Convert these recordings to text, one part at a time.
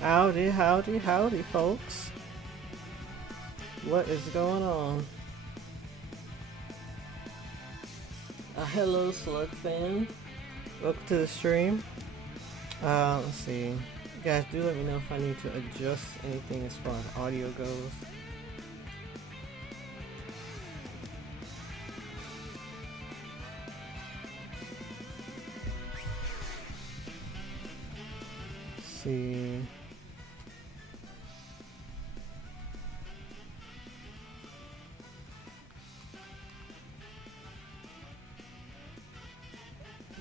Howdy, howdy, howdy, folks. What is going on? Hello, Slug fan. Welcome to the stream. Let's see. You guys, do let me know if I need to adjust anything as far as audio goes. Let's see.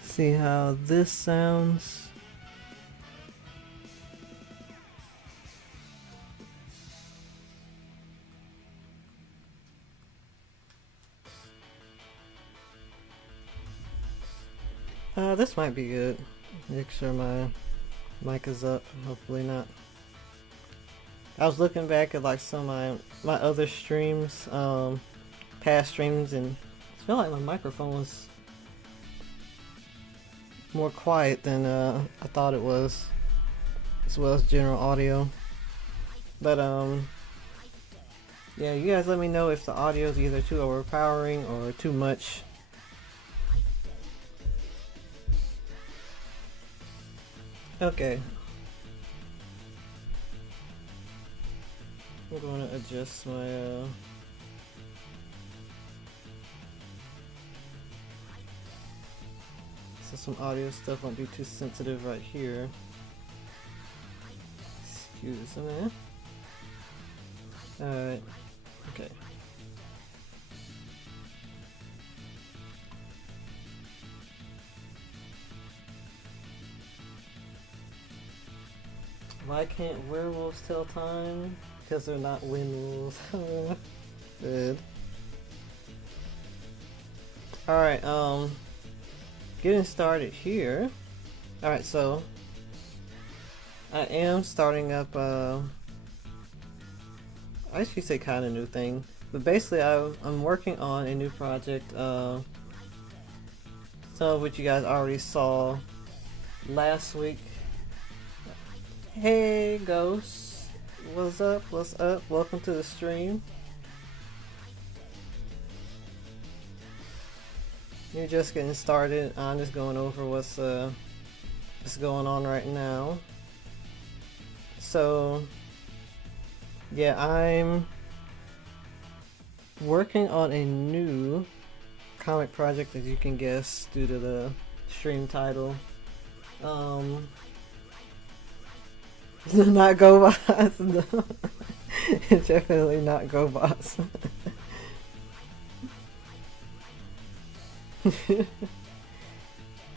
See how this sounds. This might be good. Make sure my mic is up. Hopefully not. I was looking back at like some of my other streams, past streams, and I feel like my microphone was more quiet than I thought it was, as well as general audio. But yeah, you guys let me know if the audio is either too overpowering or too much. Okay. I'm going to adjust my so some audio stuff won't be too sensitive right here. Excuse me. Alright. Okay. Why can't werewolves tell time? Because they're not wind wolves. Good. Alright, getting started here. Alright, so I am starting up I should say kind of new thing, but basically I'm working on a new project, some of which you guys already saw last week. Hey Ghost, what's up, what's up, welcome to the stream. You're just getting started. I'm just going over what's going on right now. So yeah, I'm working on a new comic project, as you can guess due to the stream title. Not GoBots. No. It's definitely not GoBots.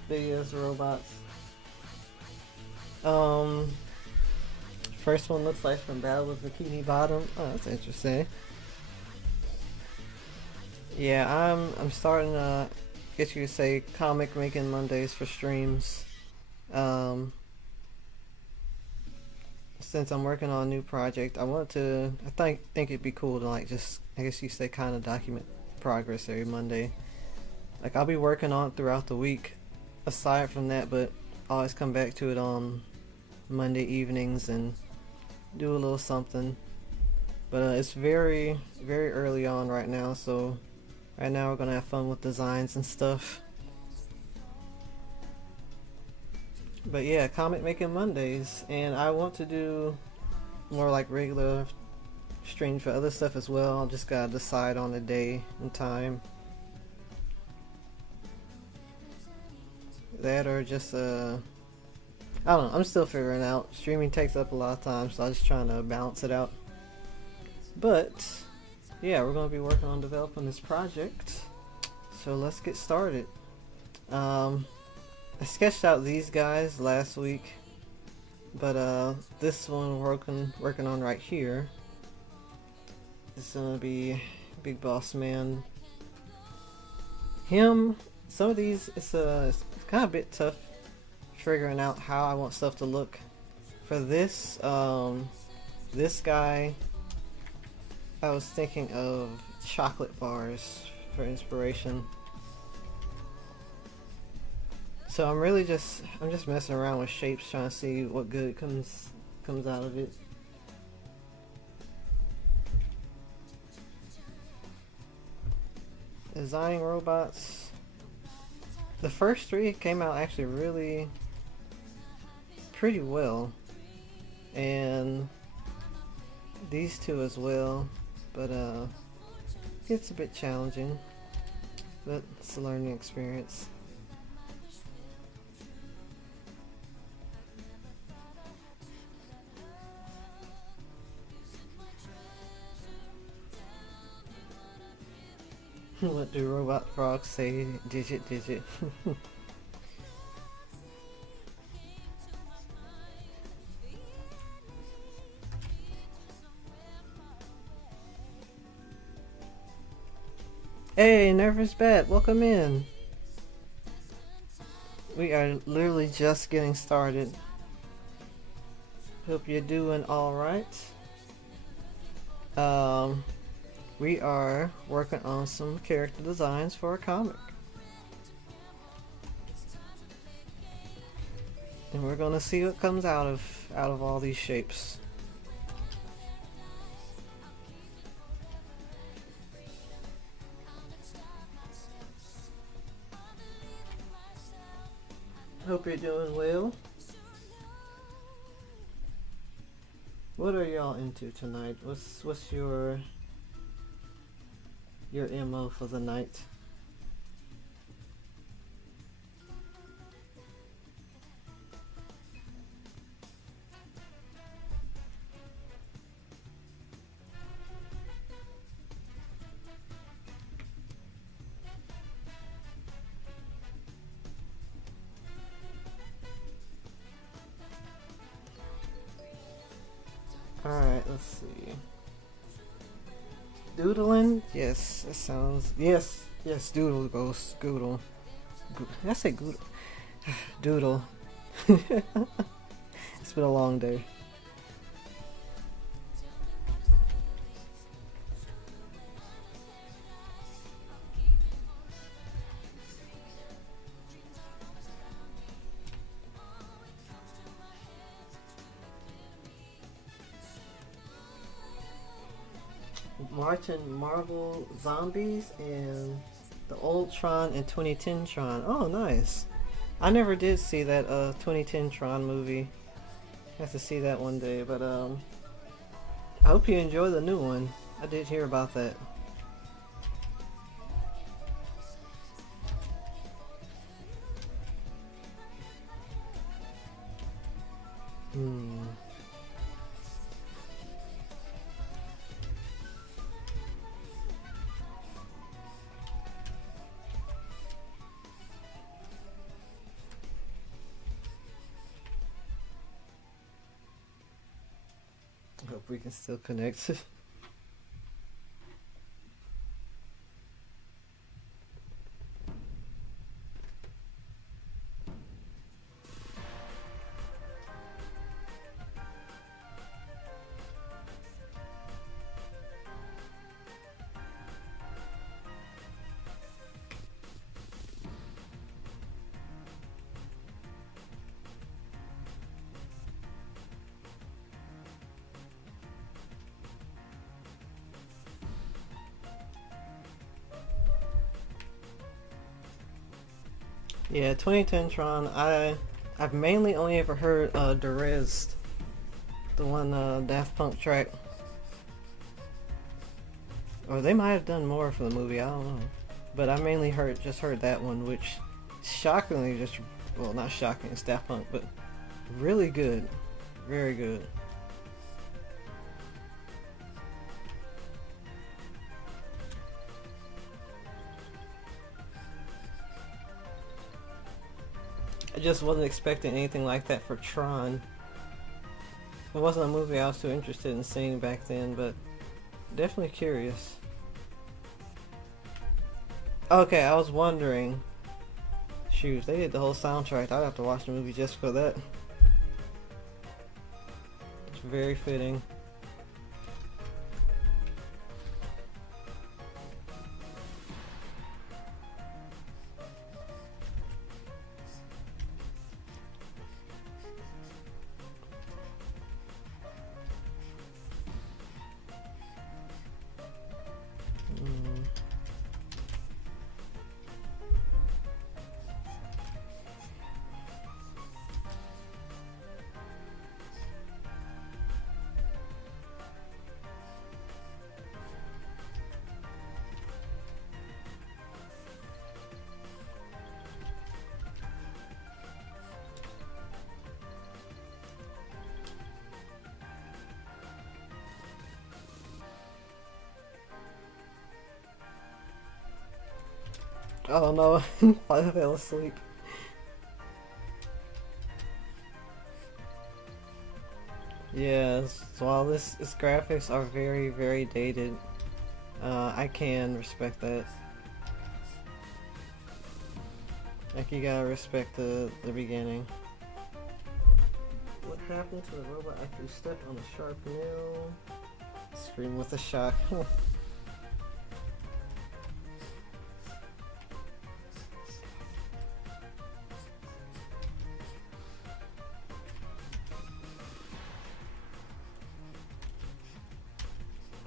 Big ass robots. First one looks like from Battle of Bikini Bottom. Oh, that's interesting. Yeah, I'm starting guess you could say comic making Mondays for streams. Since I'm working on a new project, I think it'd be cool to like just, I guess you say, kind of document progress every Monday. Like I'll be working on it throughout the week aside from that, but I always come back to it on Monday evenings and do a little something. But it's very, very early on right now, so right now we're gonna have fun with designs and stuff. But yeah, comic making Mondays, and I want to do more like regular streams for other stuff as well. I just gotta decide on the day and time. That or just I don't know, I'm still figuring out. Streaming takes up a lot of time, so I'm just trying to balance it out. But yeah, we're gonna be working on developing this project, so let's get started. I sketched out these guys last week, but this one we're working on right here is gonna be Big Boss Man. Him, some of these it's kind of a bit tough figuring out how I want stuff to look. For this this guy, I was thinking of chocolate bars for inspiration. So I'm just messing around with shapes, trying to see what good comes comes out of it. Designing robots. The first three came out actually really pretty well, and these two as well, but it's a bit challenging, but it's a learning experience. What do robot frogs say? Digit, digit. Hey, Nervous Bat, welcome in. We are literally just getting started. Hope you're doing alright. We are working on some character designs for a comic. And we're gonna see what comes out of all these shapes. Hope you're doing well. What are y'all into tonight? What's your MO for the night? Alright, let's see. Doodling? Yes, that sounds... Yes, doodle goes. Goodle. Did I say goodle? Doodle. It's been a long day. Martin Marvel Zombies and the old Tron and 2010 Tron. Oh, nice. I never did see that 2010 Tron movie. I have to see that one day, but I hope you enjoy the new one. I did hear about that. Hope we can still connect. Yeah, 2010 Tron. I've mainly only ever heard Derez, the one Daft Punk track. Or they might have done more for the movie, I don't know. But I mainly just heard that one, which shockingly well, not shocking, it's Daft Punk, but really good. Very good. I just wasn't expecting anything like that for Tron. It wasn't a movie I was too interested in seeing back then, but definitely curious. Okay, I was wondering. Shoot, if they did the whole soundtrack, I'd have to watch the movie just for that. It's very fitting. Oh no, I fell asleep. Yes, so while its graphics are very, very dated, I can respect that. Like, you gotta respect the beginning. What happened to the robot after you stepped on a sharp nail? Scream with a shock.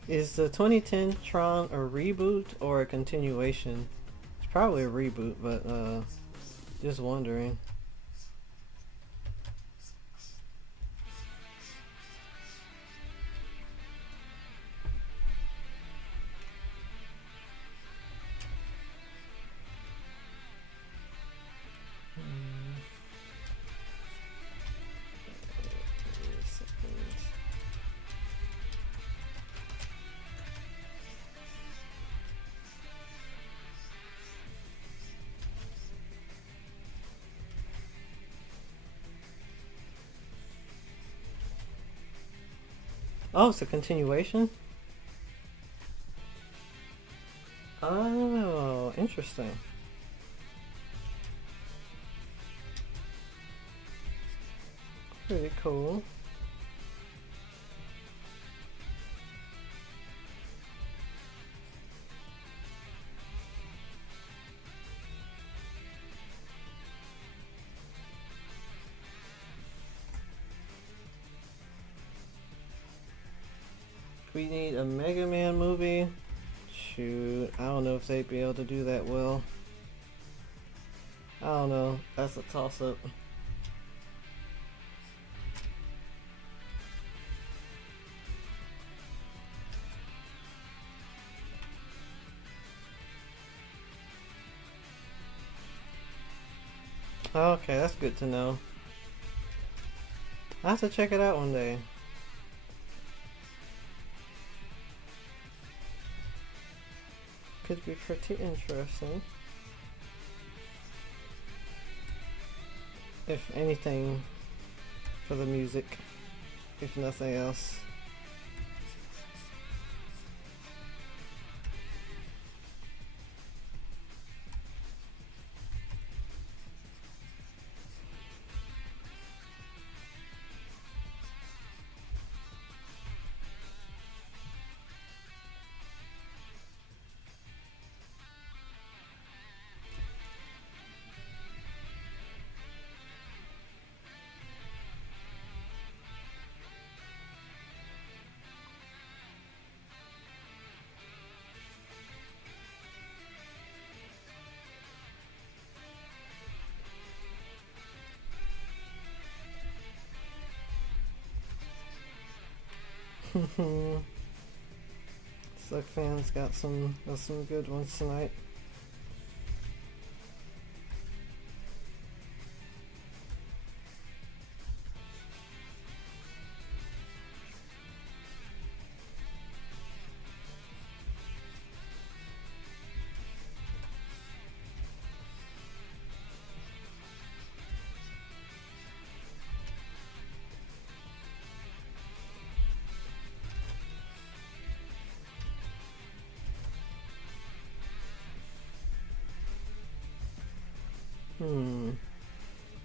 Is the 2010 Tron a reboot or a continuation? It's probably a reboot, but just wondering. Oh, it's a continuation? Oh, interesting. Pretty cool. We need a Mega Man movie. Shoot, I don't know if they'd be able to do that well. I don't know. That's a toss-up. Okay, that's good to know. I have to check it out one day. Could be pretty interesting. If anything, for the music, if nothing else. Suck fans got some good ones tonight.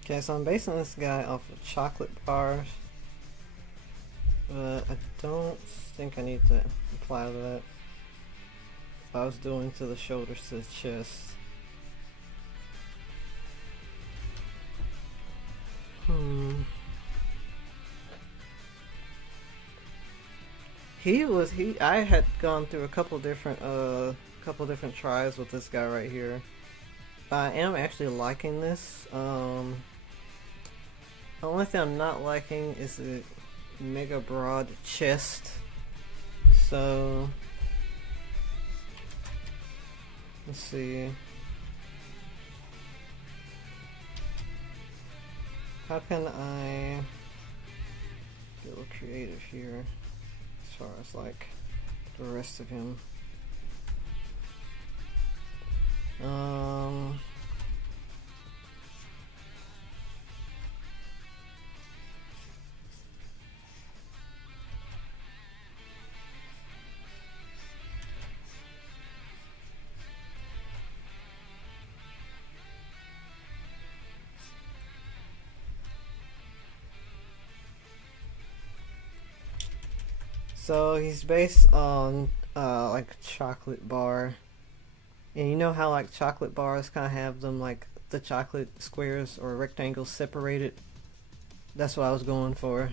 Okay, so I'm basing this guy off of chocolate bars, but I don't think I need to apply that. If I was doing to the shoulders to the chest. I had gone through a couple different tries with this guy right here. I am actually liking this. The only thing I'm not liking is the mega broad chest. So let's see. How can I get a little creative here as far as like the rest of him? Um, so he's based on like a chocolate bar. And you know how like chocolate bars kind of have them like the chocolate squares or rectangles separated? That's what I was going for.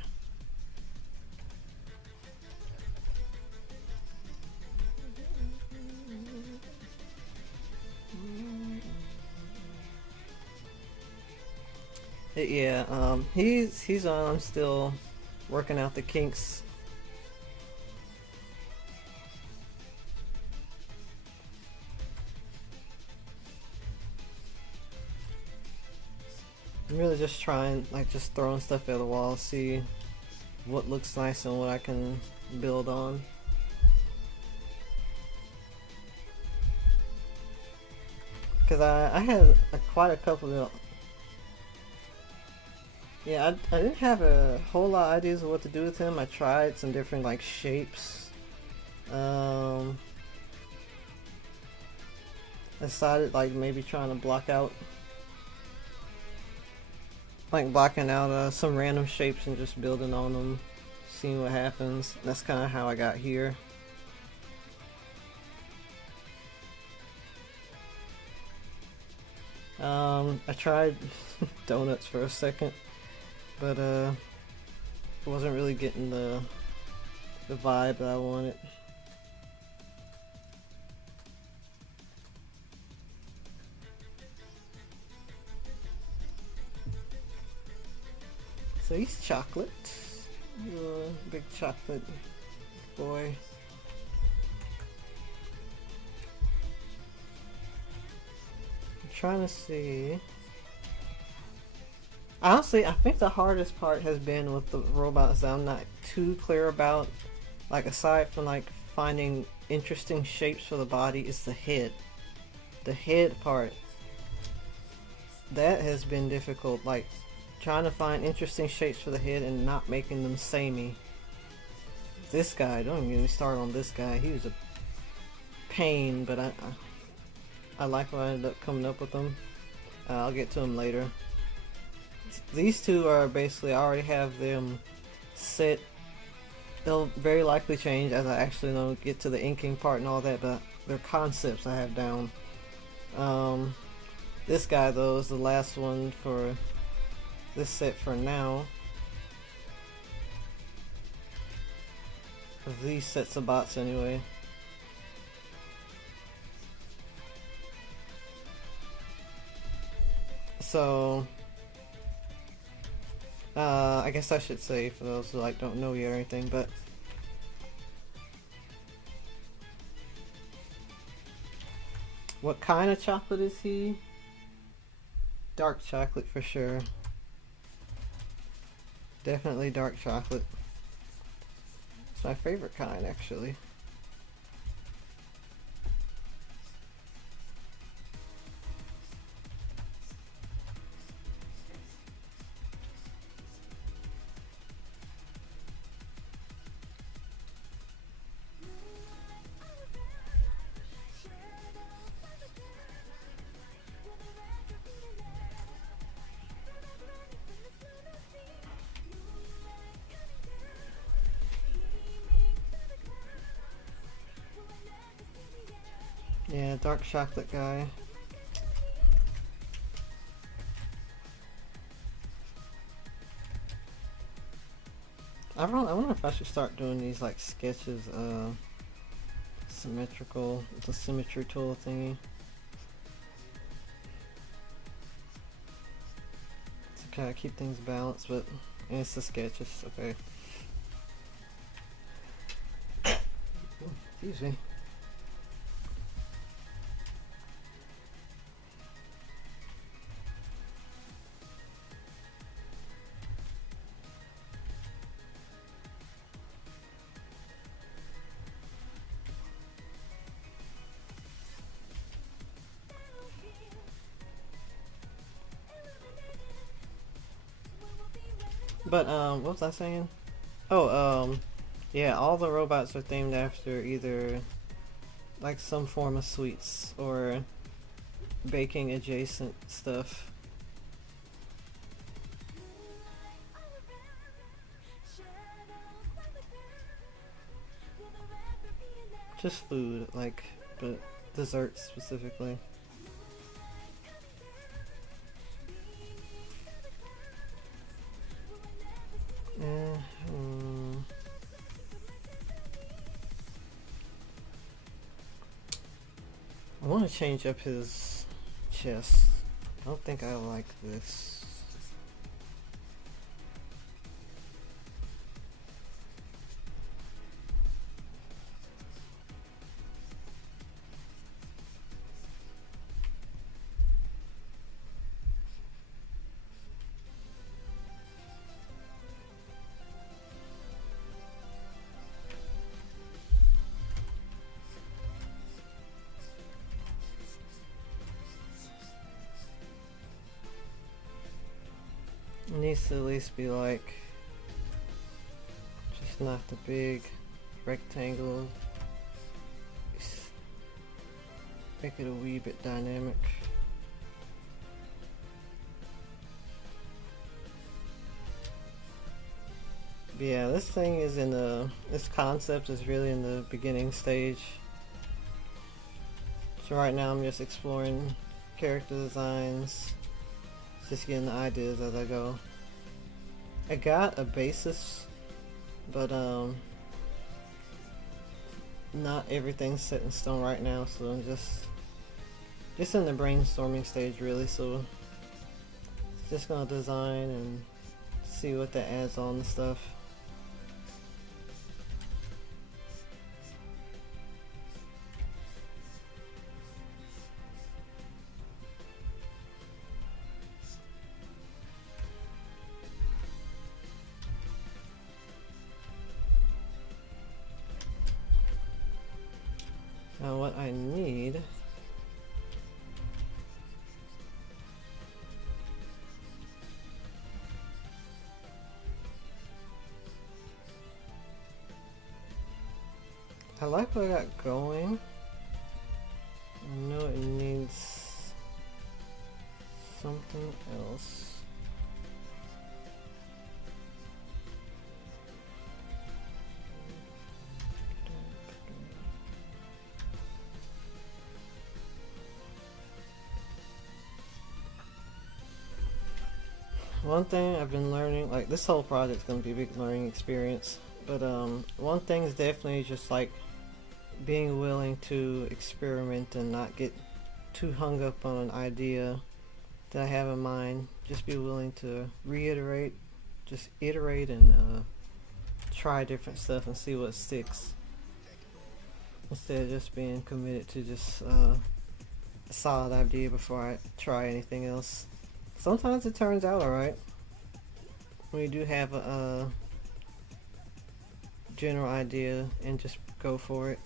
Yeah, he's on. I'm still working out the kinks. I'm really just trying, like, just throwing stuff at the wall, see what looks nice and what I can build on. Because I had quite a couple of. Yeah, I didn't have a whole lot of ideas of what to do with him. I tried some different, like, shapes. I decided, like, maybe trying to block out. Like, blocking out some random shapes and just building on them, seeing what happens. That's kind of how I got here. I tried donuts for a second, but wasn't really getting the vibe that I wanted. So he's chocolate, big chocolate boy. I'm trying to see. Honestly, I think the hardest part has been with the robots that I'm not too clear about. Like, aside from like finding interesting shapes for the body, is the head. The head part. That has been difficult. Like, trying to find interesting shapes for the head and not making them samey. This guy, don't even get me started on this guy. He was a pain, but I like what I ended up coming up with him. I'll get to him later. These two are basically, I already have them set. They'll very likely change as I actually get to the inking part and all that, but they're concepts I have down. This guy though is the last one for this set for now. Of these sets of bots anyway. So I guess I should say, for those who like don't know yet or anything, but what kind of chocolate is he? Dark chocolate for sure. Definitely dark chocolate. It's my favorite kind, actually. Yeah, dark chocolate guy. I wonder if I should start doing these like sketches, symmetrical, it's a symmetry tool thingy. To kind of keep things balanced, but it's the sketches, okay. Excuse me. But what was I saying? Oh, yeah, all the robots are themed after either like some form of sweets or baking adjacent stuff. Just food, like, but desserts specifically. Eh, hmm. I want to change up his chest. I don't think I like this. It needs to at least be like, just not the big rectangle. Make it a wee bit dynamic. But yeah, this thing is in this concept is really in the beginning stage. So right now I'm just exploring character designs, just getting the ideas as I go. I got a basis, but not everything's set in stone right now, so I'm just in the brainstorming stage really, so just gonna design and see what that adds on and stuff. Now what I need I like what I got going. I know it needs something else. One thing I've been learning, like this whole project's gonna be a big learning experience, but one thing is definitely just like being willing to experiment and not get too hung up on an idea that I have in mind. Just be willing to reiterate, just iterate and try different stuff and see what sticks. Instead of just being committed to just a solid idea before I try anything else. Sometimes it turns out alright. When you do have a general idea and just go for it.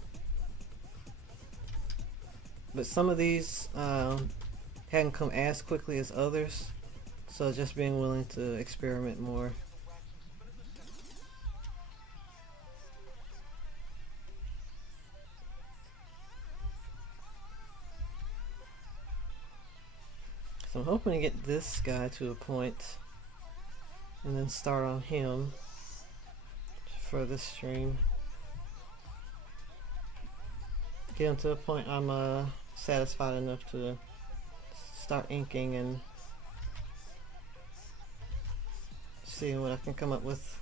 But some of these hadn't come as quickly as others, so just being willing to experiment more. So I'm hoping to get this guy to a point and then start on him for this stream. Get him to a point I'm satisfied enough to start inking and seeing what I can come up with.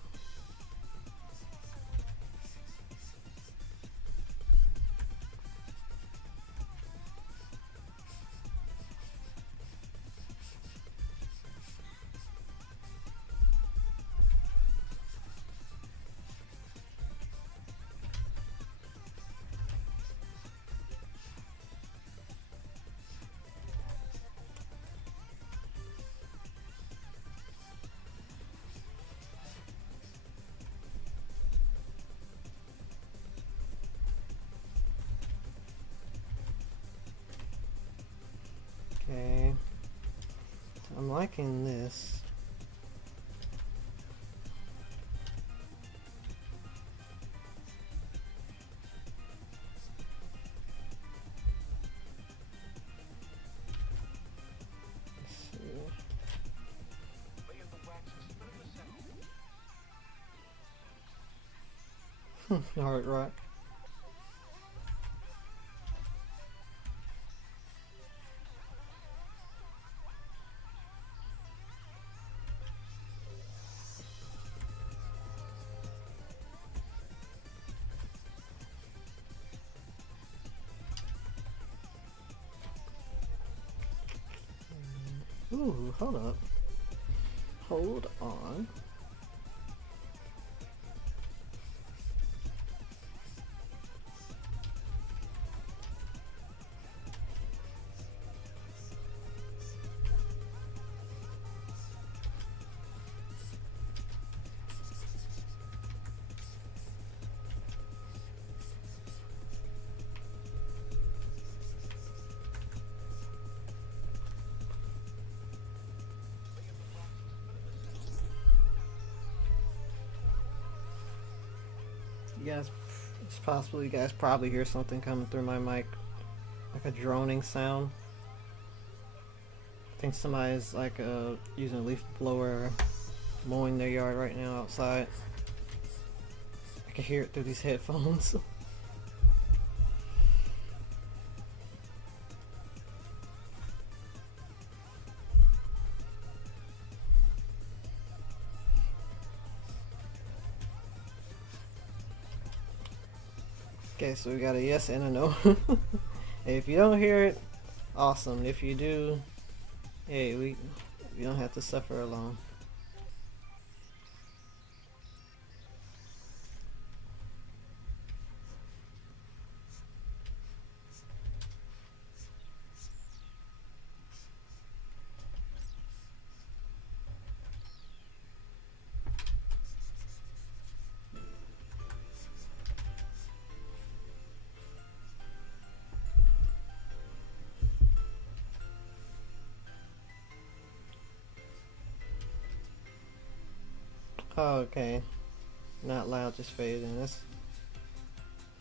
Okay, I'm liking this. Hard rock. Ooh, hold up. Hold on. You guys, it's possible you guys probably hear something coming through my mic, like a droning sound. I think somebody's like using a leaf blower, mowing their yard right now outside. I can hear it through these headphones. Okay, so we got a yes and a no. If you don't hear it, awesome. If you do, hey, you don't have to suffer alone. Oh, okay. Not loud, just fade in. That's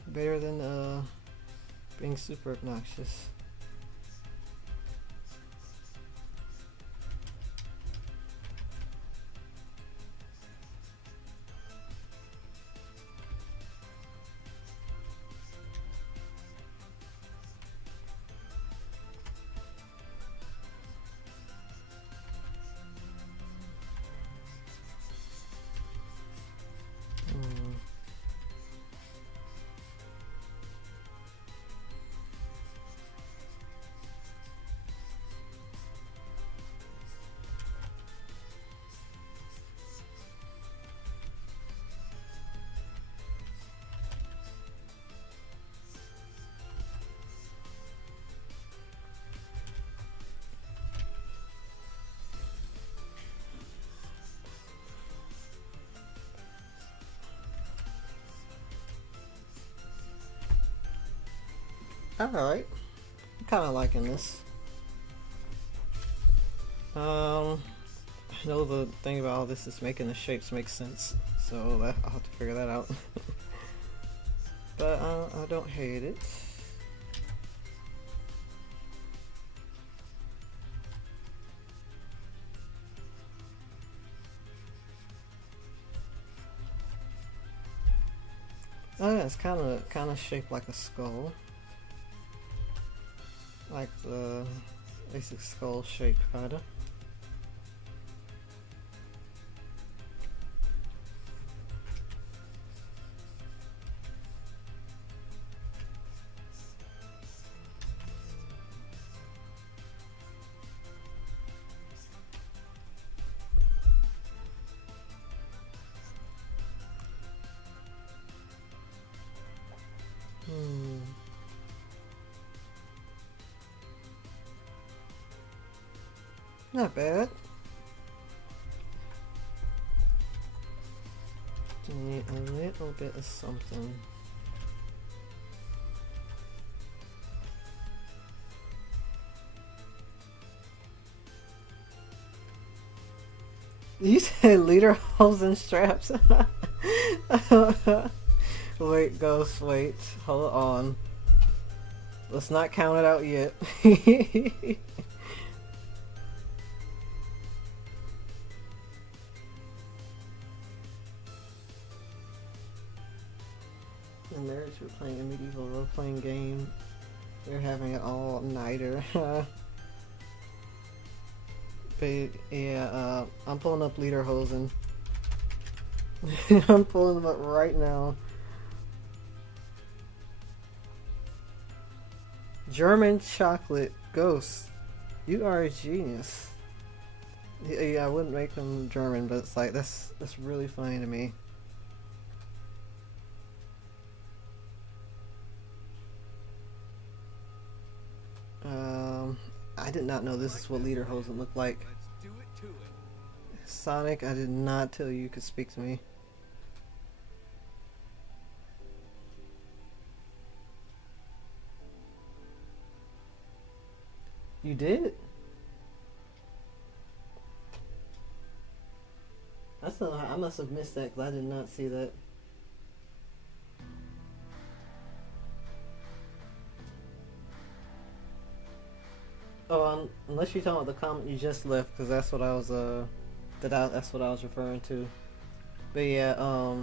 better than being super obnoxious. Alright. I'm kinda liking this. I know the thing about all this is making the shapes make sense, so I'll have to figure that out. But I don't hate it. Oh yeah, it's kind of shaped like a skull, like the basic skull shape, kinda. Not bad. Do need a little bit of something. You said leader holes and straps. Wait, Ghost, wait. Hold on. Let's not count it out yet. The nerds were playing a medieval role-playing game. They're having an all-nighter. But yeah, I'm pulling up Lederhosen. I'm pulling them up right now. German chocolate ghost. You are a genius. Yeah, I wouldn't make them German, but it's like that's really funny to me. I did not know this is what Lederhosen looked like. Sonic, I did not tell you could speak to me. You did? I must have missed that because I did not see that. Oh, unless you're talking about the comment you just left, because that's what I was that's what I was referring to. But yeah,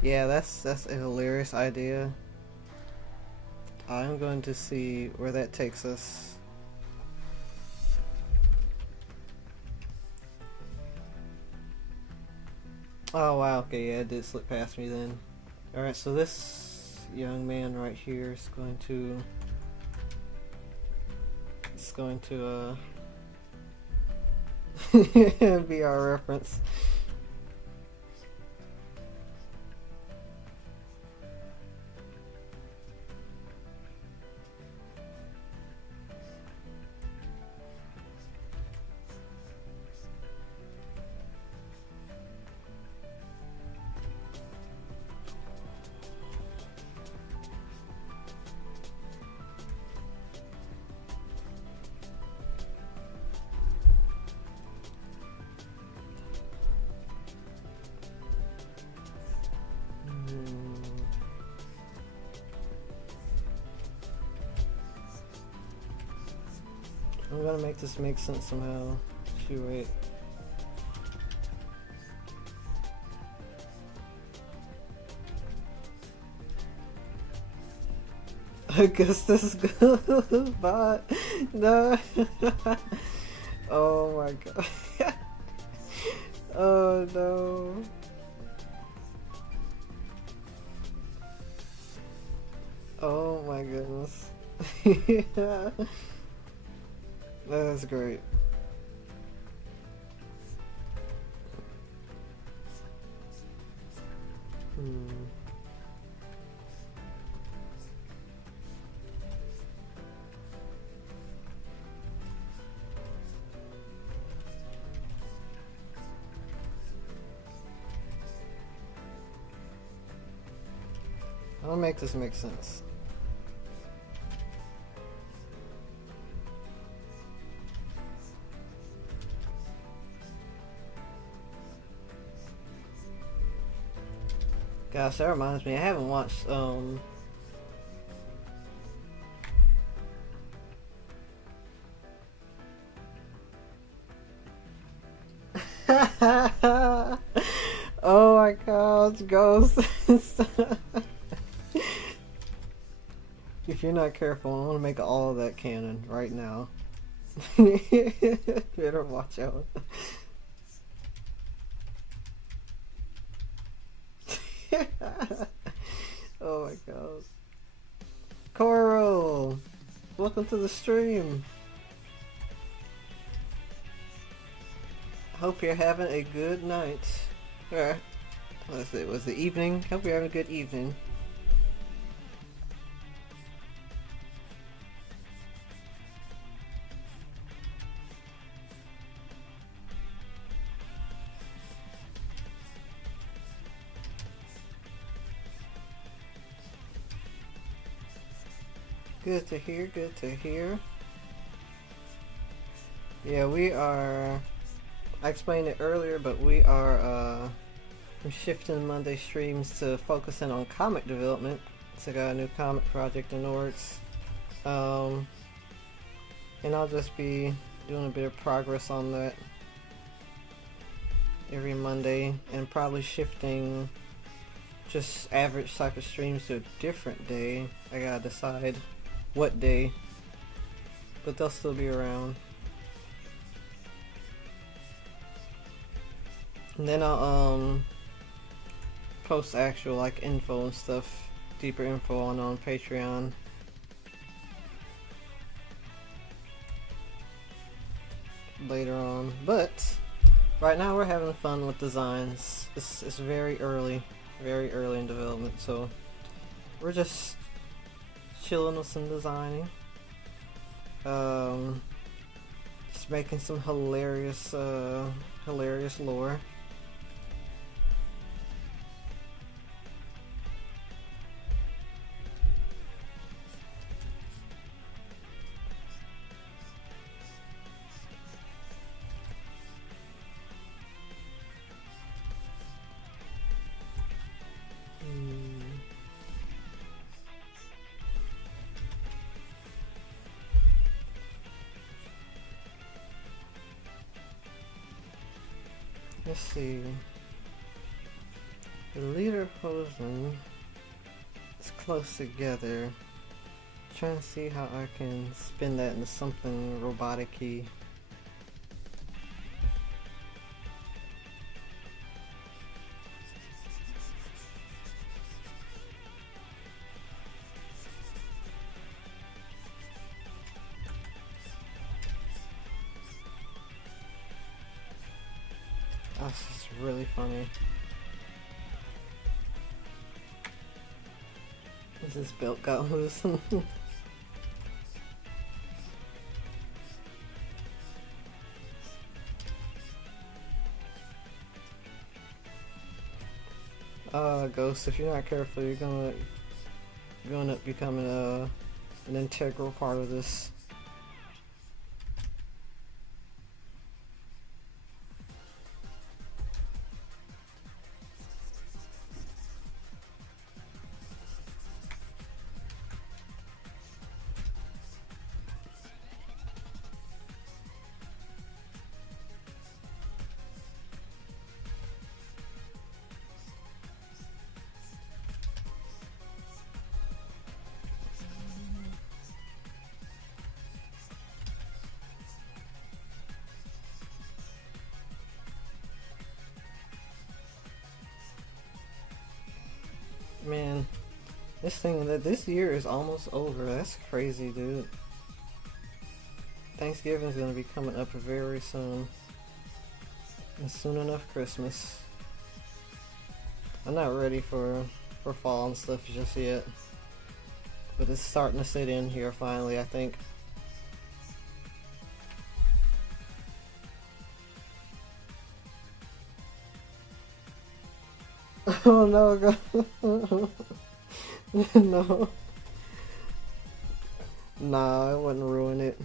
yeah, that's a hilarious idea. I'm going to see where that takes us. Oh wow, okay, yeah, it did slip past me then. Alright, so this young man right here is going to be our reference. I'm gonna make this make sense somehow. Shoot, wait. Augustus goes by. No. Oh my god. Oh no. Oh my goodness. Yeah. That's great. I'll make this make sense. Gosh, that reminds me, I haven't watched oh my gosh, Ghost. If you're not careful, I'm gonna make all of that canon right now. Better watch out. Oh my god. Coral! Welcome to the stream. Hope you're having a good night. Or, was it evening? Hope you're having a good evening. Good to hear, good to hear. Yeah, we are, I explained it earlier, but we are shifting Monday streams to focusing on comic development. So I got a new comic project in the works. And I'll just be doing a bit of progress on that every Monday, and probably shifting just average type of streams to a different day. I gotta decide what day, but they'll still be around. And then I'll post actual like info and stuff, deeper info on Patreon. Later on, but right now we're having fun with designs. It's very early in development, so we're just chilling with some designing, just making some hilarious lore. Let's see. The leader Hosen is close together. Trying to see how I can spin that into something robotic-y. That's just really funny. This belt got loose. Ghost, if you're not careful, you're gonna end up becoming an integral part of this. Man, this year is almost over. That's crazy, dude. Thanksgiving's gonna be coming up very soon. And soon enough, Christmas. I'm not ready for fall and stuff just yet. But it's starting to sit in here finally, I think. Oh no, God. No. Nah, I wouldn't ruin it.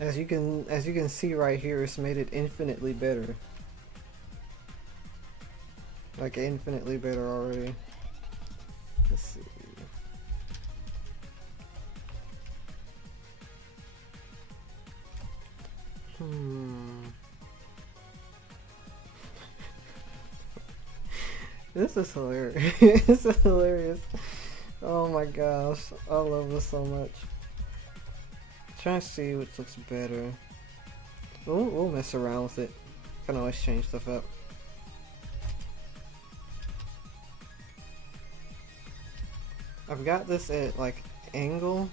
As you can see right here, it's made it infinitely better. Like infinitely better already. Let's see. This is hilarious. This is hilarious. Oh my gosh. I love this so much. Trying to see which looks better. We'll mess around with it. Can always change stuff up. I've got this at like angle.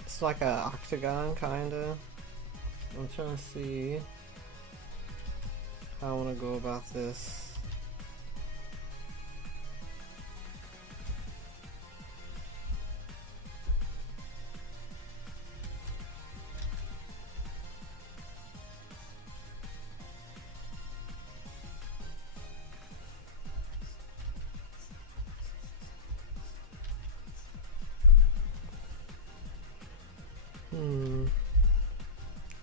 It's like a octagon kinda. I'm trying to see how I want to go about this.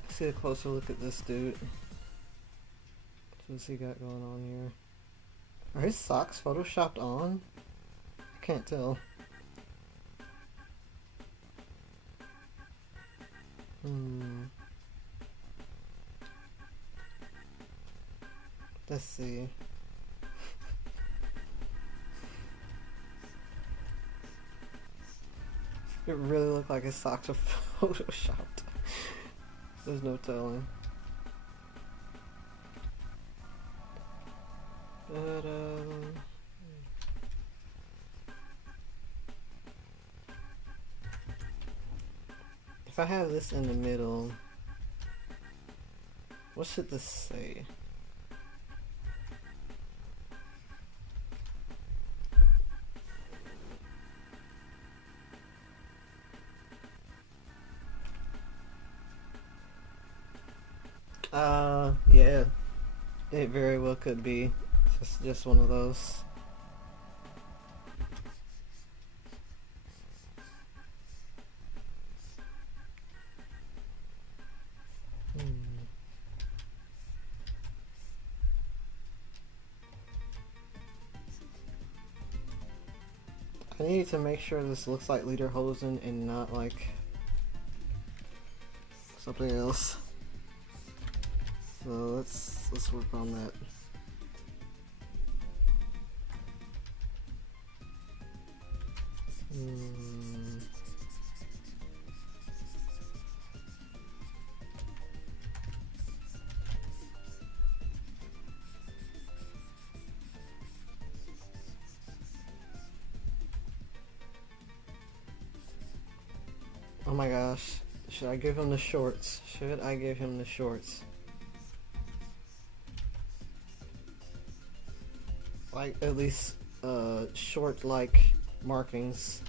Let's see a closer look at this dude. What's he got going on here? Are his socks photoshopped on? I can't tell. Let's see. It really looked like his socks were photoshopped. There's no telling. But if I have this in the middle, what should this say? Yeah, it very well could be. It's just one of those. I need to make sure this looks like Lederhosen and not like something else. So let's work on that. Oh my gosh. Should I give him the shorts? Should I give him the shorts? Like, at least, short-like markings.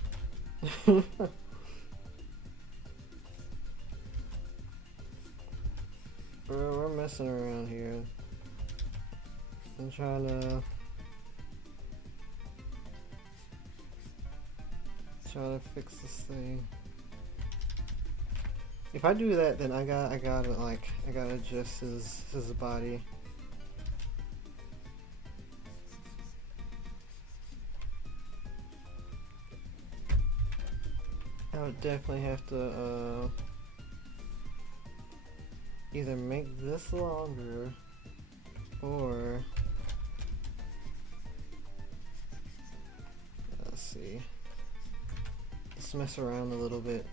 We're messing around here. I'm trying to fix this thing. If I do that, then I gotta adjust his body. I would definitely have to either make this longer or let's see. Let's mess around a little bit.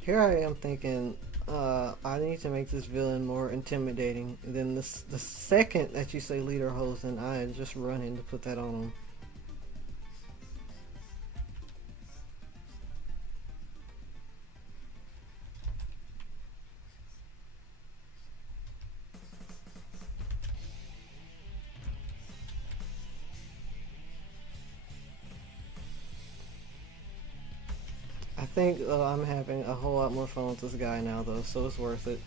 Here I am thinking, I need to make this villain more intimidating. And then the second that you say Lederhosen, I just run in to put that on him. I think I'm having a whole lot more fun with this guy now though, so it's worth it.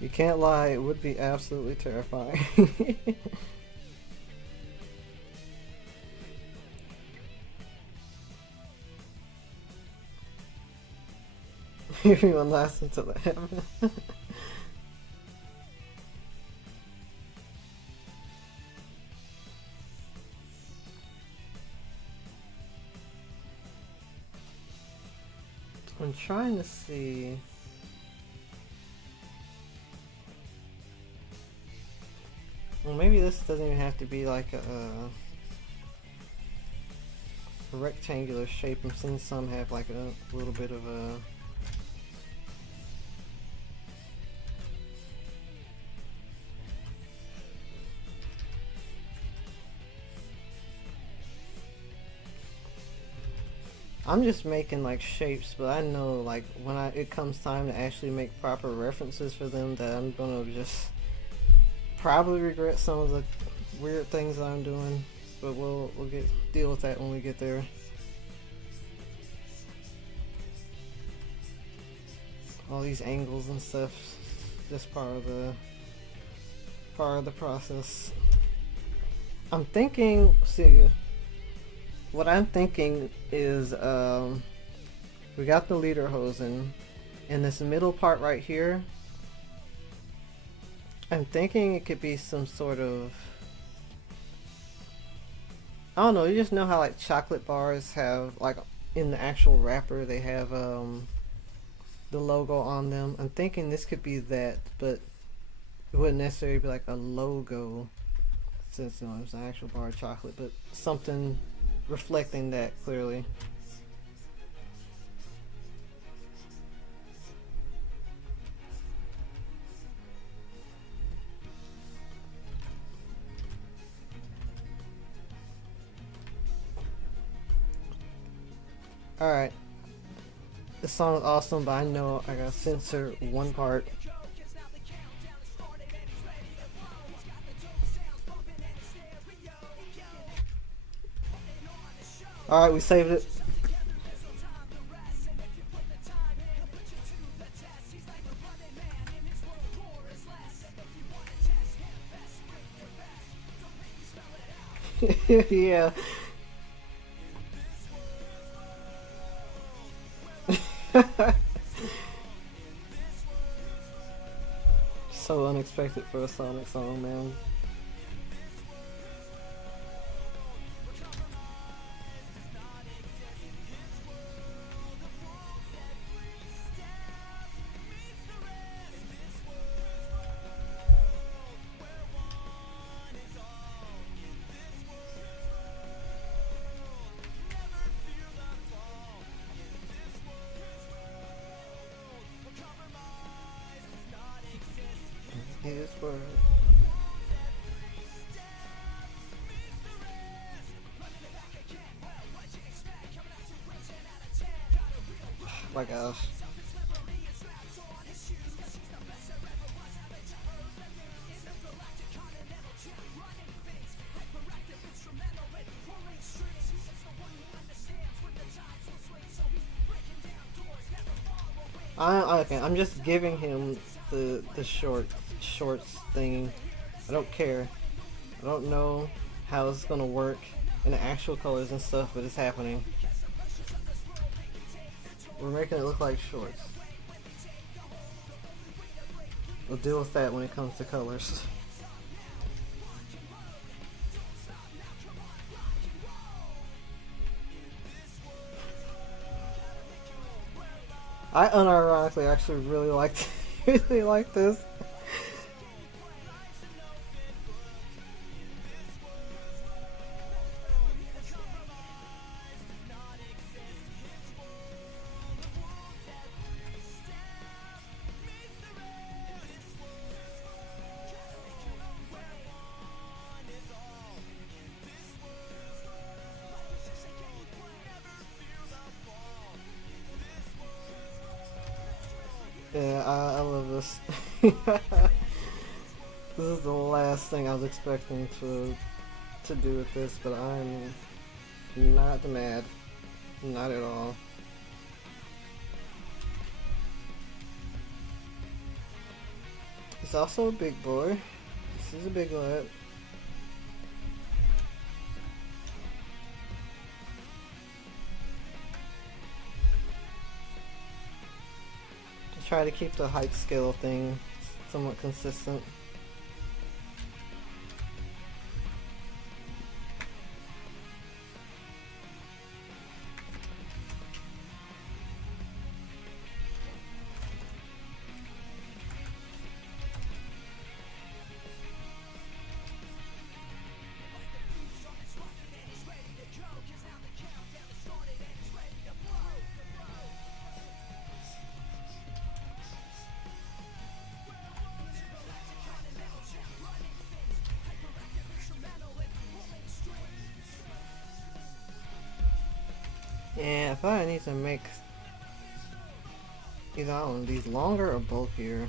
You can't lie, it would be absolutely terrifying. Everyone laughs until that happens. I'm trying to see. Well, maybe this doesn't even have to be like a rectangular shape. I'm seeing some have like a little bit of a I'm just making like shapes, but I know like when it comes time to actually make proper references for them, that I'm gonna just probably regret some of the weird things that I'm doing. But we'll get deal with that when we get there. All these angles and stuff, just part of the process. I'm thinking. See, what I'm thinking is we got the leader hosen, and this middle part right here. I'm thinking it could be some sort of, I don't know. You just know how like chocolate bars have like in the actual wrapper they have the logo on them. I'm thinking this could be that, but it wouldn't necessarily be like a logo since it's an actual bar of chocolate, but something reflecting that clearly. Alright. This song is awesome, but I know I gotta censor one part. Alright, we saved it. Yeah. So unexpected for a Sonic song, man. His word. My gosh. Okay, I'm just giving him the shorts thing. I don't care. I don't know how it's gonna work in the actual colors and stuff, but it's happening. We're making it look like shorts. We'll deal with that when it comes to colors. I unironically actually really liked really like this. Yeah, I love this. This is the last thing I was expecting to do with this, but I'm not mad. Not at all. He's also a big boy. This is a big lad. Try to keep the height scale thing somewhat consistent. And if I need to make either I don't know, these longer or bulkier.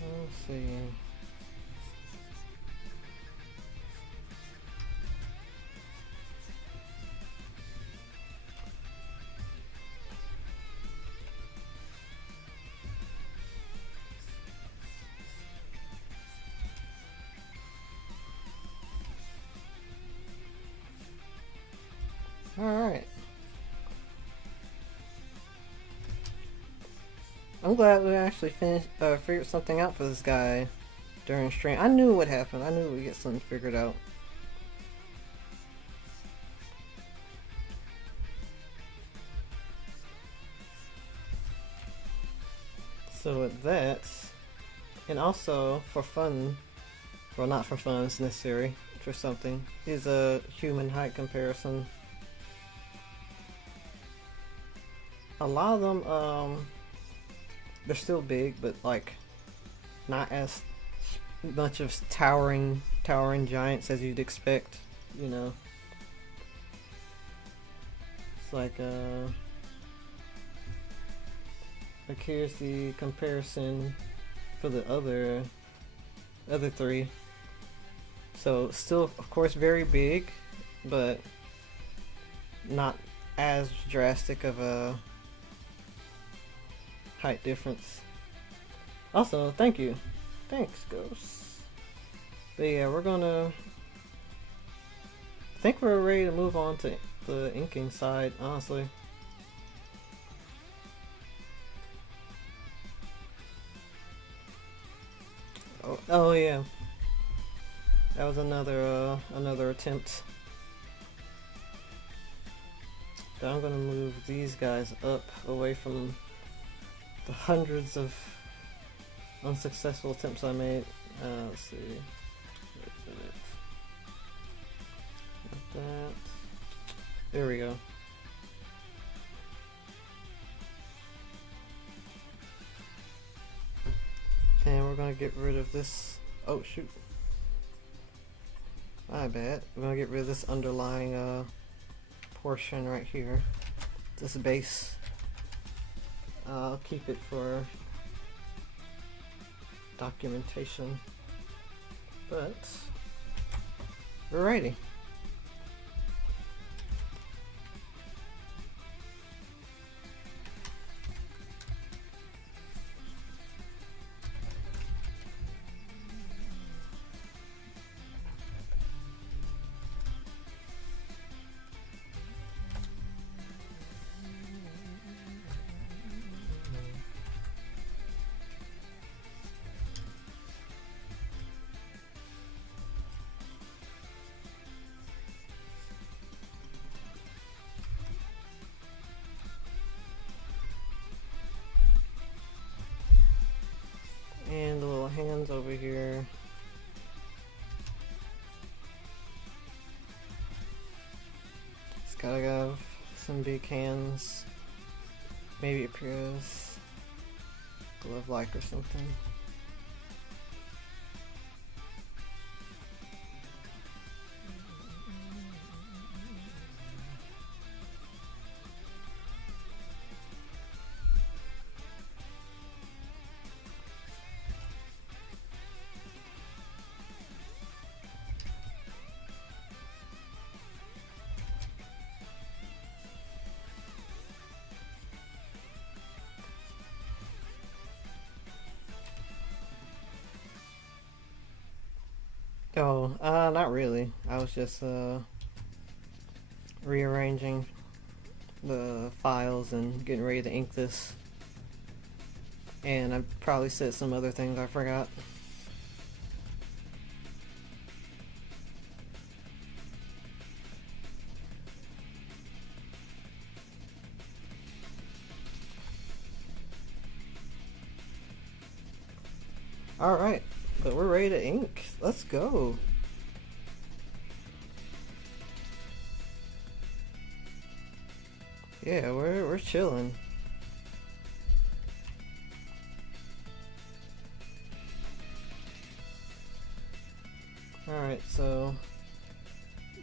Let's see. Alright. I'm glad we actually figured something out for this guy during stream. I knew what happened. I knew we'd get something figured out. So with that, and also for fun, well not for fun, it's necessary for something, is a human height comparison. A lot of them, they're still big, but like not as much of towering giants as you'd expect, you know. It's like here's the comparison for the other three. So still, of course, very big, but not as drastic of a height difference. Also, thank you. Thanks, Ghost. But yeah, we're gonna... I think we're ready to move on to the inking side, honestly. Oh yeah. That was another attempt. But I'm gonna move these guys up away from the hundreds of unsuccessful attempts I made. Let's see. Like that. There we go. And we're gonna get rid of this. Oh shoot. My bad. We're gonna get rid of this underlying portion right here. This base. I'll keep it for documentation. But we're ready. And the little hands over here. It's gotta have some big hands. Maybe it appears glove-like or something. Oh, not really. I was just rearranging the files and getting ready to ink this. And I probably said some other things I forgot. Alright, but we're ready to ink. Let's go. Yeah, we're chilling. Alright, so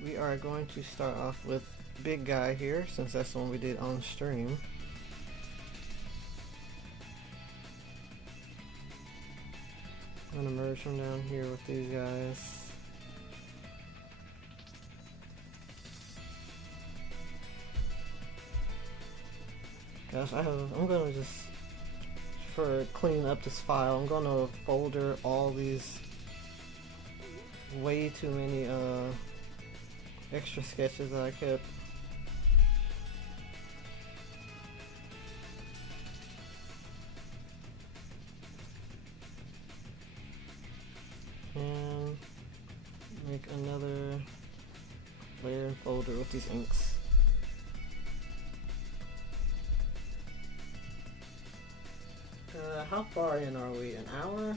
we are going to start off with Big Guy here, since that's the one we did on stream. I'm gonna merge them down here with these guys. Gosh, I'm gonna just, for cleaning up this file, I'm gonna folder all these way too many extra sketches that I kept. And make another layer and folder with these inks. How far in are we? An hour?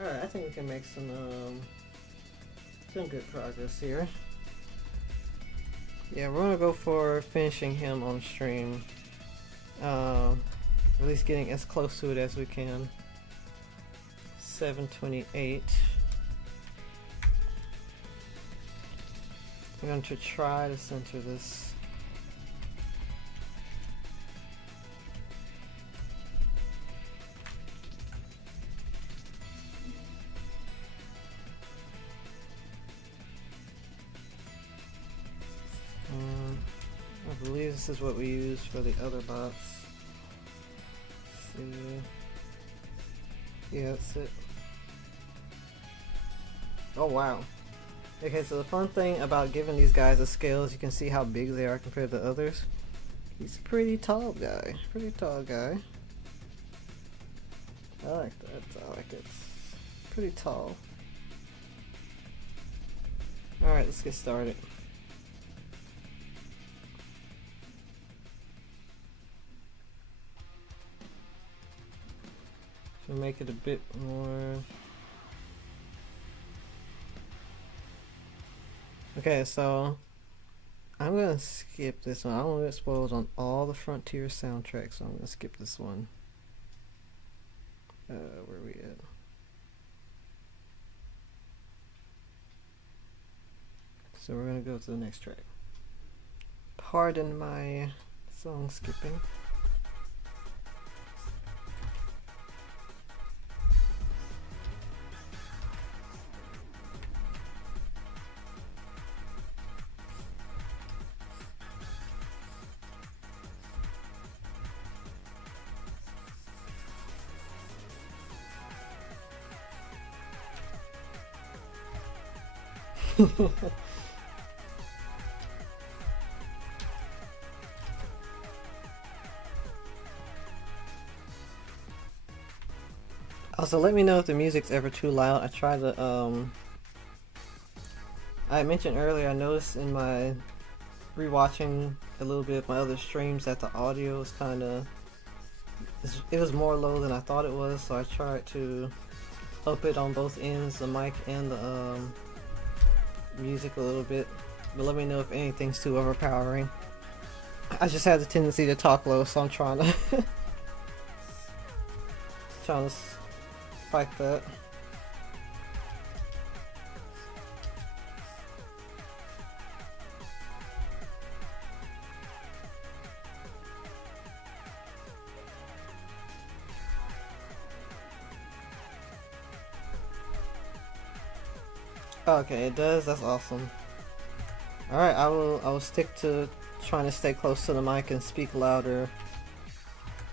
Alright, I think we can make some good progress here. Yeah, we're gonna go for finishing him on stream. At least getting as close to it as we can. 7:28. I'm going to try to center this. I believe this is what we use for the other bots. Let's see. Yeah, that's it. Oh wow. Okay, so the fun thing about giving these guys a scale is you can see how big they are compared to others. He's a pretty tall guy. Pretty tall guy. I like that. I like it. Pretty tall. Alright, let's get started. So make it a bit more. Okay, so I'm gonna skip this one. I don't want to get spoiled on all the Frontier soundtracks, so I'm gonna skip this one. Where are we at? So we're gonna go to the next track. Pardon my song skipping. Also, let me know if the music's ever too loud. I try to, I mentioned earlier, I noticed in my rewatching a little bit of my other streams that the audio is kind of, it was more low than I thought it was, so I tried to up it on both ends, the mic and the music a little bit. But let me know if anything's too overpowering. I just have the tendency to talk low, so I'm trying to trying to fight that. Okay, it does. That's awesome. All right, I will stick to trying to stay close to the mic and speak louder,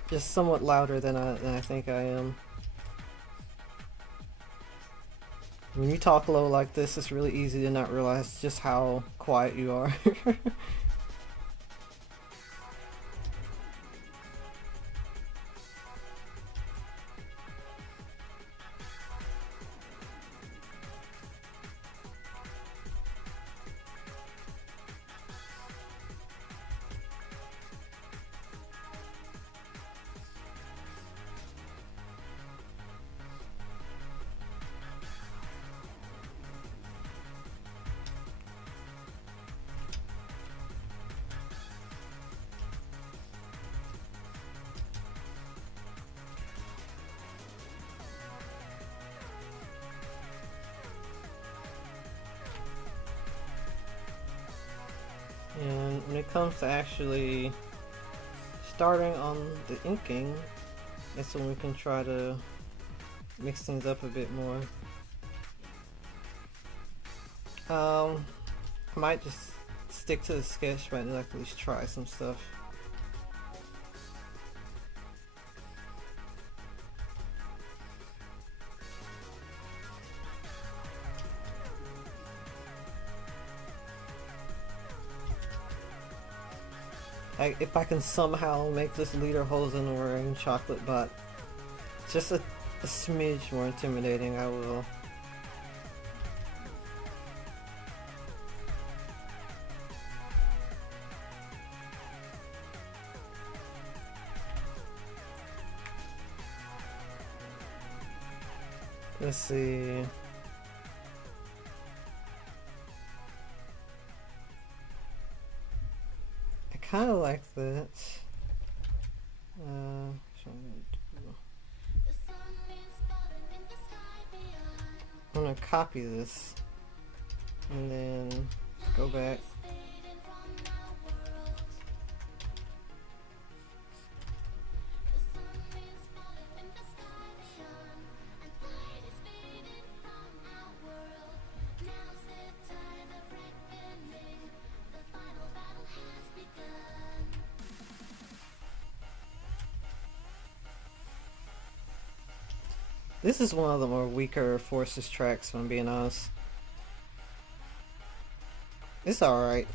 just somewhat louder than I think I am. When you talk low like this, it's really easy to not realize just how quiet you are. And when it comes to actually starting on the inking, that's when we can try to mix things up a bit more. I might just stick to the sketch, but I'd like to at least try some stuff. If I can somehow make this lederhosen wearing chocolate bot just a smidge more intimidating, I will. Let's see. I kind of like that. I'm gonna copy this and then go back. This is one of the more weaker Forces tracks, if I'm being honest. It's alright.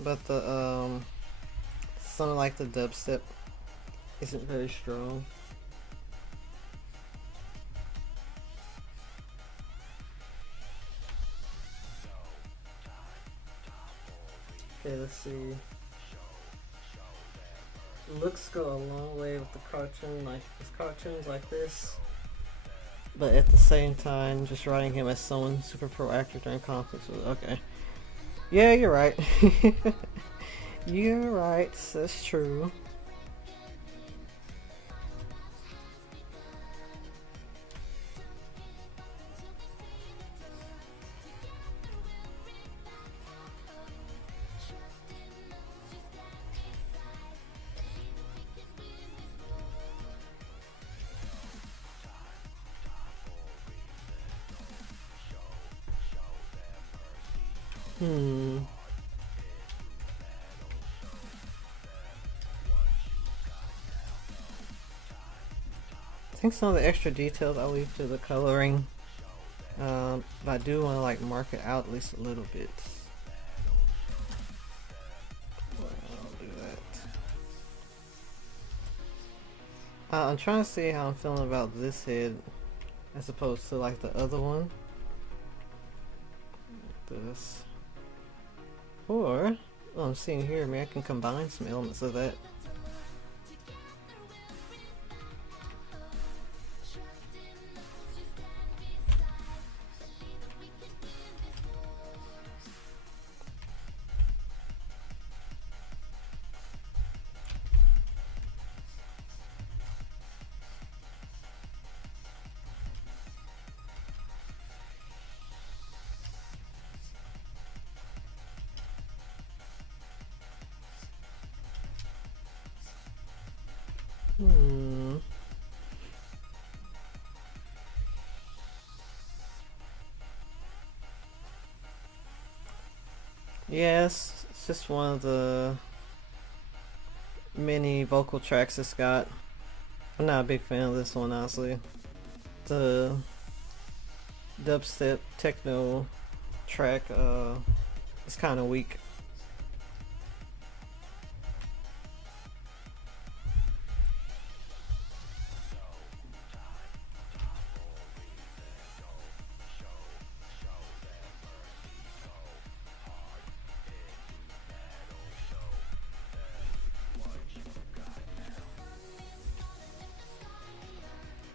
But the, something like the dubstep isn't very strong. Okay, let's see. Looks go a long way with the cartoon, like this cartoons like this, but at the same time just writing him as someone super proactive during conflicts. Okay, yeah, you're right. You're right, that's true. I think some of the extra details I'll leave to the coloring, but I do want to like mark it out at least a little bit. Well, I'll do that. I'm trying to see how I'm feeling about this head as opposed to like the other one. This. Or, well, I'm seeing here, maybe I can combine some elements of that. Yes, it's just one of the many vocal tracks it's got. I'm not a big fan of this one, honestly. the dubstep techno track is kind of weak.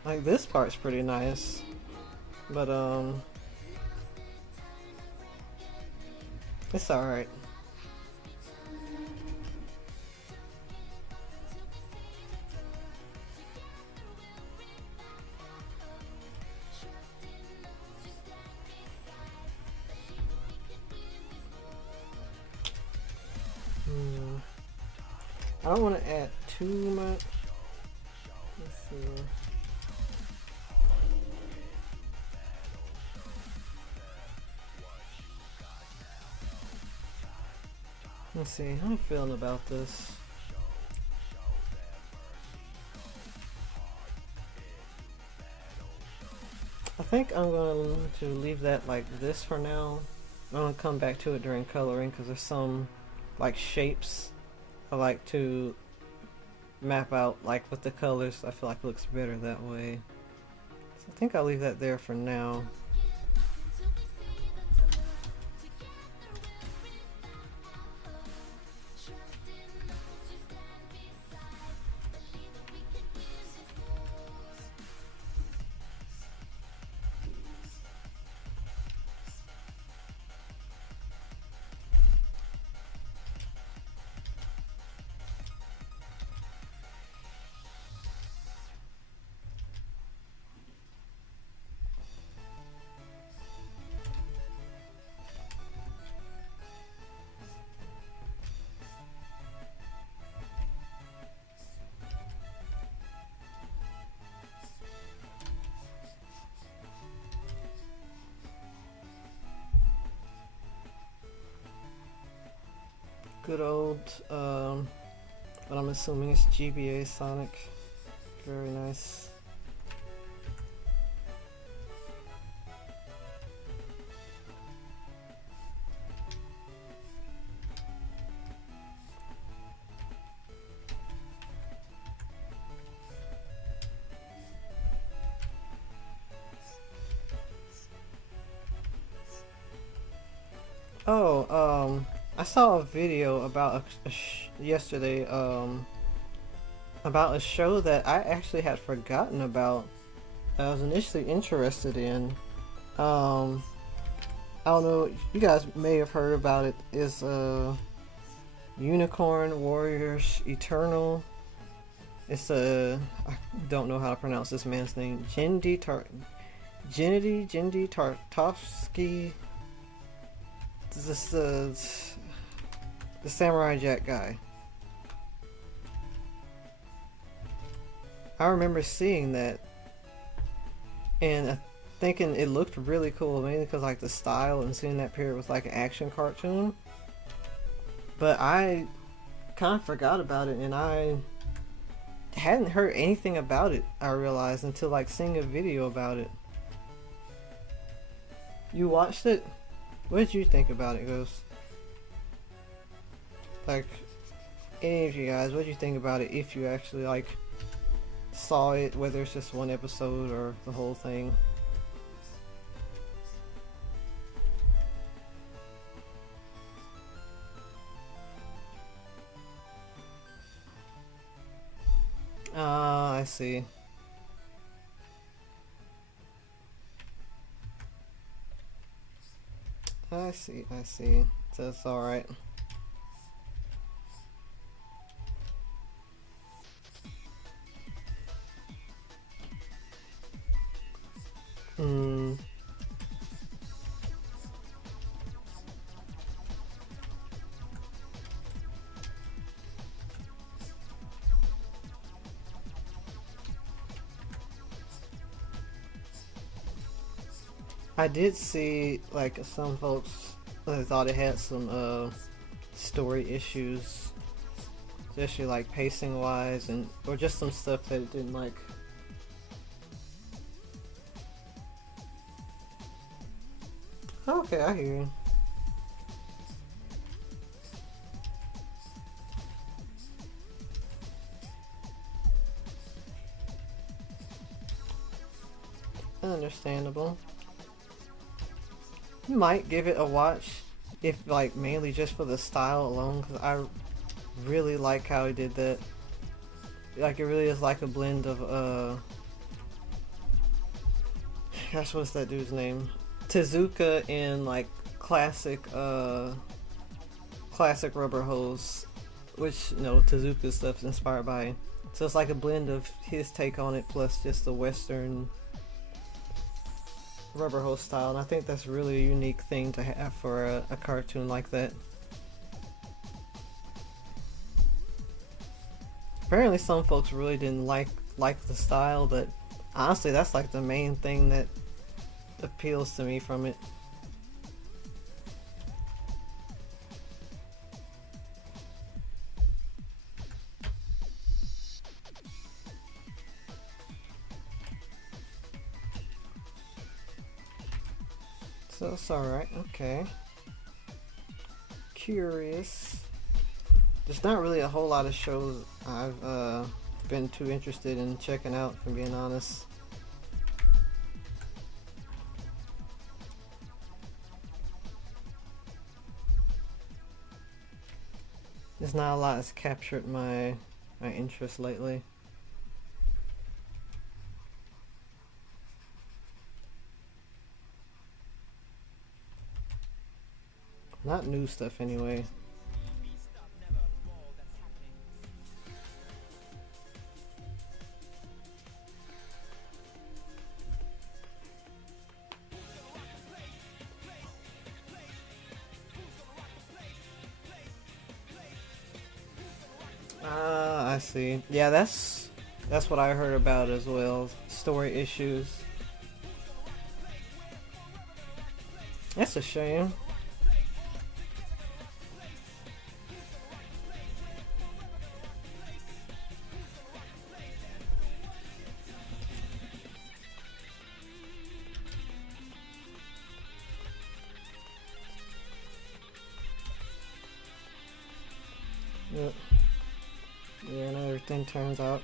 Like this part's pretty nice, but it's alright. I don't want to add too much. Let's see. Let's see, how am I feeling about this? I think I'm going to leave that like this for now. I'm going to come back to it during coloring because there's some like shapes I like to map out like with the colors. I feel like it looks better that way. So I think I'll leave that there for now. Good old, but I'm assuming it's GBA Sonic. Very nice. Oh, I saw a video about yesterday about a show that I actually had forgotten about. I was initially interested in. I don't know. You guys may have heard about it. It's Unicorn Warriors Eternal. It's I don't know how to pronounce this man's name. Genndy Tartovsky. This is the Samurai Jack guy. I remember seeing that and thinking it looked really cool, mainly because like the style and seeing that period was like an action cartoon. But I kind of forgot about it, and I hadn't heard anything about it, I realized, until like seeing a video about it. You watched it? What did you think about it, Ghost? Like, any of you guys, what did you think about it if you actually like saw it, whether it's just one episode or the whole thing? I see. I see. So it's alright. I did see like some folks thought it had some story issues, especially like pacing wise, and or just some stuff that it didn't like. Okay, I hear you. Understandable. Might give it a watch, if like mainly just for the style alone, because I really like how he did that. Like it really is like a blend of gosh, what's that dude's name? Tezuka and like classic classic rubber hose, which Tezuka stuff is inspired by. So it's like a blend of his take on it plus just the Western rubber hose style, and I think that's really a unique thing to have for a cartoon like that. Apparently some folks really didn't like the style, but honestly that's like the main thing that appeals to me from it. So it's alright, okay. Curious. There's not really a whole lot of shows I've been too interested in checking out, if I'm being honest. There's not a lot that's captured my interest lately. Not new stuff anyway. I see. Yeah, that's what I heard about as well. Story issues. That's a shame. Yep. Yeah, and everything turns out.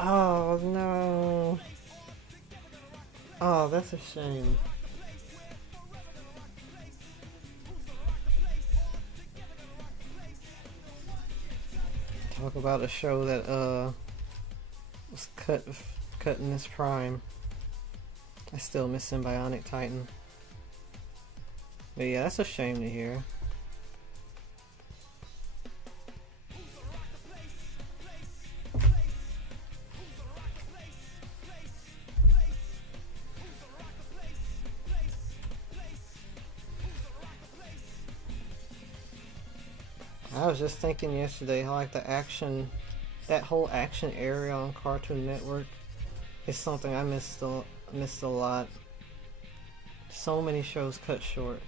Oh no. Oh, that's a shame. Talk about a show that was cut in its prime. I still miss Symbionic Titan. But yeah, that's a shame to hear. I was just thinking yesterday how like the action, that whole action area on Cartoon Network is something I missed a lot. So many shows cut short.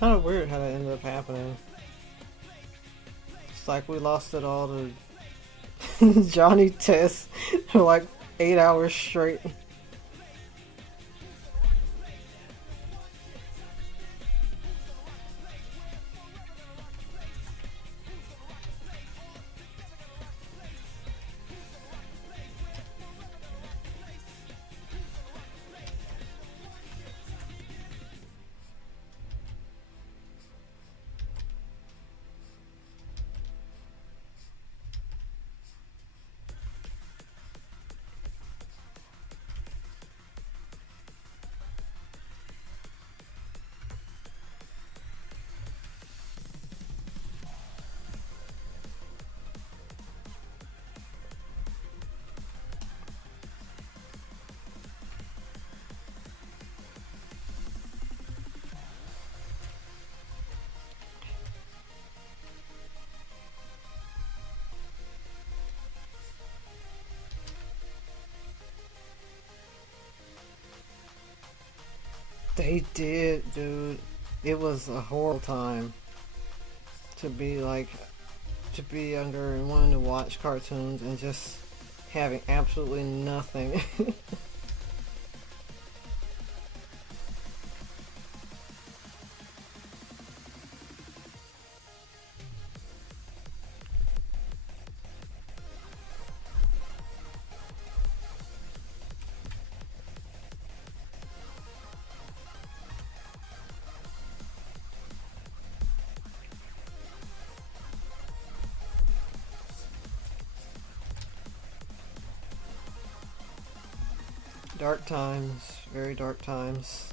Kind of weird how that ended up happening. It's like we lost it all to Johnny Test for like 8 hours straight. They did, dude. It was a horrible time to be like to be younger and wanting to watch cartoons and just having absolutely nothing. Dark times, very dark times.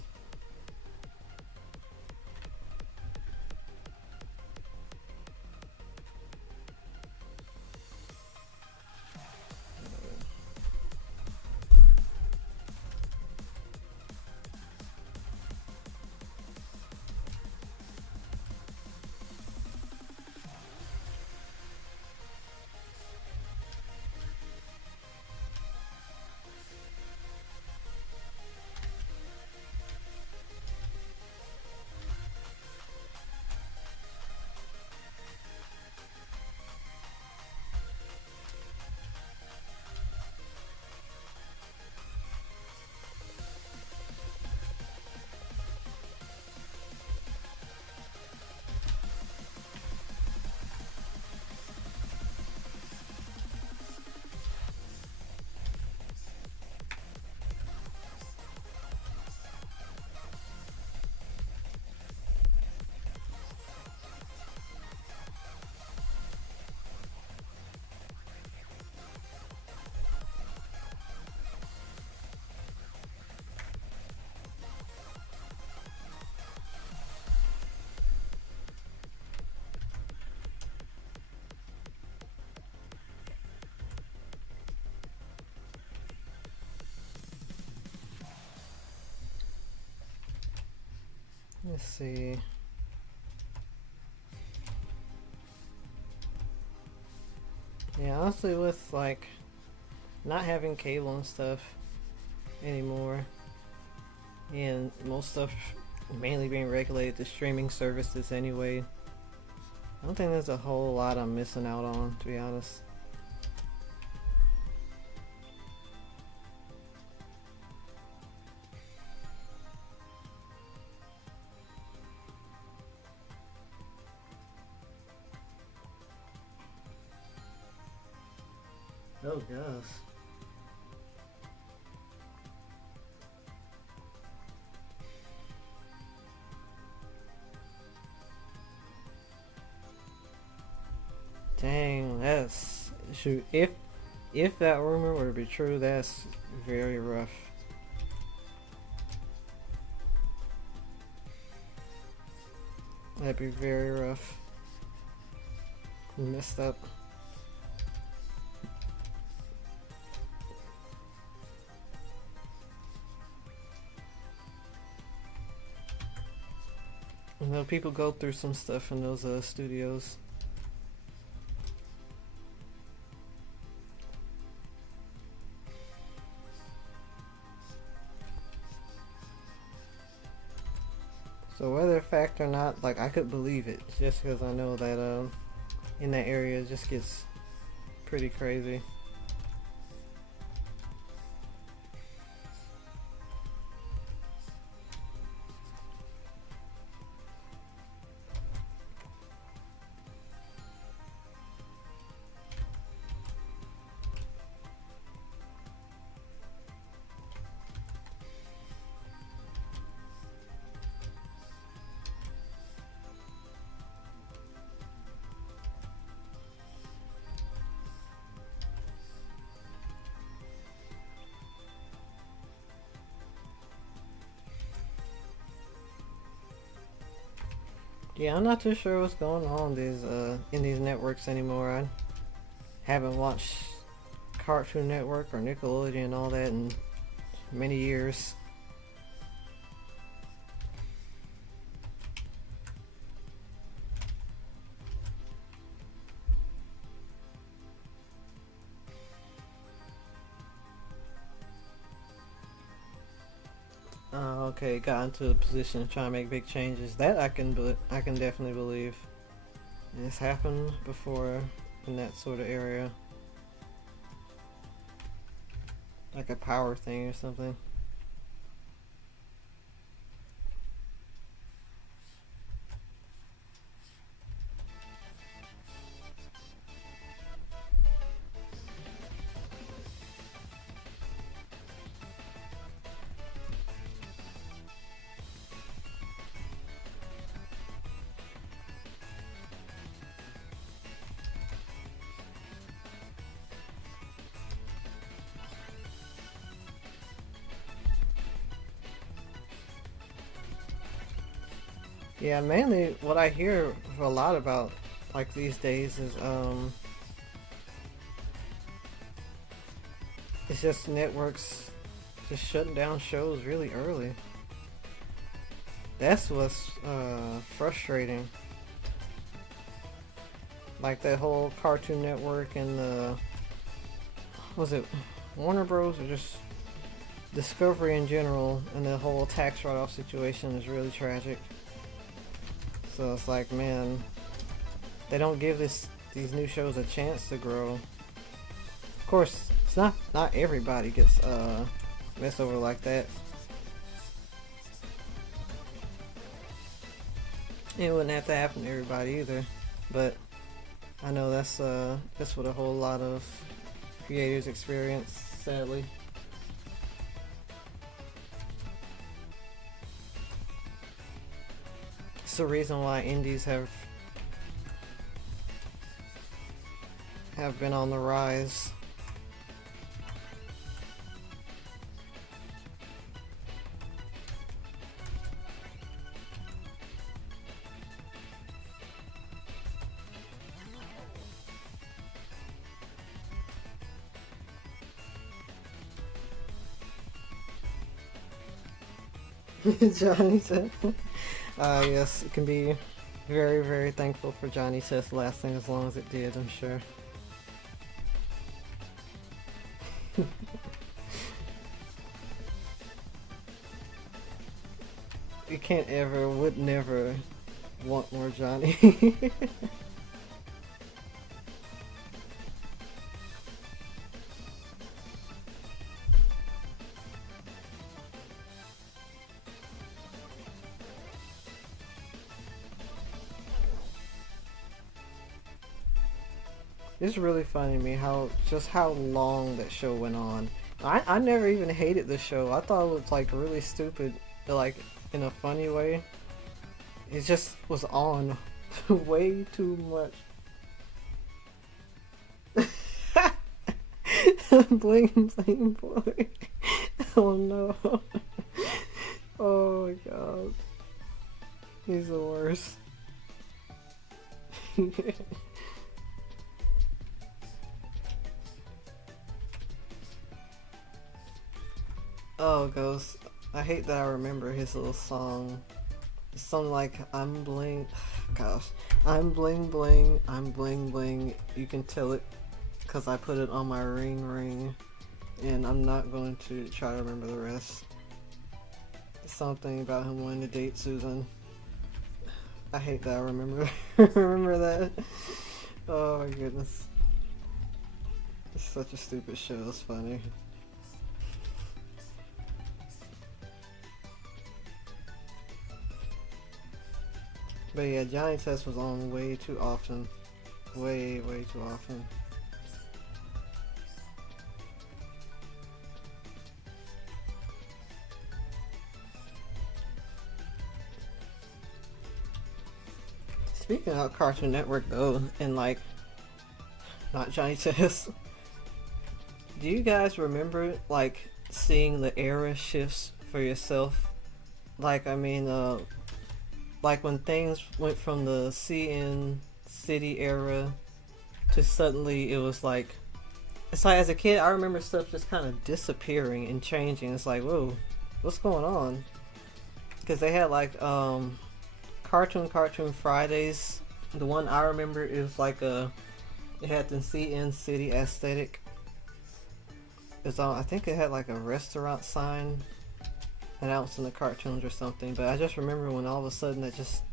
Let's see. Yeah, honestly, with like not having cable and stuff anymore, and most stuff mainly being regulated to streaming services anyway, I don't think there's a whole lot I'm missing out on, to be honest. Oh gosh. Dang, that's shoot. If that rumor were to be true, that's very rough. That'd be very rough. Messed up. You know, people go through some stuff in those studios. So whether fact or not, like I could believe it just because I know that in that area it just gets pretty crazy. Yeah, I'm not too sure what's going on these in these networks anymore. I haven't watched Cartoon Network or Nickelodeon and all that in many years. okay, got into a position to try and make big changes. That I can definitely believe. It's happened before in that sort of area, like a power thing or something. Yeah, mainly what I hear a lot about like these days is it's just networks just shutting down shows really early. That's what's frustrating. Like that whole Cartoon Network and the was it Warner Bros. Or just Discovery in general, and the whole tax write-off situation is really tragic. So it's like, man, they don't give these new shows a chance to grow. Of course, it's not everybody gets messed over like that. It wouldn't have to happen to everybody either, but I know that's what a whole lot of creators experience, sadly. It's the reason why indies have been on the rise. Johnny said, yes, it can be very, very thankful for Johnny Test lasting as long as it did, I'm sure. You can't ever, would never want more Johnny. It's really funny to me how long that show went on. I never even hated the show. I thought it was like really stupid, like in a funny way. It just was on way too much. Bling bling boy. Oh no. Oh my god. He's the worst. Oh, Ghost. I hate that I remember his little song. It's something like, I'm bling. Gosh. I'm bling bling. I'm bling bling. You can tell it because I put it on my ring. And I'm not going to try to remember the rest. Something about him wanting to date Susan. I hate that I remember remember that. Oh my goodness. It's such a stupid show. It's funny. But yeah, Johnny Test was on way too often. Way too often. Speaking of Cartoon Network though, and like, not Johnny Test, do you guys remember like seeing the era shifts for yourself? Like, I mean, like when things went from the CN City era to suddenly it was like, it's like as a kid I remember stuff just kind of disappearing and changing. It's like, whoa, what's going on? Because they had like Cartoon Fridays. The one I remember is like it had the CN City aesthetic. It's on, I think it had like a restaurant sign announcing the cartoons or something. But I just remember when all of a sudden that just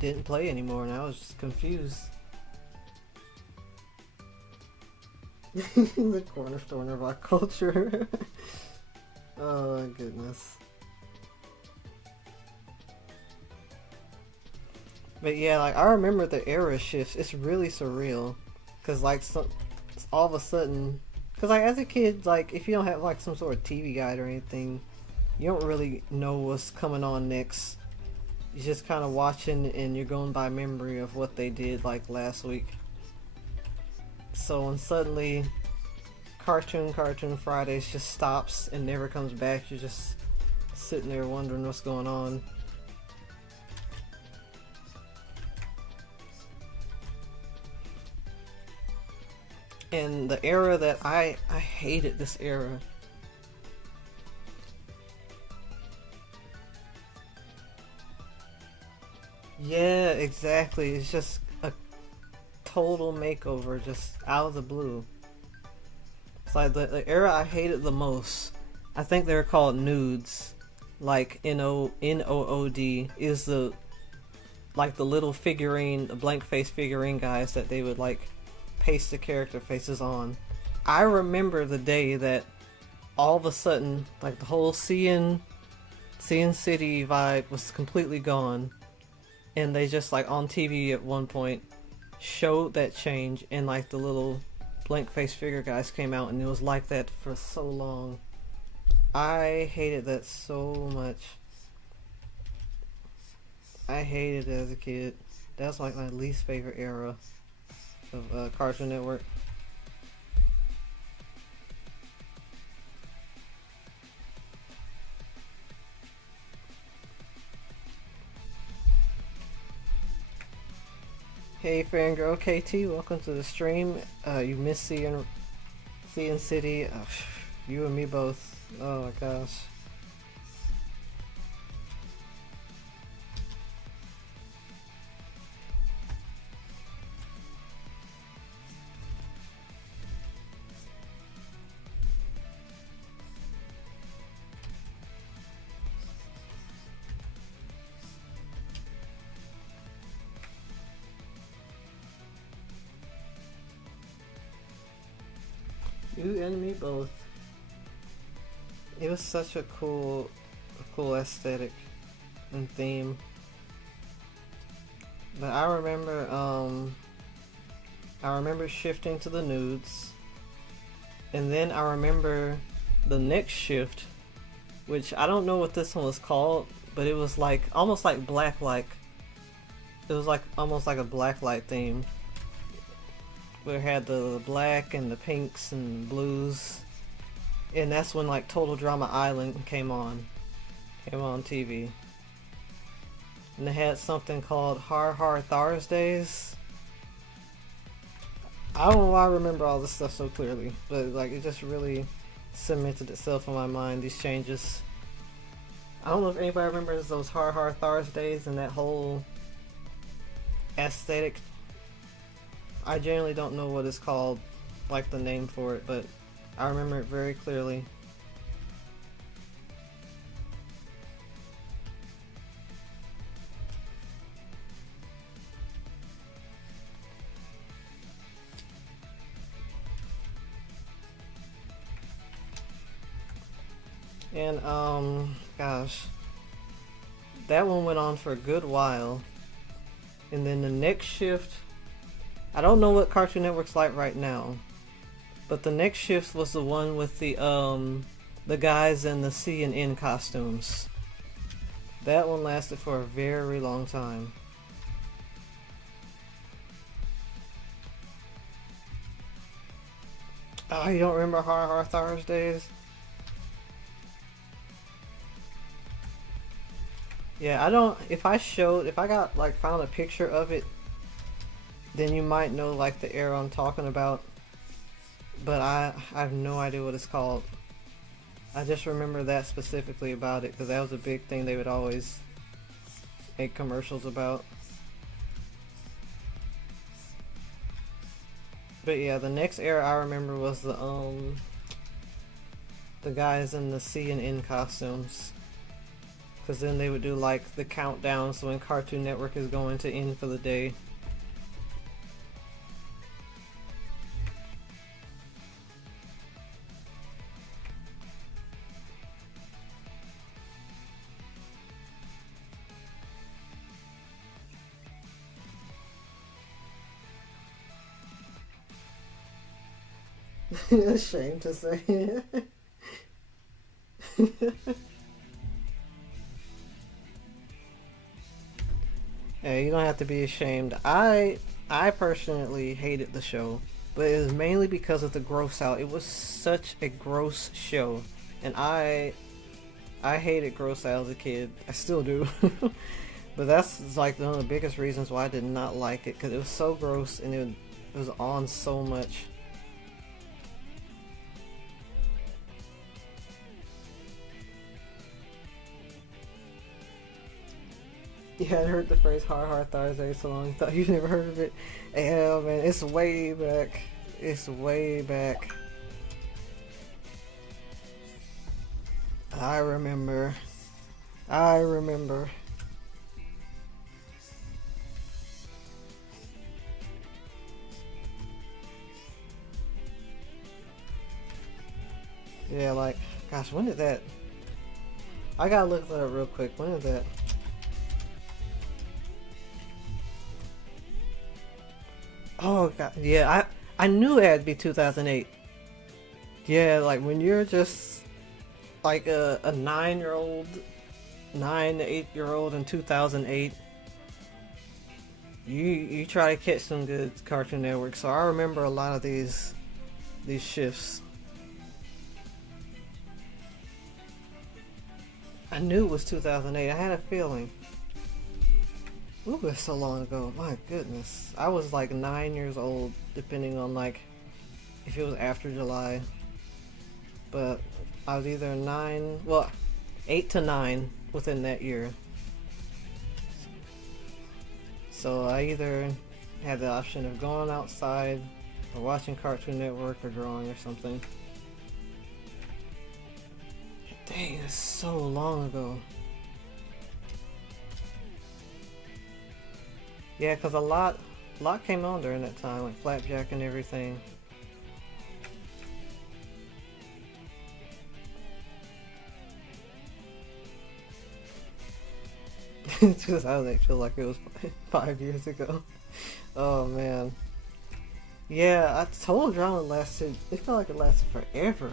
didn't play anymore, and I was just confused. The cornerstone of our culture. Oh my goodness. But yeah, like I remember the era shifts. It's really surreal, cause like all of a sudden, cause like as a kid, like if you don't have like some sort of TV guide or anything, you don't really know what's coming on next. You're just kind of watching and you're going by memory of what they did like last week. So when suddenly Cartoon Fridays just stops and never comes back, you're just sitting there wondering what's going on. And the era that I hated this era. Yeah, exactly. It's just a total makeover just out of the blue. It's like the era I hated the most. I think they were called nudes. Like Nood is the like the little figurine, the blank face figurine guys that they would like paste the character faces on. I remember the day that all of a sudden, like the whole Sea City vibe was completely gone, and they just like on TV at one point showed that change, and like the little blank face figure guys came out, and it was like that for so long. I hated that so much. I hated it as a kid. That's like my least favorite era of Cartoon Network. Hey Fangirl KT, welcome to the stream. You missed seeing City. You and me both. Oh my gosh. You and me both. It was such a cool aesthetic and theme. But I remember shifting to the nudes, and then I remember the next shift, which I don't know what this one was called, but it was like almost like Blacklight. It was like almost like a Blacklight theme. We had the black and the pinks and blues, and that's when like Total Drama Island came on TV, and they had something called Har Har Thursdays. I don't know why I remember all this stuff so clearly, but like it just really cemented itself in my mind. These changes. I don't know if anybody remembers those Har Har Thursdays and that whole aesthetic. I generally don't know what it's called, like the name for it, but I remember it very clearly. And gosh, that one went on for a good while, and then the next shift, I don't know what Cartoon Network's like right now, but the next shift was the one with the guys in the C and N costumes. That one lasted for a very long time. Oh, you don't remember Har Har Thursdays? Yeah, I don't. If I got like found a picture of it, then you might know like the era I'm talking about. But I have no idea what it's called. I just remember that specifically about it because that was a big thing they would always make commercials about. But yeah, the next era I remember was the guys in the C and N costumes. Because then they would do like the countdown, so when Cartoon Network is going to end for the day. Ashamed to say it. Yeah, you don't have to be ashamed. I personally hated the show, but it was mainly because of the gross out. It was such a gross show, and I hated gross out as a kid. I still do. But that's like one of the biggest reasons why I did not like it, because it was so gross and it was on so much. Yeah, I heard the phrase "Hard Hard Thursday" so long. Thought you've never heard of it. Yeah, man, it's way back. It's way back. I remember. I remember. Yeah, like, gosh, when did that? I gotta look that up real quick. When did that? Oh god, yeah, I knew it had to be 2008. Yeah, like when you're just like a 9-year old, 8-year old in 2008, you try to catch some good Cartoon Network. So I remember a lot of these shifts. I knew it was 2008. I had a feeling. Ooh, that's so long ago. My goodness. I was like 9 years old, depending on like if it was after July. But I was either 8 to 9 within that year. So I either had the option of going outside or watching Cartoon Network or drawing or something. Dang, that's so long ago. Yeah, because a lot came on during that time, like Flapjack and everything. Just I like feel like it was 5 years ago. Oh man. Yeah, I told drama lasted. It felt like it lasted forever.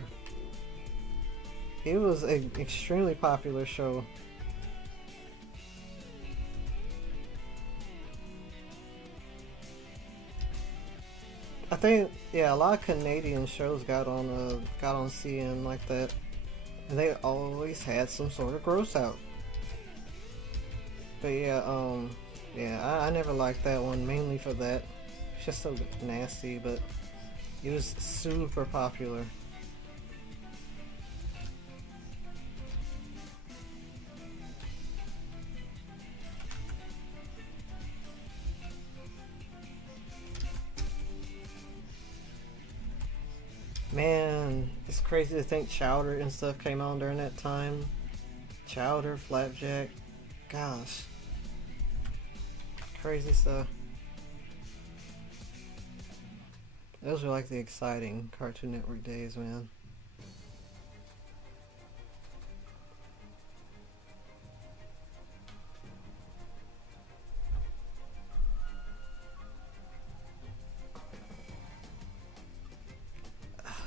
It was an extremely popular show. I think yeah, a lot of Canadian shows got on CN like that, and they always had some sort of gross out. But yeah, yeah, I never liked that one mainly for that. It's just so nasty, but it was super popular. Man, it's crazy to think Chowder and stuff came on during that time. Chowder, Flapjack, gosh, crazy stuff. Those were like the exciting Cartoon Network days, man.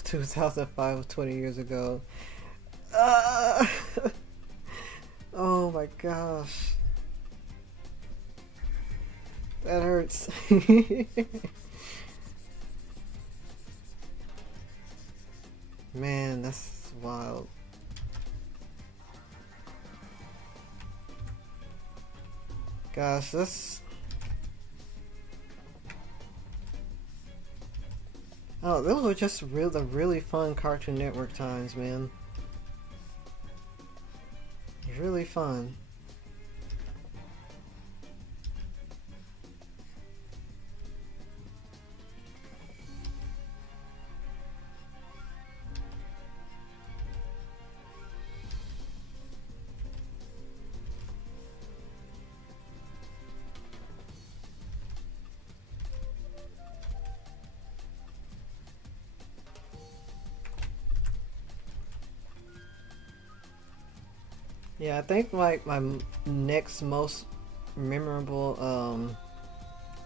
2005 was 20 years ago. Uh, oh my gosh. That hurts. Man, that's wild. Gosh, this. Oh, those were just the really fun Cartoon Network times, man. Really fun. Yeah, I think like my next most memorable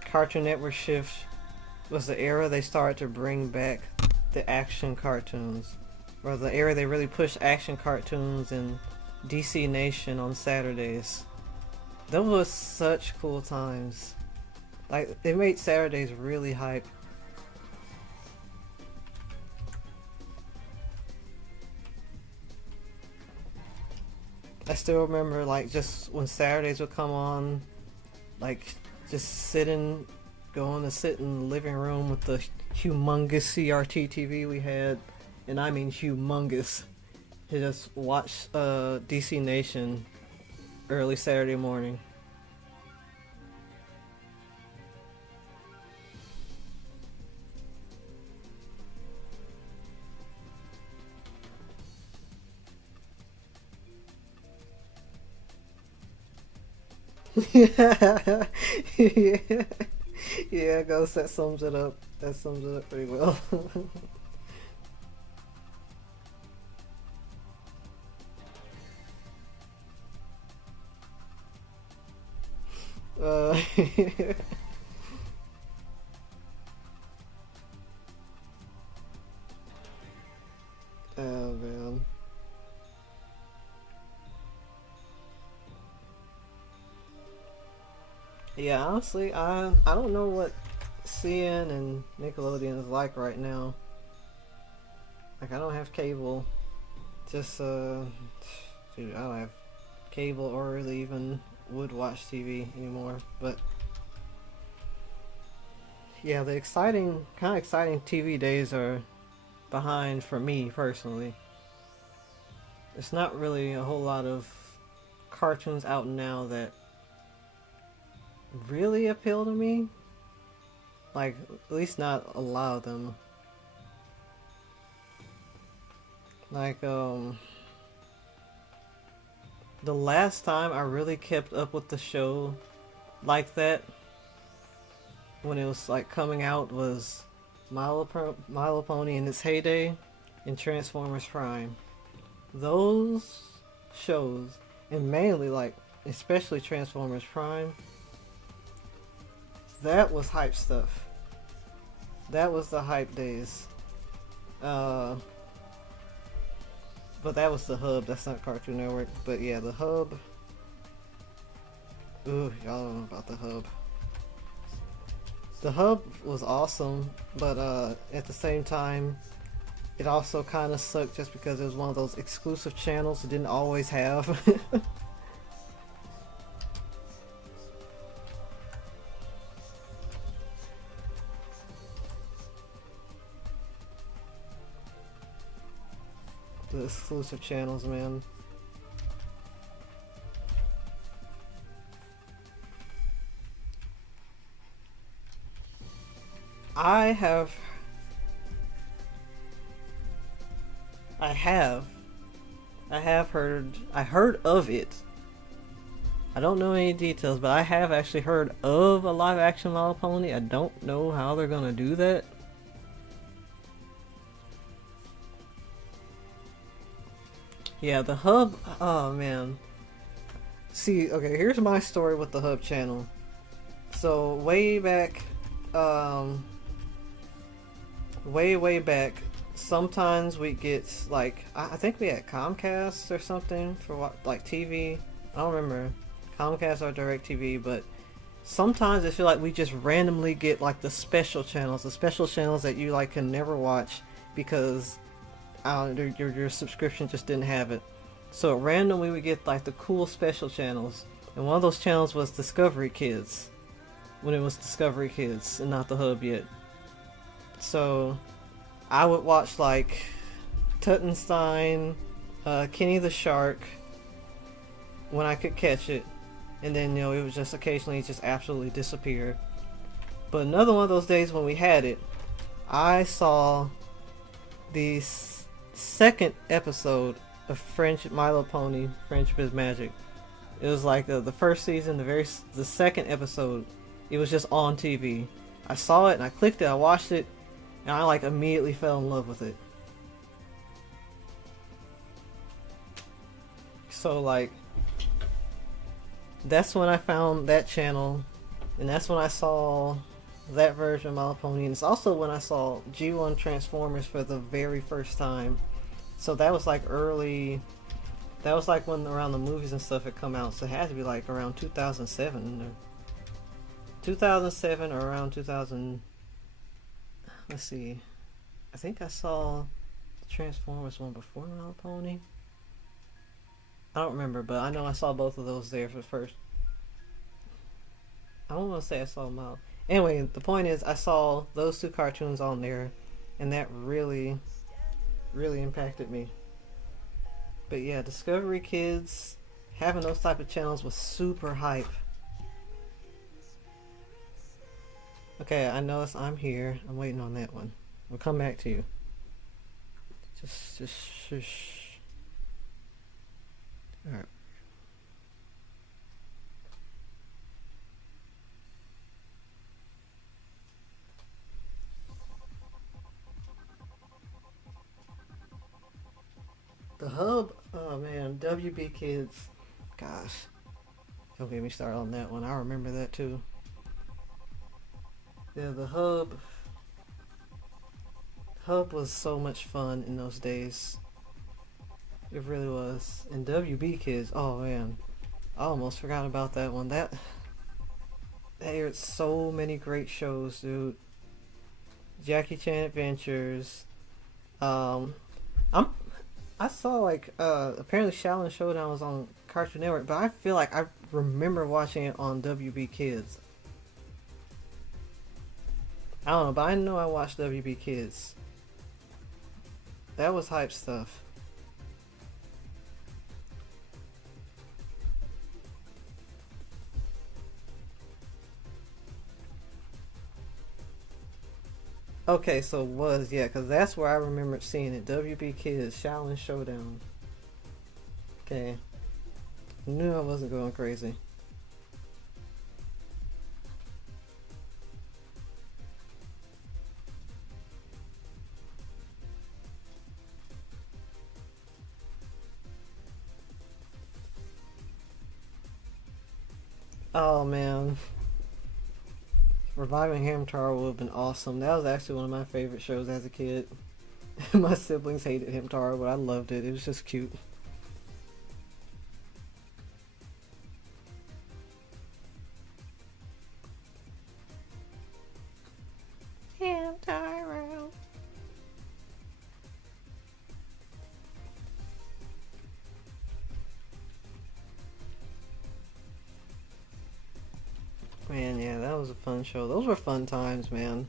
Cartoon Network shift was the era they started to bring back the action cartoons, or the era they really pushed action cartoons and DC Nation on Saturdays. Those were such cool times. Like, it made Saturdays really hype. I still remember, like, just when Saturdays would come on, like, just going to sit in the living room with the humongous CRT TV we had, and I mean humongous, to just watch DC Nation early Saturday morning. Yeah, yeah, yeah. Ghost. That sums it up. That sums it up pretty well. uh, oh man. Yeah, honestly, I don't know what CN and Nickelodeon is like right now. Like, I don't have cable. Just dude, I don't have cable or really even would watch TV anymore. But yeah, the kind of exciting TV days are behind for me personally. It's not really a whole lot of cartoons out now that really appeal to me. Like, at least not a lot of them. Like, the last time I really kept up with the show like that, when it was like coming out, was Milo Pony in its heyday and Transformers Prime. Those shows, and mainly like, especially Transformers Prime, that was hype stuff. That was the hype days. Uh, but that was the Hub. That's not Cartoon Network. But yeah, the Hub. Ooh, y'all don't know about the Hub. The Hub was awesome, but at the same time, it also kind of sucked just because it was one of those exclusive channels it didn't always have. The exclusive channels, man. I have. I have. I heard of it. I don't know any details, but I have actually heard of a live action My Little Pony. I don't know how they're gonna do that. Yeah, the Hub. Oh man. See, okay, here's my story with the Hub channel. So way back, um, way back, sometimes we get like I think we had Comcast or something for what, like TV. I don't remember Comcast or DirecTV, but sometimes I feel like we just randomly get like the special channels that you like can never watch because your subscription just didn't have it. So randomly we get like the cool special channels, and one of those channels was Discovery Kids, when it was Discovery Kids and not the Hub yet. So I would watch like Tuttenstein, Kenny the Shark when I could catch it, and then it would just occasionally just absolutely disappear. But another one of those days when we had it, I saw the second episode of My Little Pony Friendship is Magic. It was like the first season, the second episode. It was just on TV. I saw it and I clicked it, I watched it, and I like immediately fell in love with it. So like That's when I found that channel, and that's when I saw that version of My Little Pony. And it's also when I saw G1 Transformers for the very first time. So that was like early. That was like when around the movies and stuff had come out. So it had to be like around 2007 or 2007 or around 2000. Let's see. I think I saw the Transformers one before My Little Pony. I don't remember, but I know I saw both of those there for the first. I don't want to say I saw them out. Anyway, the point is, I saw those two cartoons on there, and that really, really impacted me. But yeah, Discovery Kids, having those type of channels was super hype. Okay, I know I'm here. I'm waiting on that one. We'll come back to you. Just shush. All right. The hub, oh man, WB Kids. Gosh, don't get me started on that one. I remember that too. Yeah, the hub. Hub was so much fun in those days. It really was. And WB Kids, oh man, I almost forgot about that one. That aired so many great shows, dude. Jackie Chan Adventures. Um, I'm I saw like apparently Shaolin Showdown was on Cartoon Network, but I feel like I remember watching it on WB Kids. I don't know, but I know I watched WB Kids. That was hype stuff. Okay, so was yeah, because that's where I remember seeing it. WB Kids, Shaolin Showdown. Okay, knew I wasn't going crazy. Oh man, reviving Hamtaro would have been awesome. That was actually one of my favorite shows as a kid. My siblings hated Hamtaro, but I loved it. It was just cute. Hamtaro. Man, yeah, that was a fun show. Those were fun times, man.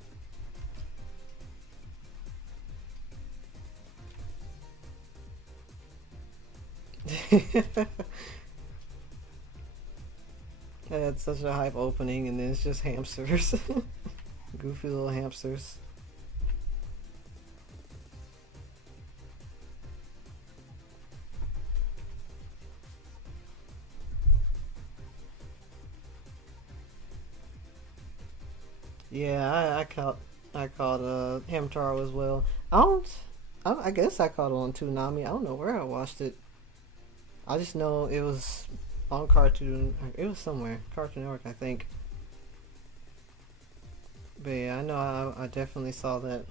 It had such a hype opening, and then it's just hamsters. Goofy little hamsters. Yeah, I caught Hamtaro as well. I guess I caught it on Toonami. I don't know where I watched it. I just know it was on Cartoon. It was somewhere Cartoon Network, I think. But yeah, I know I definitely saw that.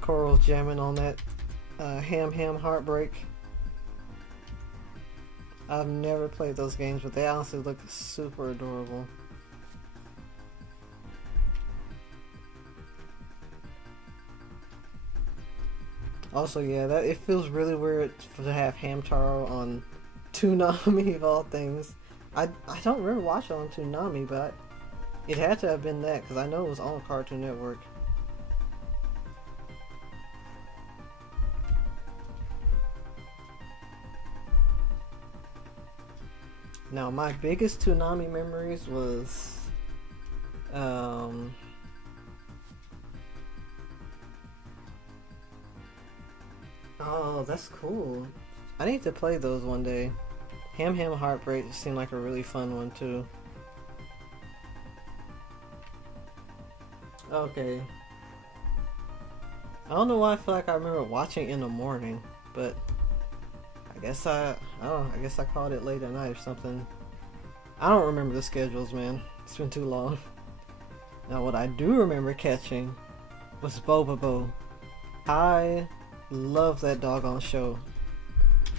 Coral jamming on that Ham Ham Heartbreak. I've never played those games, but they honestly look super adorable. Also, yeah, that it feels really weird to have Hamtaro on Toonami of all things. I don't remember watching it on Toonami, but it had to have been that because I know it was on Cartoon Network. Now, my biggest Toonami memories was, um, oh, that's cool. I need to play those one day. Ham Ham Heartbreak seemed like a really fun one too. Okay. I don't know why I feel like I remember watching in the morning, but I don't know, I guess I called it late at night or something. I don't remember the schedules, man. It's been too long. Now, what I do remember catching was Bobobo. I love that doggone show.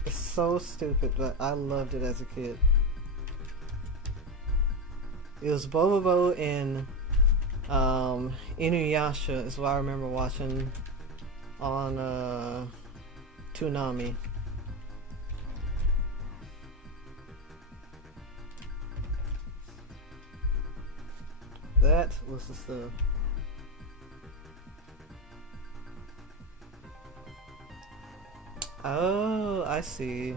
It's so stupid, but I loved it as a kid. It was Bobobo and Inuyasha is what I remember watching on Toonami. That was the stuff. Oh, I see.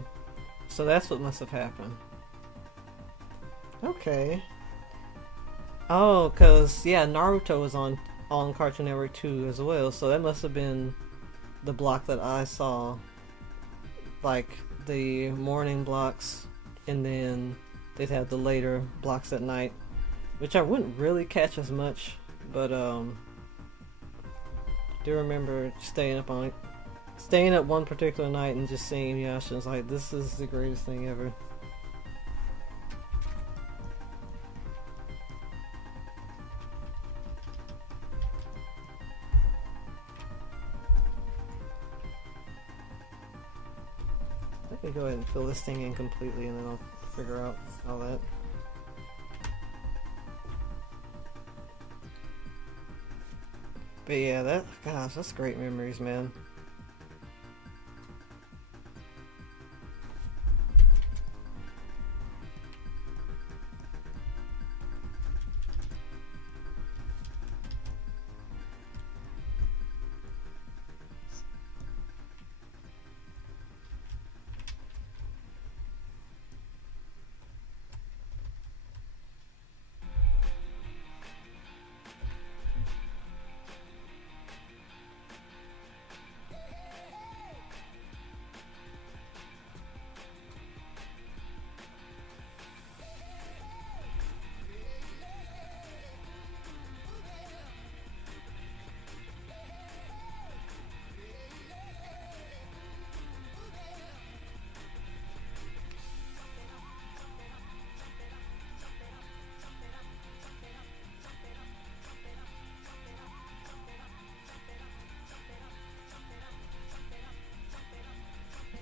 So that's what must have happened. Okay. Oh, cause yeah, Naruto was on Cartoon Network 2 as well. So that must have been the block that I saw, like the morning blocks, and then they'd have the later blocks at night, which I wouldn't really catch as much, but do remember staying up one particular night and just seeing Yasha. It's like, this is the greatest thing ever. I can go ahead and fill this thing in completely and then I'll figure out all that. But yeah, gosh, that's great memories, man.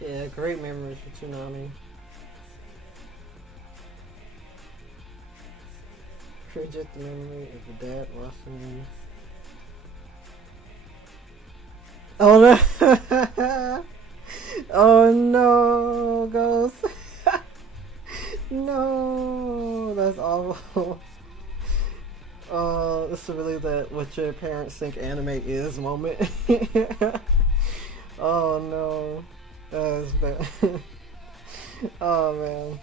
Yeah, great memories for Toonami. Project the memory of the dad watching. Oh no! Oh no, Ghost! No, that's awful. Oh, this is really that what your parents think anime is moment. Oh no. That's bad. Oh man.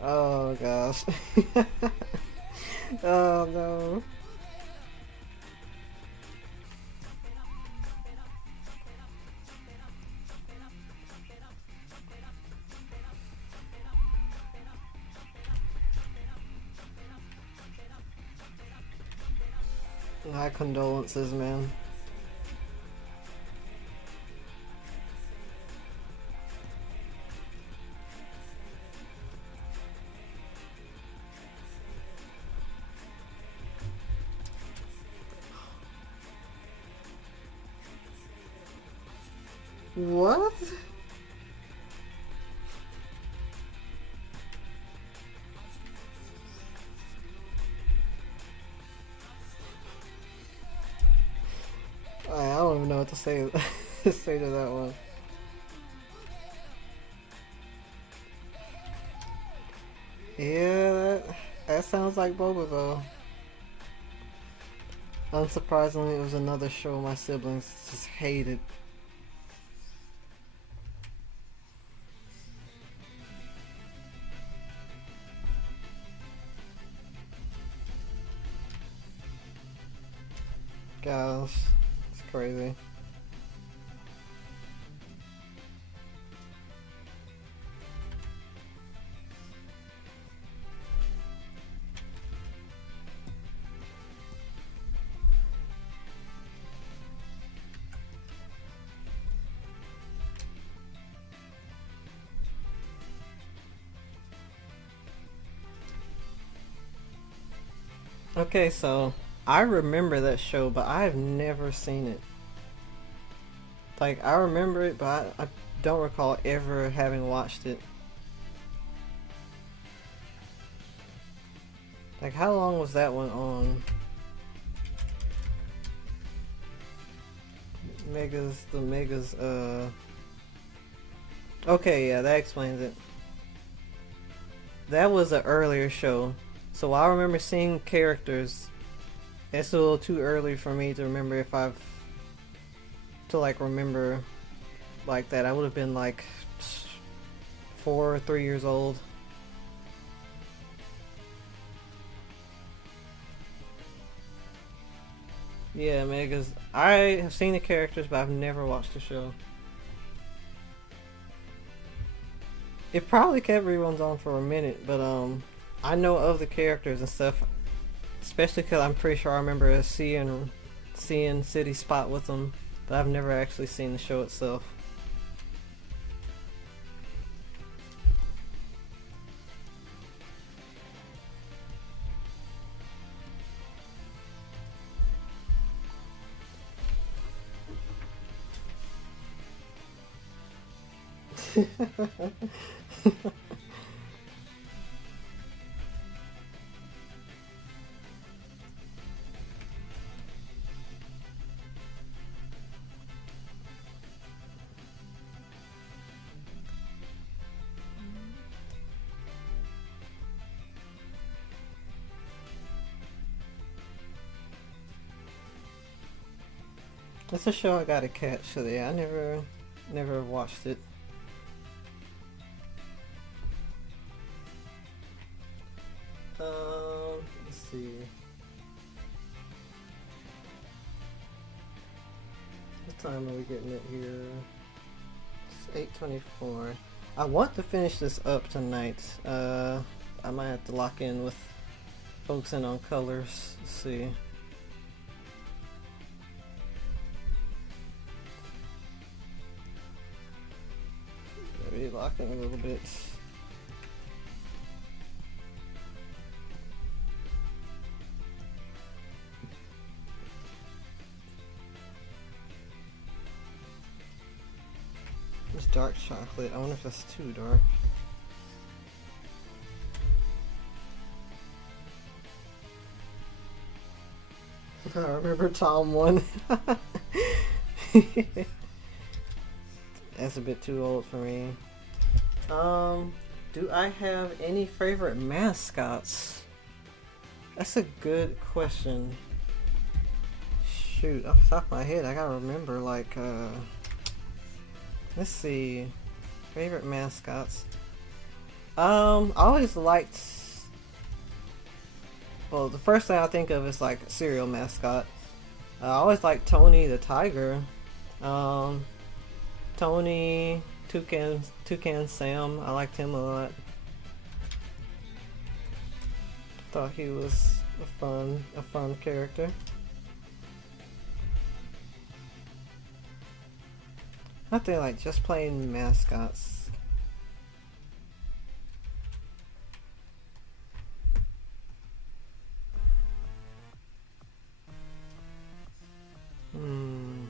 Oh gosh. Oh no. My condolences, man. What? I don't even know what to say say to that one. Yeah, that sounds like Boba though. Unsurprisingly, it was another show my siblings just hated. Gosh, it's crazy. Okay, so I remember that show, but I've never seen it. Like I remember it, but I don't recall ever having watched it. Like how long was that one on? Megas. Okay, yeah, that explains it. That was an earlier show, so I remember seeing characters. It's a little too early for me to remember if I've to like remember like that. I would have been like 4 or 3 years old. Yeah, Megas. I have seen the characters, but I've never watched the show. It probably kept reruns on for a minute, but I know of the characters and stuff. Especially because I'm pretty sure I remember seeing City Spot with them, but I've never actually seen the show itself. It's a show I gotta catch, so yeah, I never watched it. Let's see. What time are we getting it here? It's 8:24. I want to finish this up tonight. I might have to lock in with focusing on colors. Let's see. Maybe lock in a little bit. It's dark chocolate. I wonder if that's too dark. I remember Tom 1. That's a bit too old for me. Do I have any favorite mascots? That's a good question. Shoot, off the top of my head, I gotta remember, like, let's see. Favorite mascots. I always liked. Well, the first thing I think of is like cereal mascot. I always liked Tony the tiger. Um, Tony, Toucan Sam. I liked him a lot. Thought he was a fun character. Nothing like just plain mascots. Hmm.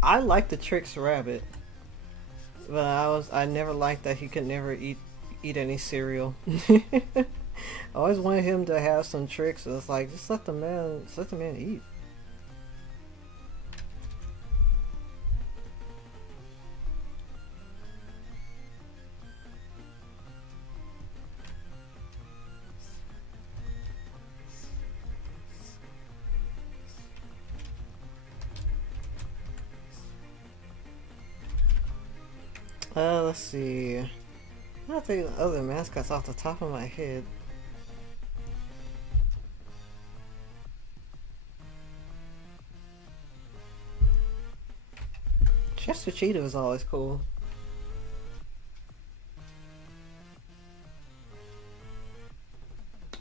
I like the Trix Rabbit, but I never liked that he could never eat any cereal. I always wanted him to have some tricks. It's like just let the man eat. Let's see. I'm not thinking of other mascots off the top of my head. Chester Cheetah was always cool.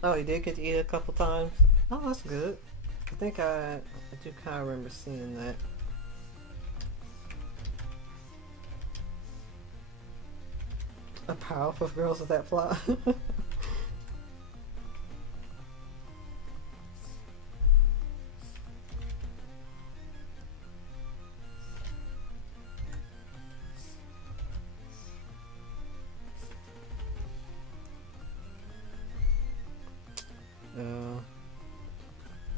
Oh, he did get to eat a couple times. Oh, that's good. I think I do kind of remember seeing that. A powerful girls with that plot.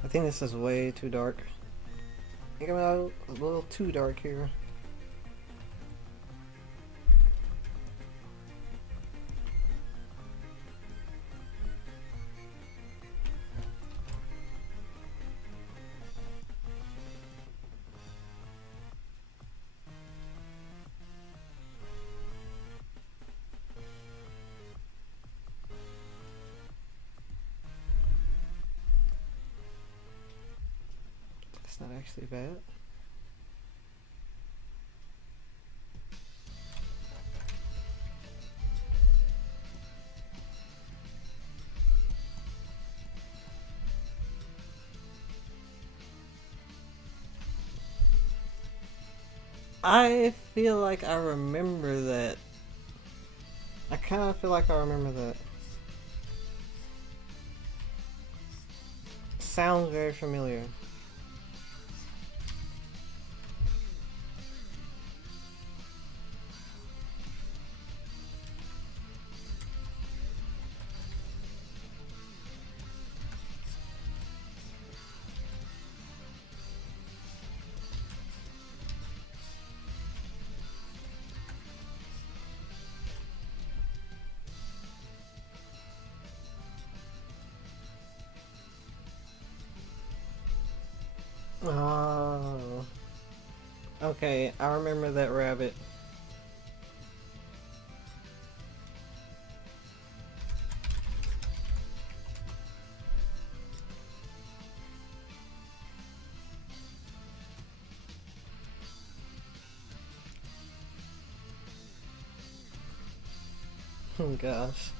I think this is way too dark. I think I'm a little too dark here. That's not actually bad. I feel like I remember that. I kind of feel like I remember that. Sounds very familiar. Oh. Okay, I remember that rabbit. Oh gosh.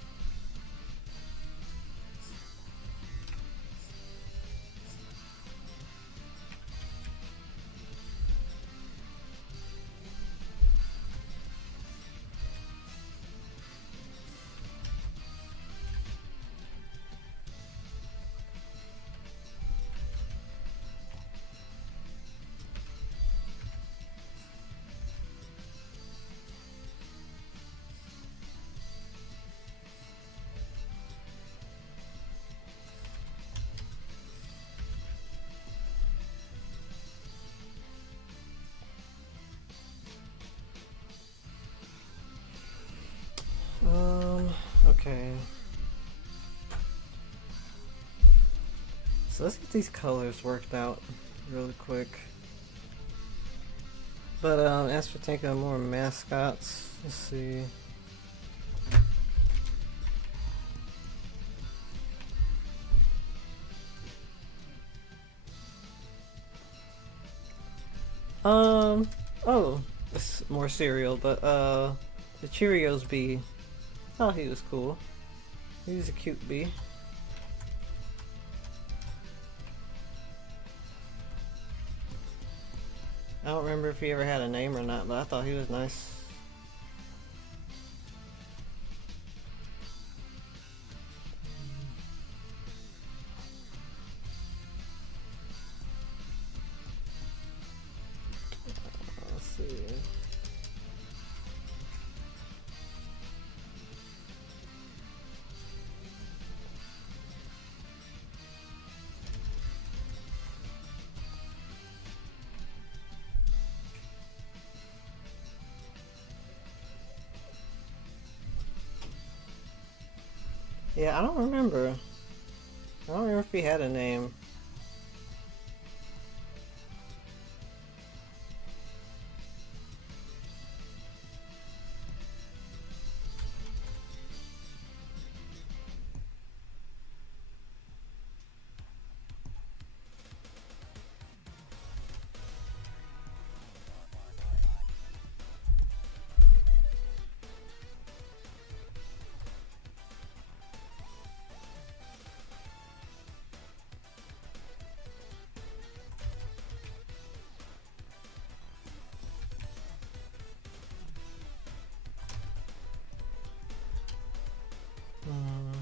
Okay. So let's get these colors worked out really quick. But as for taking more mascots, let's see. Oh, it's more cereal, but the Cheerios bee. I thought he was cool. He was a cute bee. I don't remember if he ever had a name or not, but I thought he was nice. Let's see. Yeah, I don't remember. I don't remember if he had a name. Mm.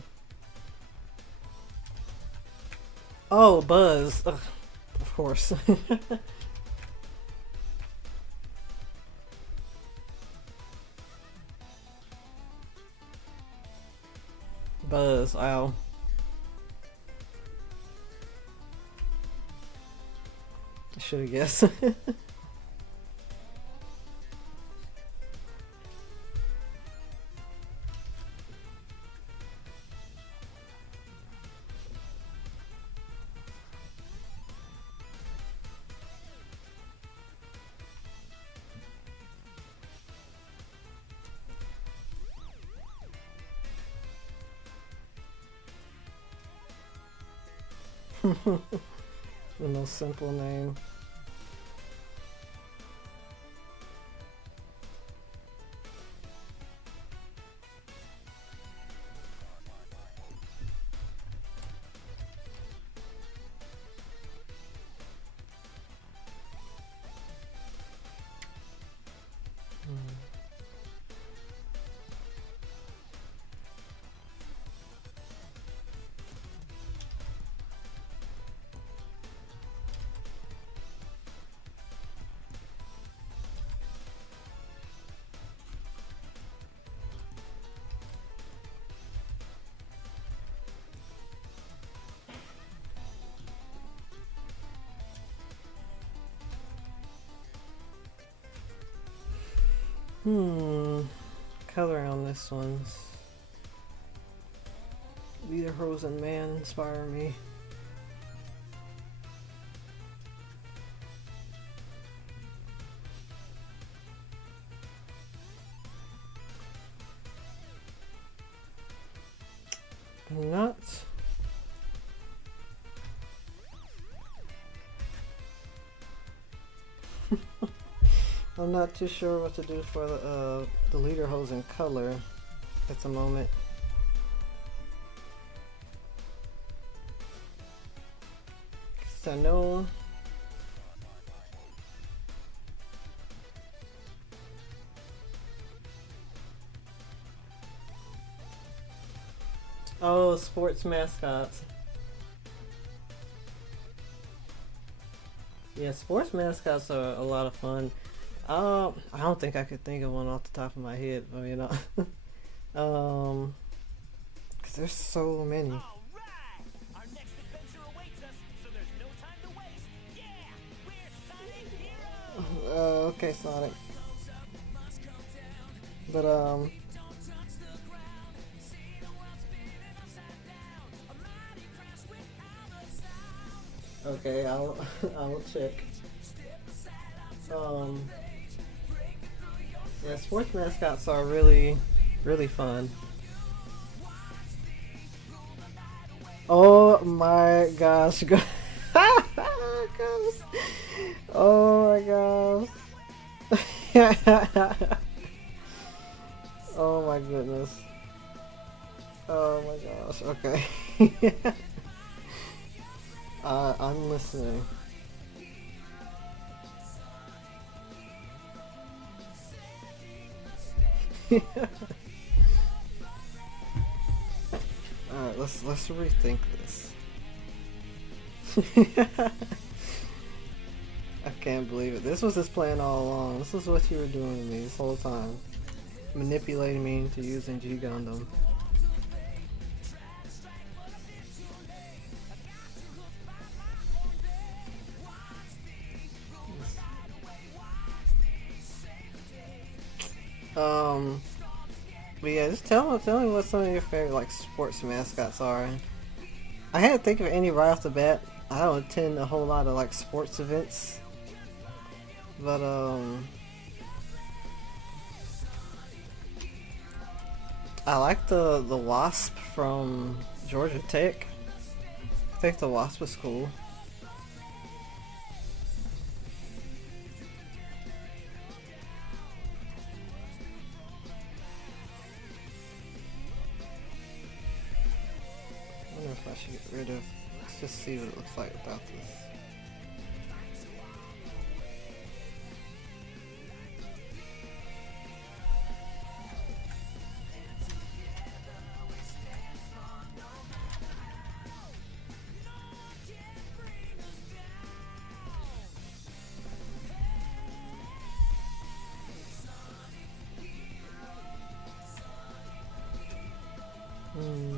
Oh, Buzz. Ugh, of course. Buzz. Wow. I should have guessed. The most simple name. Color on this one's Lederhosen Man inspire me. I'm not. I'm not too sure what to do for the Lederhosen color at the moment. So I know. Oh, sports mascots. Yeah, sports mascots are a lot of fun. I don't think I could think of one off the top of my head. I mean, 'cause there's so many. Our next adventure awaits us, so there's no time to waste. Yeah, we're Sonic Heroes. Okay, Sonic. But okay, I'll I'll check. Yeah, sports mascots are really fun. Oh my gosh. Oh my gosh. Oh my goodness. Oh my gosh. Okay. I'm listening. Alright, let's rethink this. I can't believe it. This was his plan all along. This is what you were doing to me this whole time. Manipulating me into using G Gundam. But yeah, just tell me what some of your favorite like sports mascots are. I had to think of any right off the bat. I don't attend a whole lot of like sports events, but I like the Wasp from Georgia Tech. I think the Wasp was cool. I wonder if I should get rid of. Let's just see what it looks like without this. Hmm.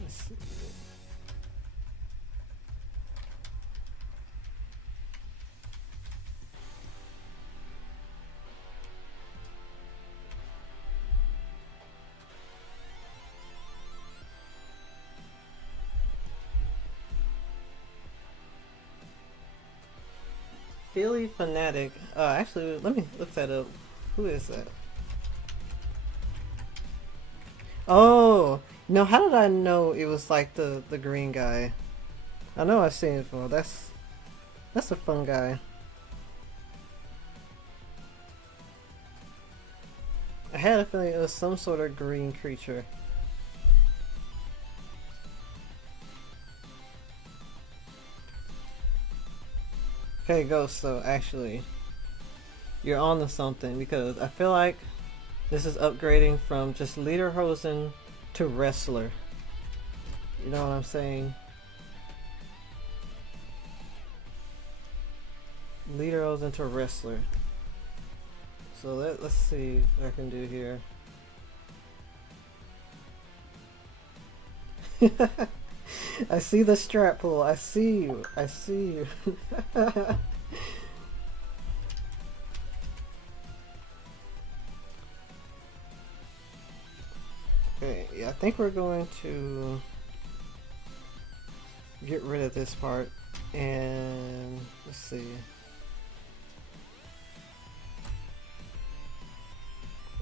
Let's see. Philly Fanatic. Actually, let me look that up. Who is that? Oh, no. How did I know it was like the green guy? I know I've seen it before. That's a fun guy. I had a feeling it was some sort of green creature. Okay, Ghost. So actually, you're on to something because I feel like this is upgrading from just Lederhosen to Wrestler. You know what I'm saying? Lederhosen to Wrestler. So let's see what I can do here. I see the strap pull. I see you. I see you. Okay, yeah, I think we're going to get rid of this part and let's see.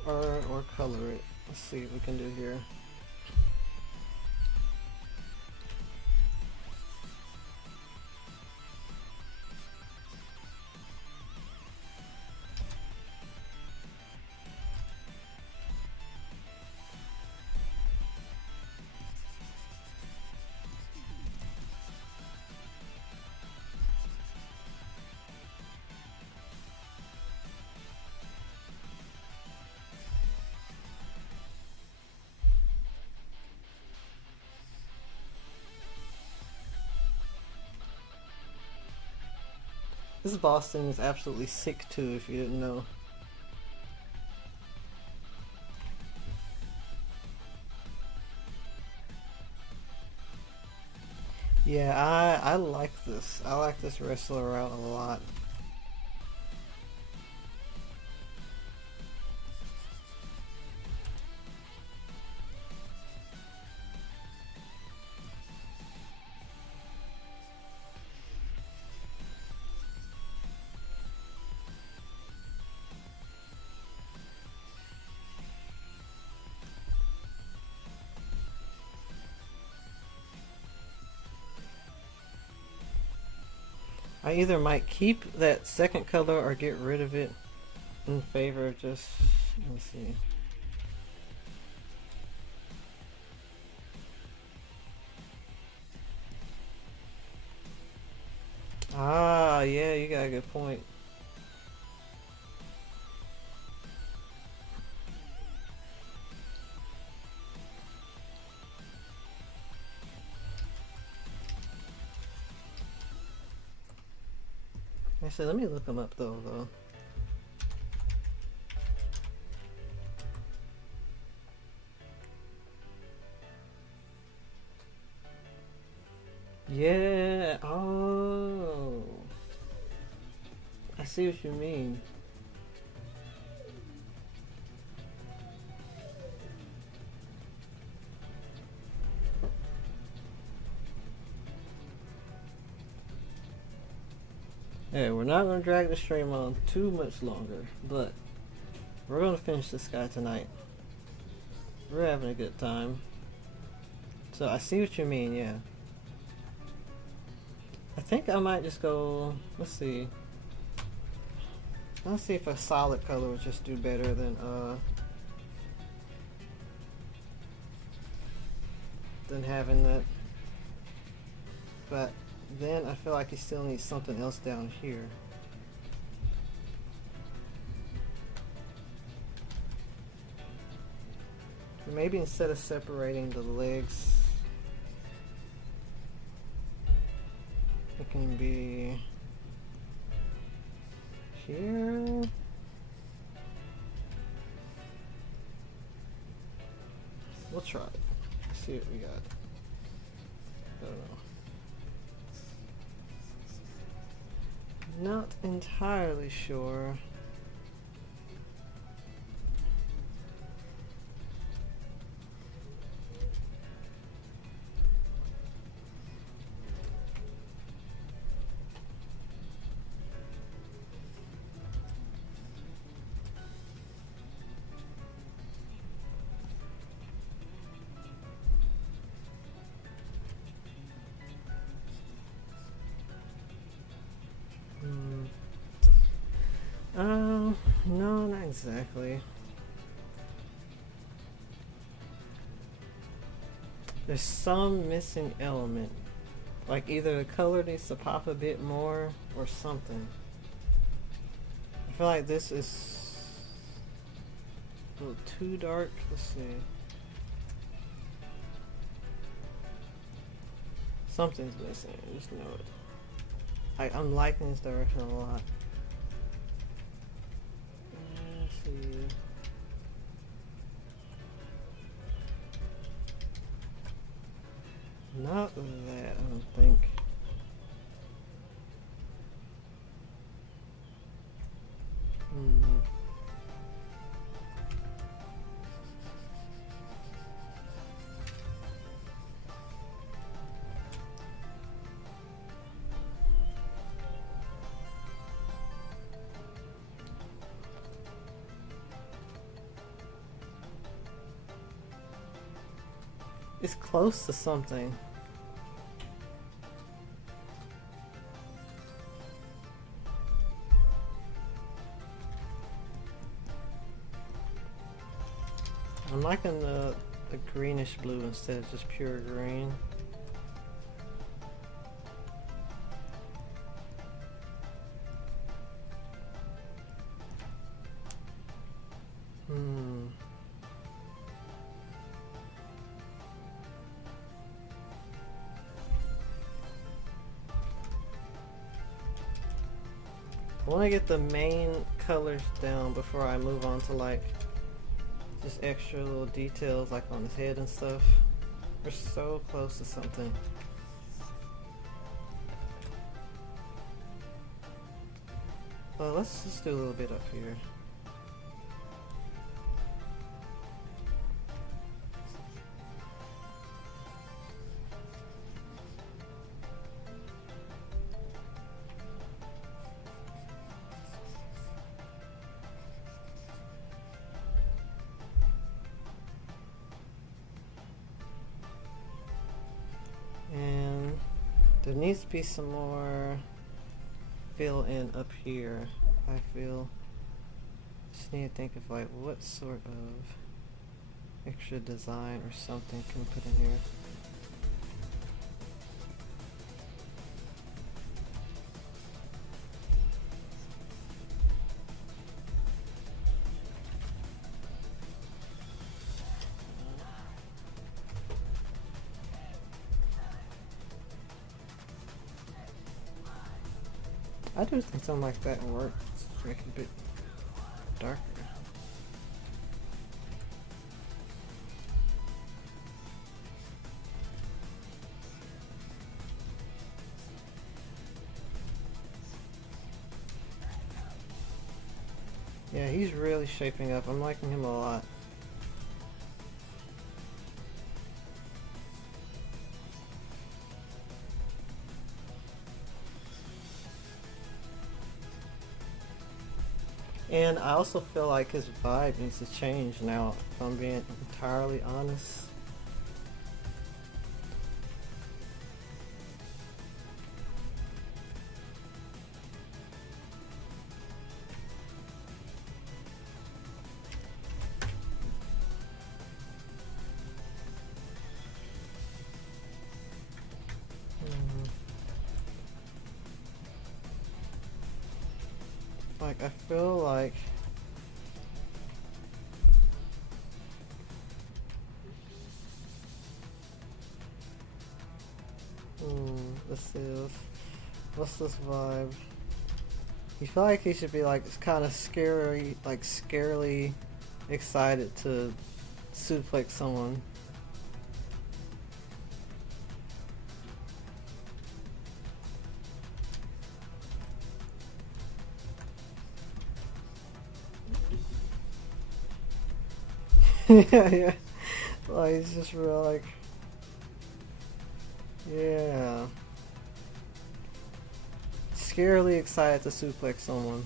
Or color it. Let's see what we can do here. This boss thing is absolutely sick too, if you didn't know. Yeah, I like this. I like this wrestler route a lot. I either might keep that second color or get rid of it in favor of just, let's see. Ah, yeah, you got a good point. Actually, let me look them up though. Yeah, oh. I see what you mean. Hey, we're not going to drag the stream on too much longer, but we're going to finish this guy tonight. We're having a good time. So I see what you mean, yeah. I think I might just go. Let's see. Let's see if a solid color would just do better than having that. But then I feel like he still needs something else down here. Maybe instead of separating the legs, it can be here. We'll try it. See what we got. I don't know. Not entirely sure. No, not exactly. There's some missing element. Like either the color needs to pop a bit more or something. I feel like this is a little too dark. Let's see. Something's missing, I just know it. I'm liking this direction a lot. Let's see. Not that, I don't think. It's close to something. I'm liking the greenish blue instead of just pure green. I want to get the main colors down before I move on to like just extra little details like on his head and stuff. We're so close to something. Well, let's just do a little bit up here. There needs to be some more fill in up here. I feel just need to think of like what sort of extra design or something can we put in here. I do think something like that would work. Just make it a bit darker. Yeah, he's really shaping up. I'm liking him a lot. And I also feel like his vibe needs to change now, if I'm being entirely honest. Like, I feel like... Let's see this. What's this vibe? You feel like he should be like kind of scary, like scarily excited to suplex someone. Yeah, yeah. Like he's just real like, yeah. Scarily excited to suplex someone.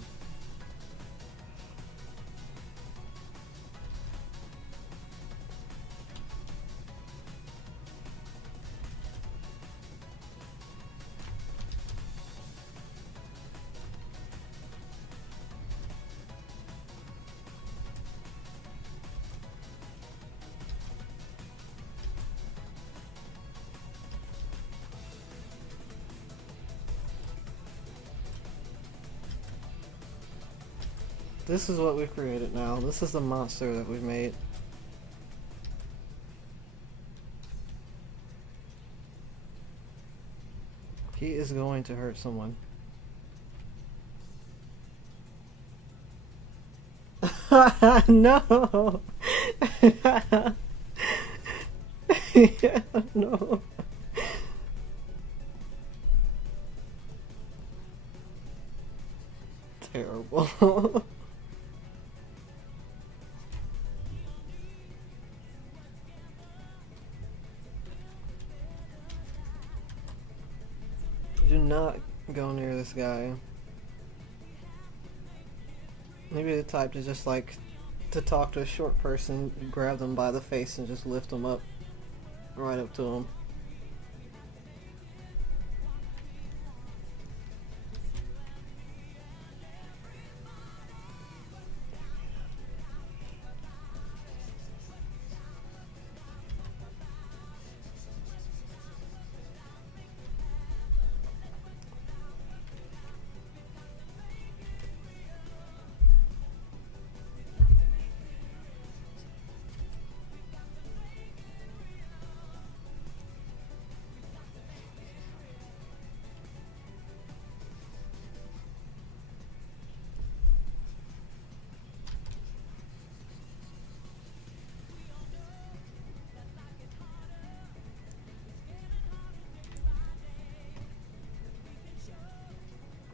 This is what we've created now. This is the monster that we've made. He is going to hurt someone. No! Yeah, no. Terrible. Do not go near this guy. Maybe the type to just like to talk to a short person, grab them by the face and just lift them up right up to him.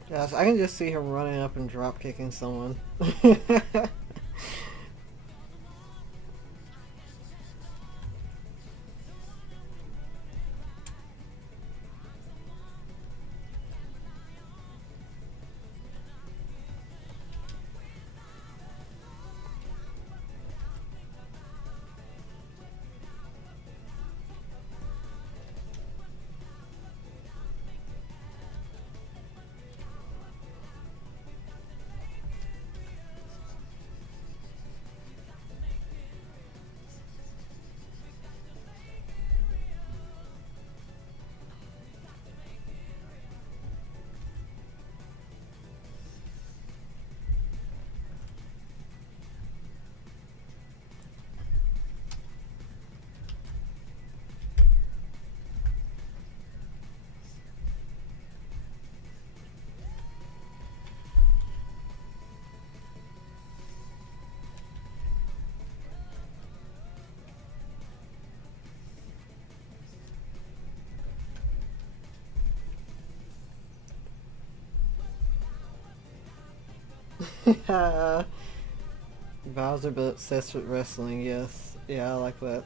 Yes, I can just see him running up and drop kicking someone. Bowser but obsessed with wrestling, yes. Yeah, I like that.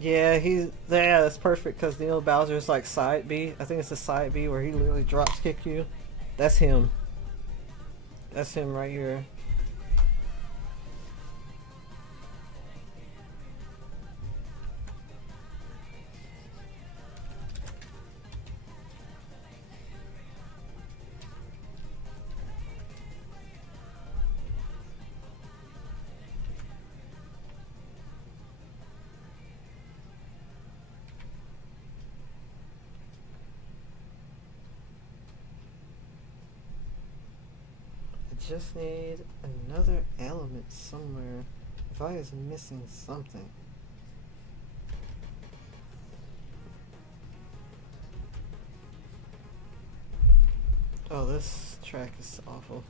Yeah, yeah, that's perfect because Neil Bowser's like side B. I think it's the side B where he literally drops kick you. That's him. That's him right here. I just need another element somewhere. If I was missing something. Oh, this track is awful.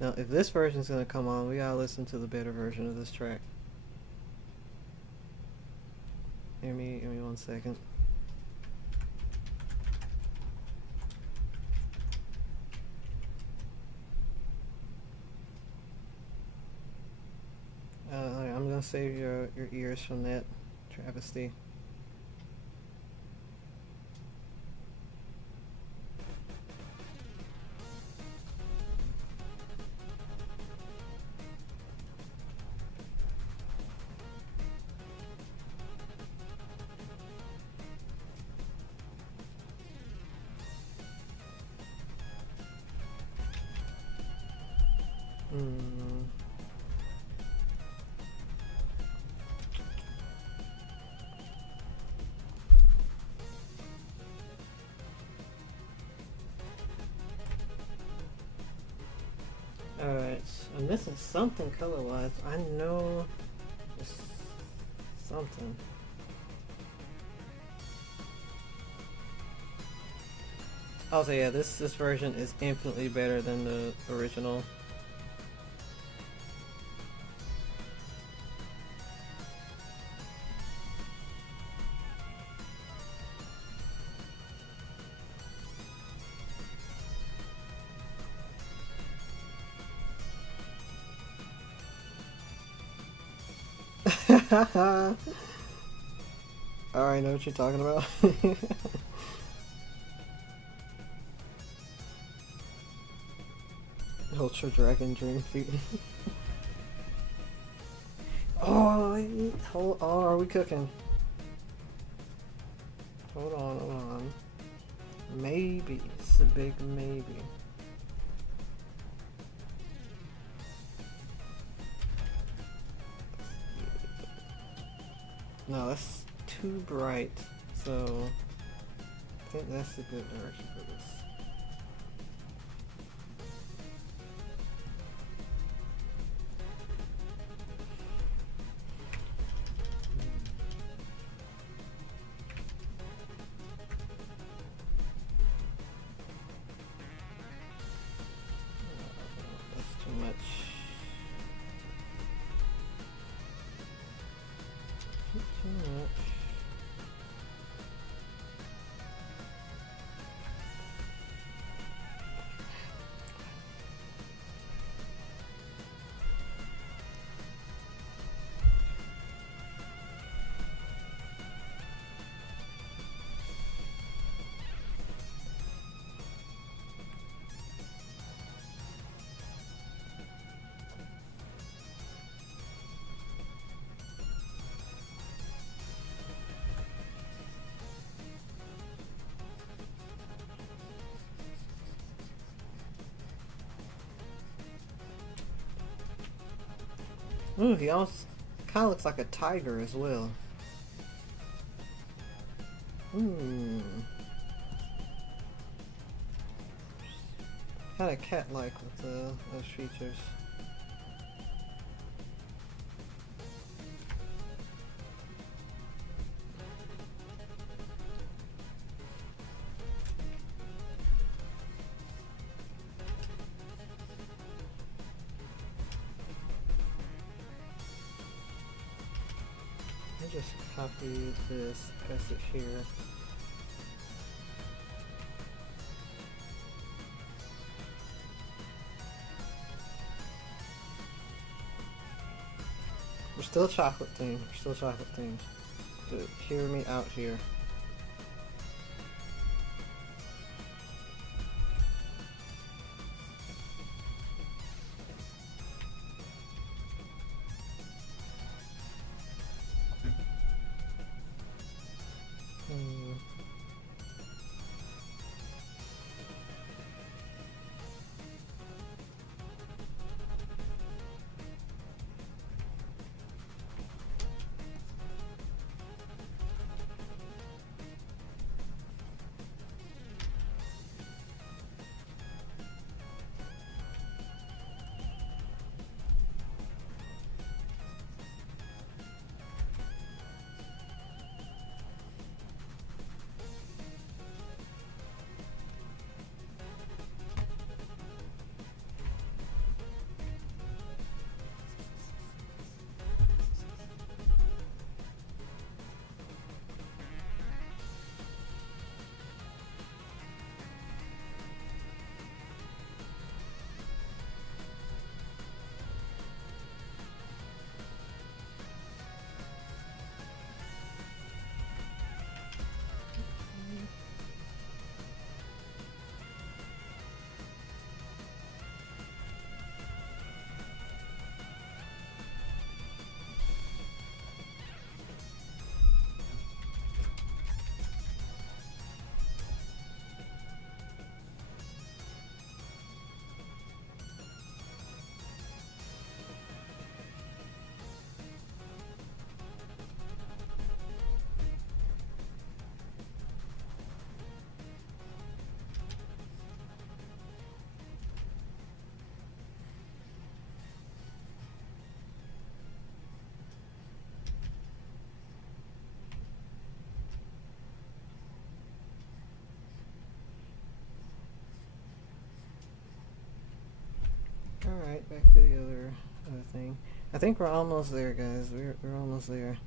Now, if this version's gonna come on, we gotta listen to the better version of this track. Give me 1 second. I'm gonna save your ears from that travesty. Hmm. Alright, I'm missing something color-wise. I know it's something. Also, yeah, this version is infinitely better than the original. I already know what you're talking about. Ultra Dragon Dream Feet. Oh, are we cooking? Hold on. Maybe. It's a big maybe. No, that's too bright. So, I think that's a good direction for this. That's too much. Too much. Ooh, he almost kind of looks like a tiger as well. Kind of cat-like with those features. I just copied this, paste it here. We're still chocolate themed. We're still chocolate themed. But hear me out here. Hmm. Alright, back to the other thing. I think we're almost there, guys. We're almost there.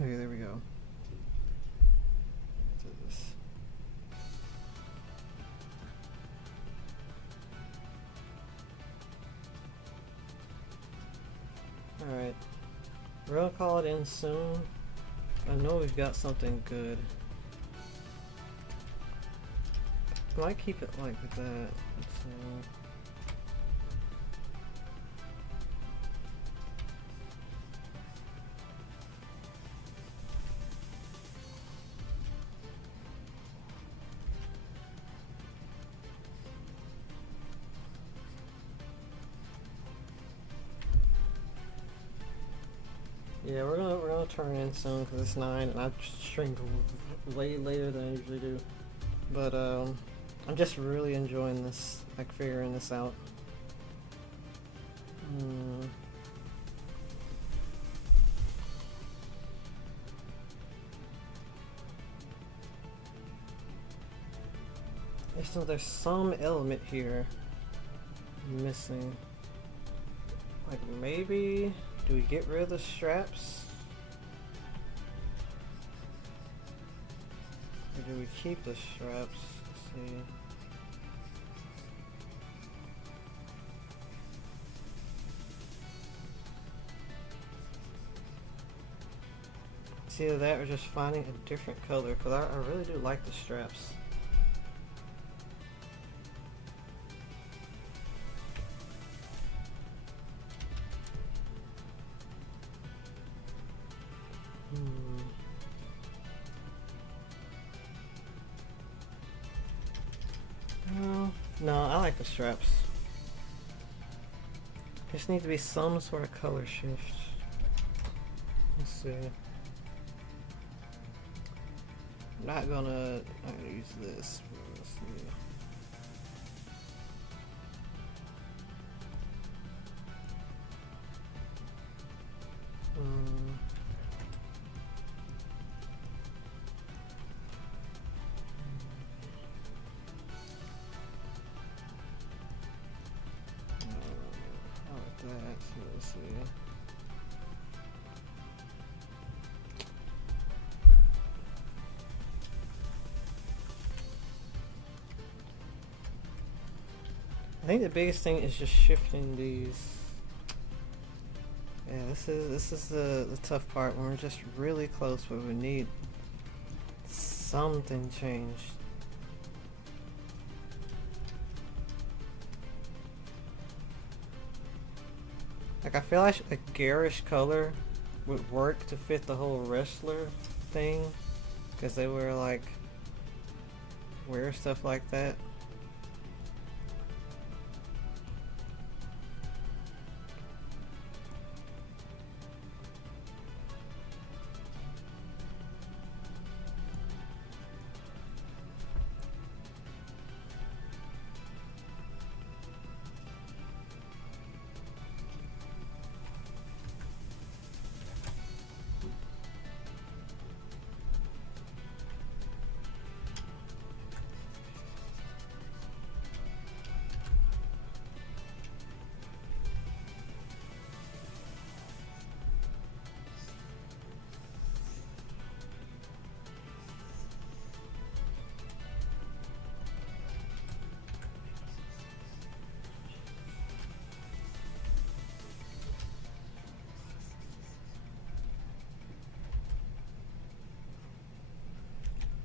Okay, there we go. Do this. Alright. We're gonna call it in soon. I know we've got something good. I might keep it like that. Let's see. Yeah, we're gonna turn in soon because it's 9, and I streamed way later than I usually do. But I'm just really enjoying this, like figuring this out. There's some element here missing. Like maybe, do we get rid of the straps? Or do we keep the straps? Let's see. It's either that or just finding a different color, because I really do like the straps. No, I like the straps. Just need to be some sort of color shift. Let's see. I'm not gonna use this. Let's see. Mm. How about that? Let's see. I think the biggest thing is just shifting these. Yeah, this is the tough part when we're just really close, but we need something changed. Like I feel like a garish color would work to fit the whole wrestler thing, because they wear stuff like that.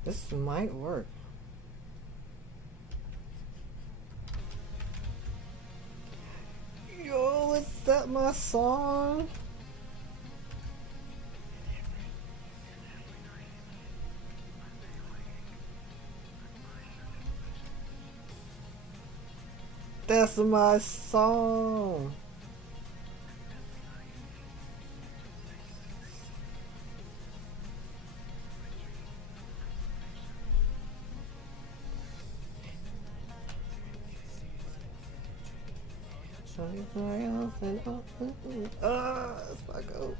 This might work. Yo, is that my song? That's my song. That's my goat.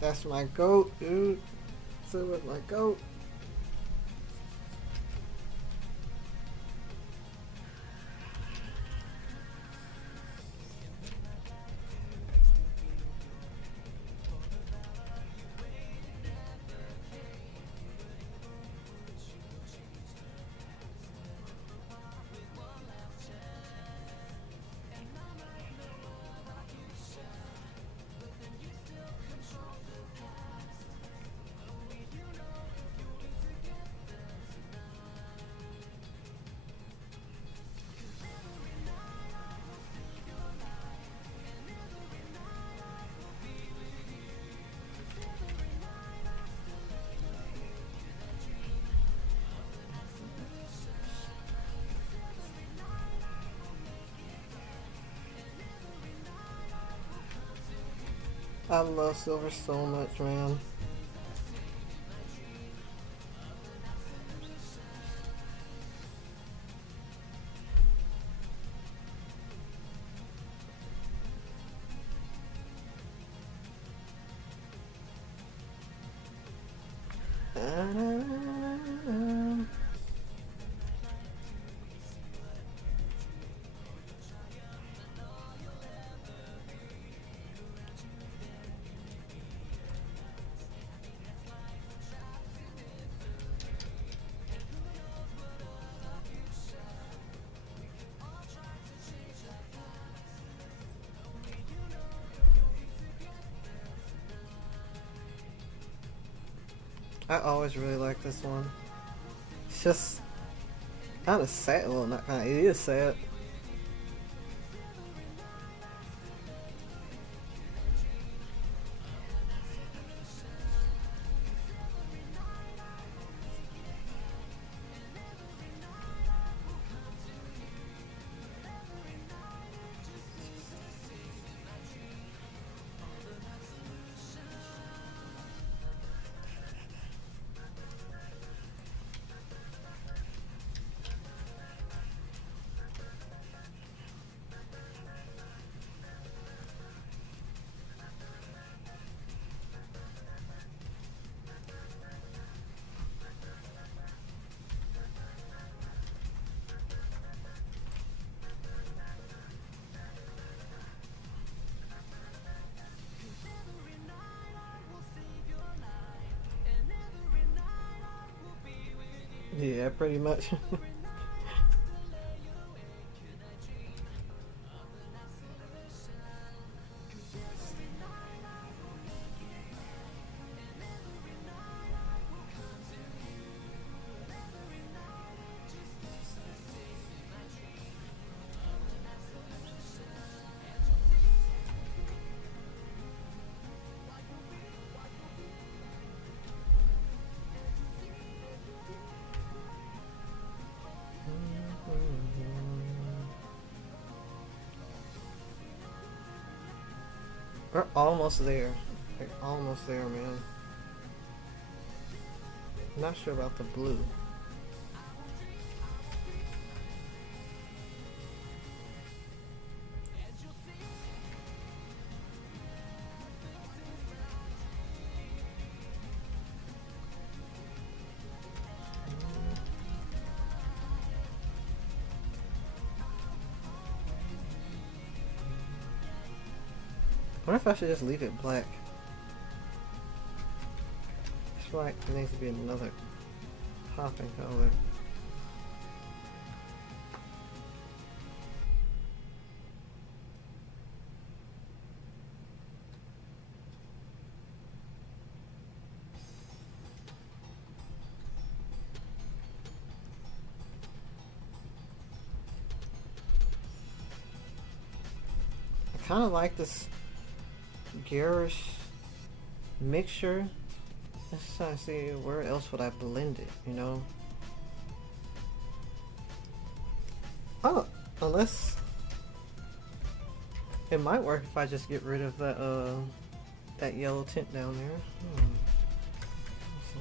That's my goat, dude. So with my goat. I love silver so much, man. I always really like this one. It's just kind of sad. Well, not kind of. It is sad. Yeah, pretty much. We're almost there. We're almost there, man. I'm not sure about the blue. I wonder if I should just leave it black. I feel like there needs to be another pop in color. I kind of like this garish mixture. Let's try to see where else would I blend it, you know? Oh, unless it might work if I just get rid of that yellow tint down there. Let's see.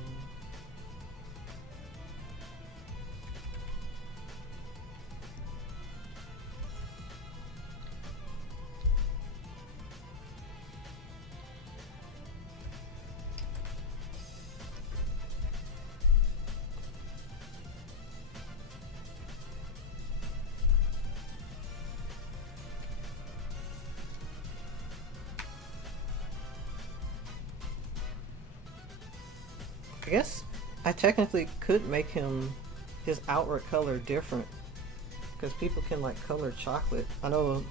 I guess I technically could make his outward color different because people can like color chocolate. I know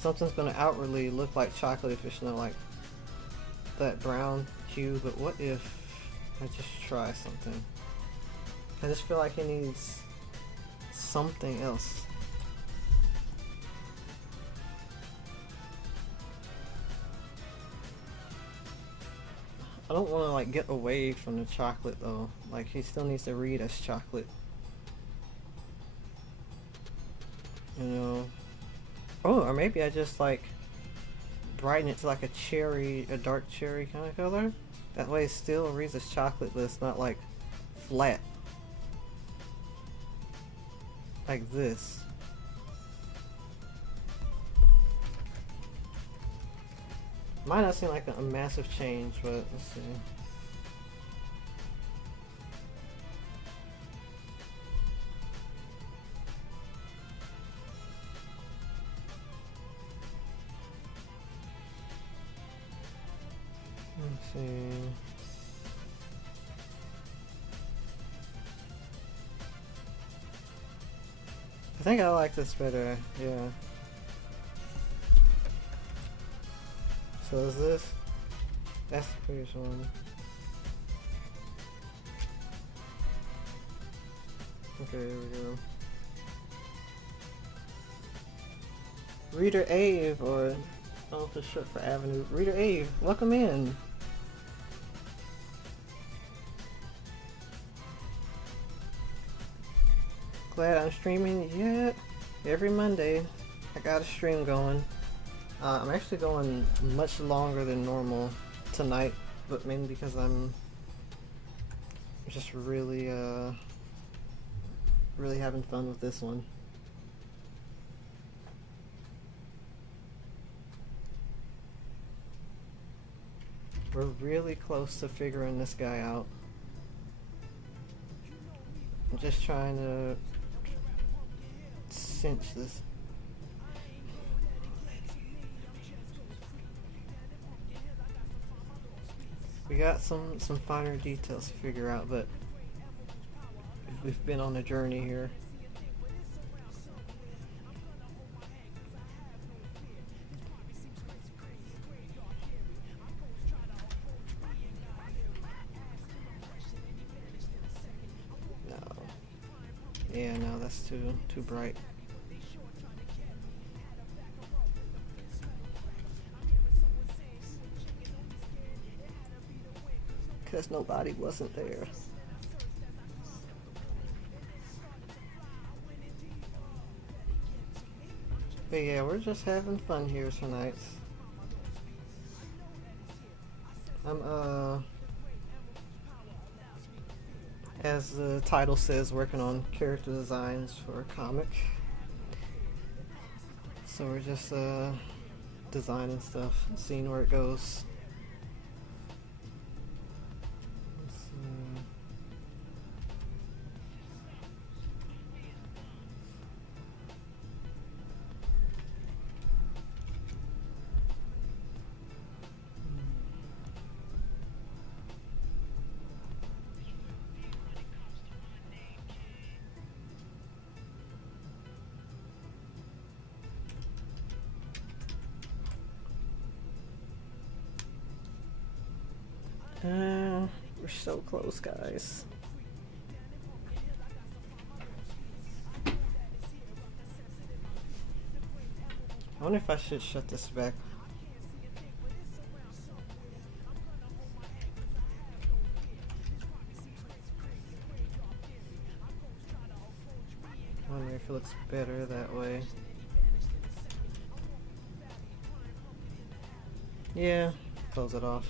something's gonna outwardly look like chocolate if it's not like that brown hue, but what if I just try something? I just feel like it needs something else. I don't want to like get away from the chocolate though. Like he still needs to read as chocolate. You know. Oh, or maybe I just like brighten it to like a dark cherry kind of color. That way it still reads as chocolate, but it's not like flat. Like this. Might not seem like a massive change, but let's see. Let's see. I think I like this better, yeah. So is this? That's the previous one. Okay, here we go. Reader Ave, or I don't know if it's short for Avenue. Reader Ave, welcome in. Glad I'm streaming. Yeah, every Monday I got a stream going. I'm actually going much longer than normal tonight, but mainly because I'm just really having fun with this one. We're really close to figuring this guy out. I'm just trying to cinch this. We got some finer details to figure out, but we've been on a journey here. No. Yeah, no, that's too bright. Because nobody wasn't there. But yeah, we're just having fun here tonight. I'm as the title says, working on character designs for a comic. So we're just designing stuff, seeing where it goes. Let's see. We're so close, guys. I wonder if I should shut this back. I wonder if it looks better that way. Yeah, close it off.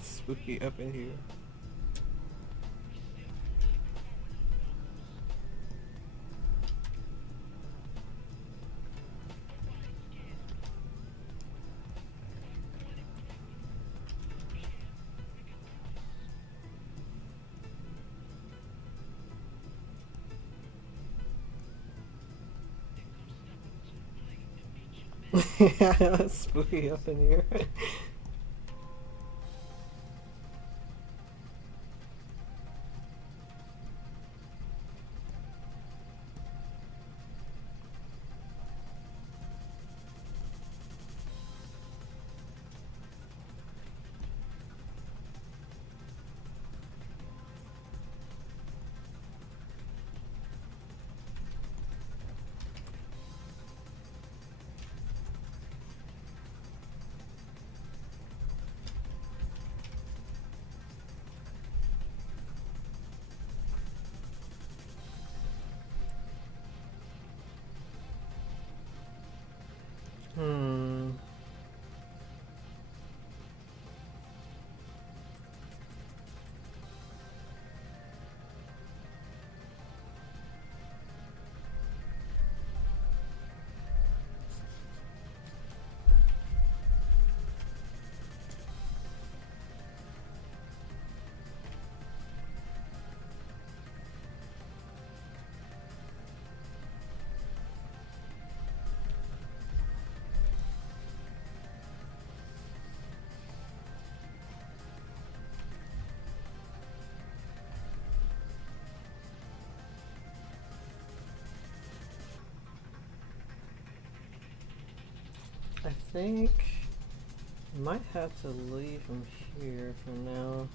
Spooky up in here. Yeah, it's spooky up in here. Hmm. I think I might have to leave him here for now.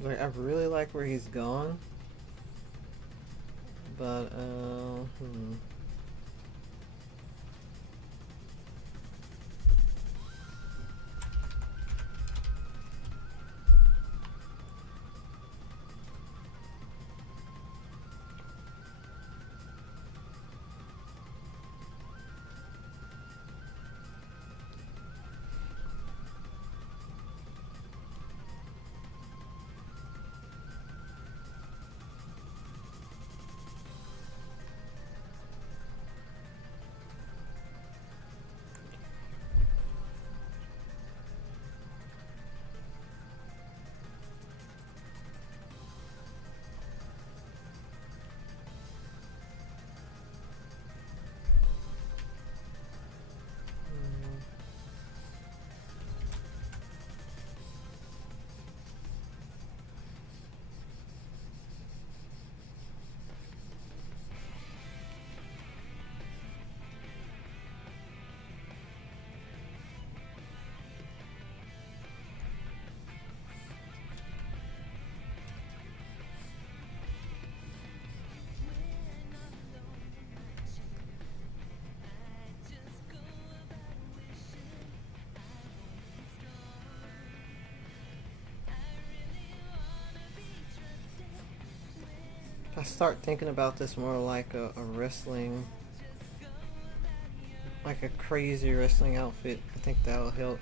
Like, I really like where he's gone, but I start thinking about this more like a wrestling, like a crazy wrestling outfit, I think that'll help.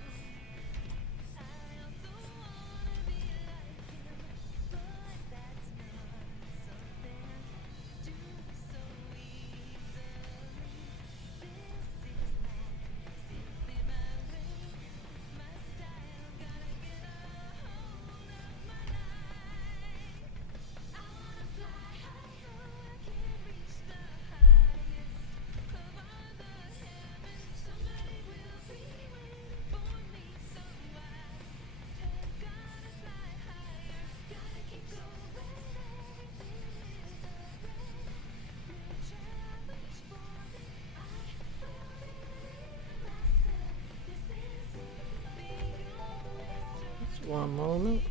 Just one moment.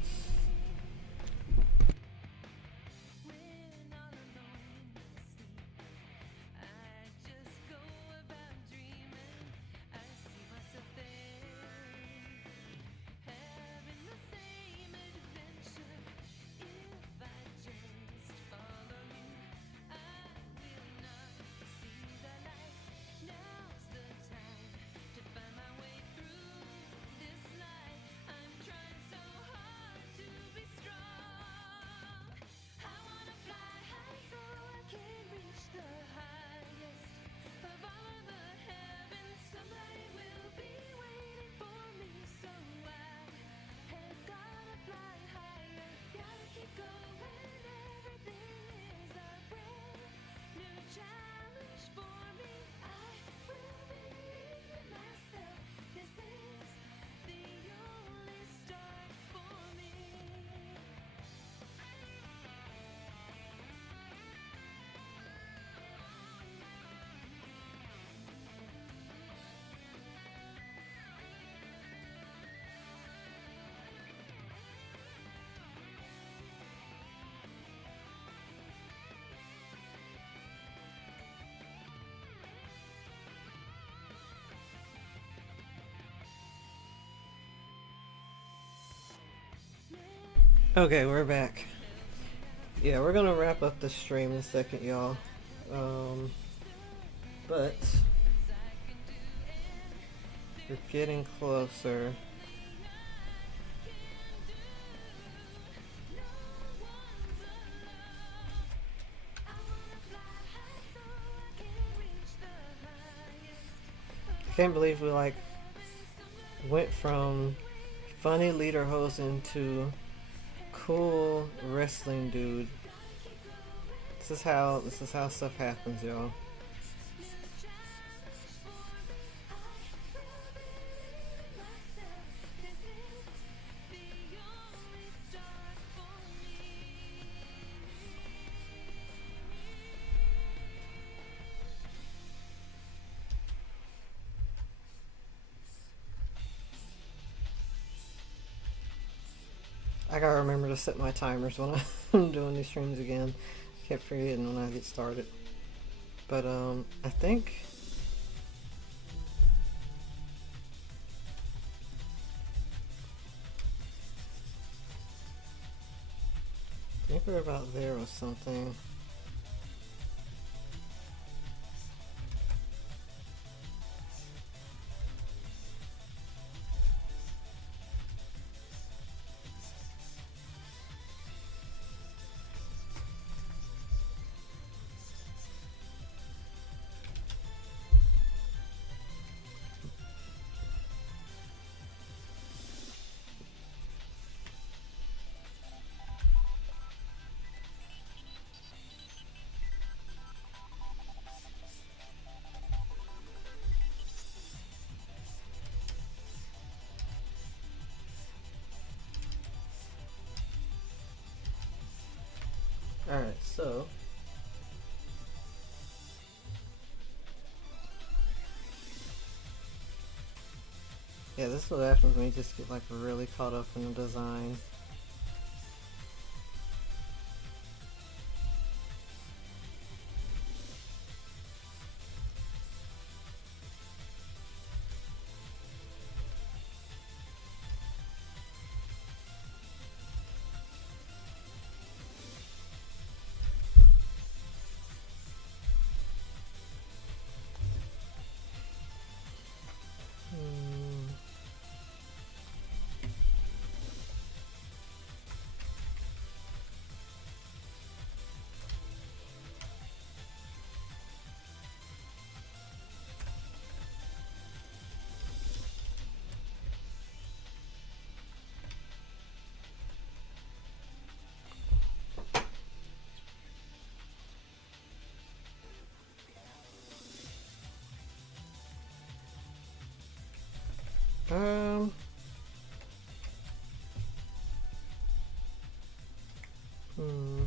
Okay, we're back. Yeah, we're gonna wrap up the stream in a second, y'all. But we're getting closer. I can't believe we like went from funny lederhosen to cool wrestling dude. This is how stuff happens, y'all. I gotta remember to set my timers when I'm doing these streams again. Kept forgetting when I get started. But I think we're about there with something. Alright, so yeah, this is what happens when you just get like really caught up in the design. Um. Hmm.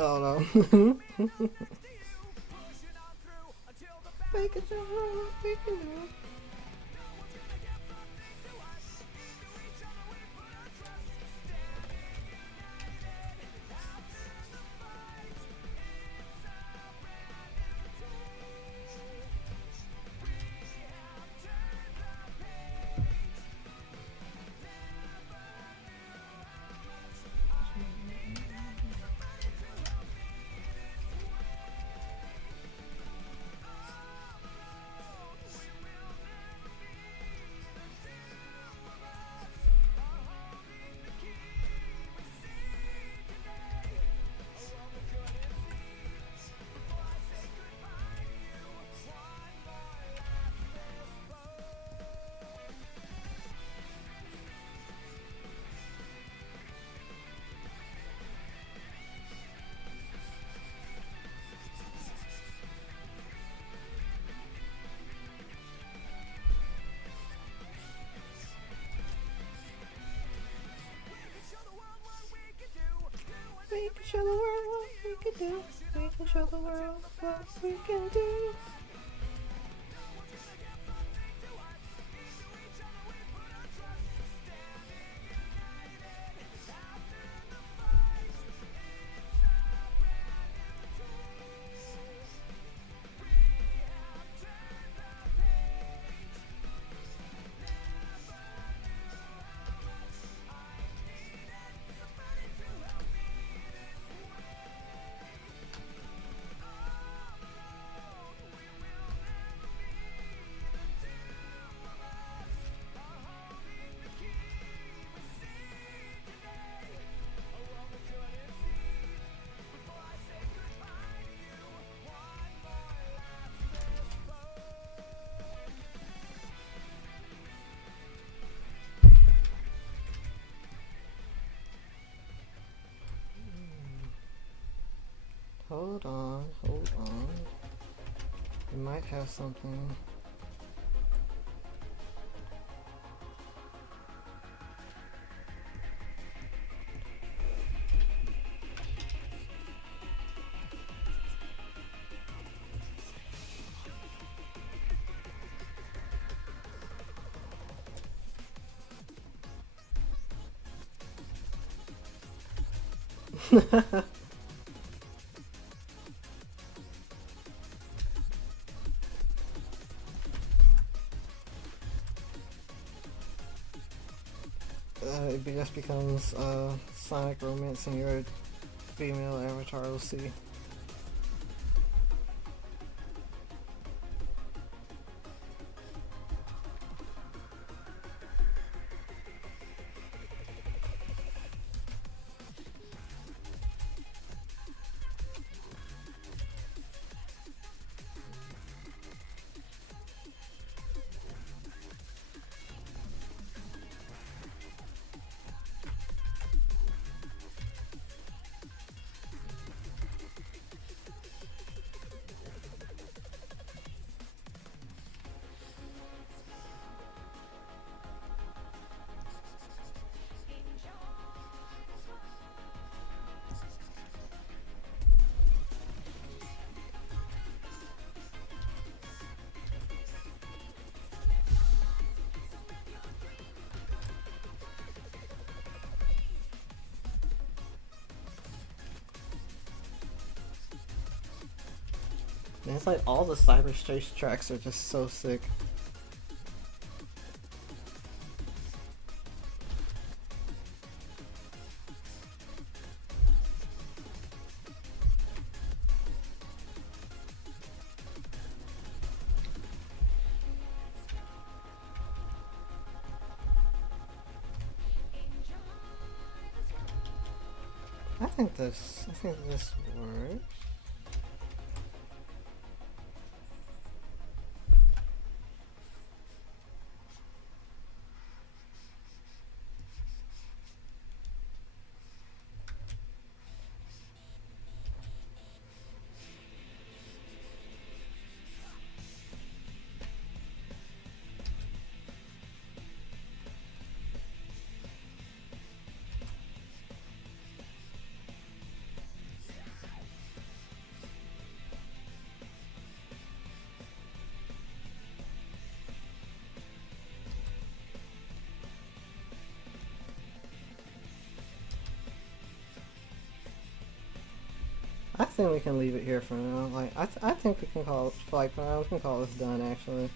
Oh no. Make it so wrong, we can do it. We can show the world what we can do. We can show the world what we can do. Hold on, hold on. We might have something. It just becomes Sonic romance and your female avatar OC. Man, it's like all the cyberspace tracks are just so sick. I think this works. I think we can leave it here for now. Like, I think we can call, like, for now, we can call this done, actually.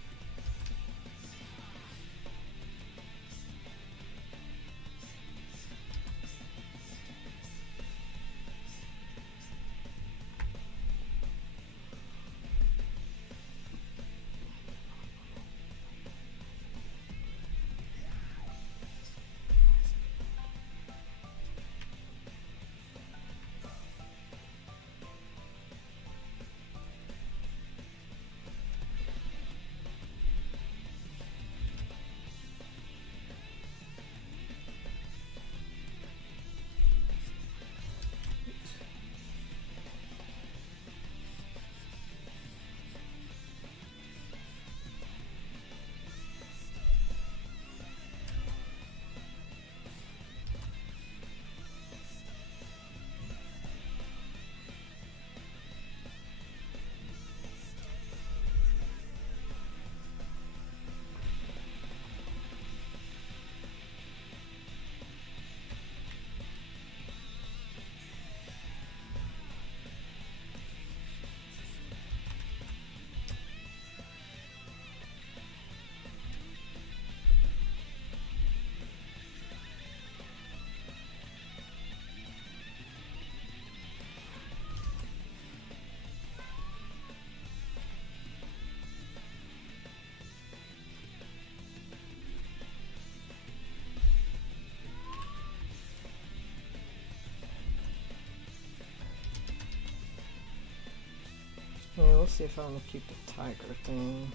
Yeah, let's see if I want to keep the tiger thing.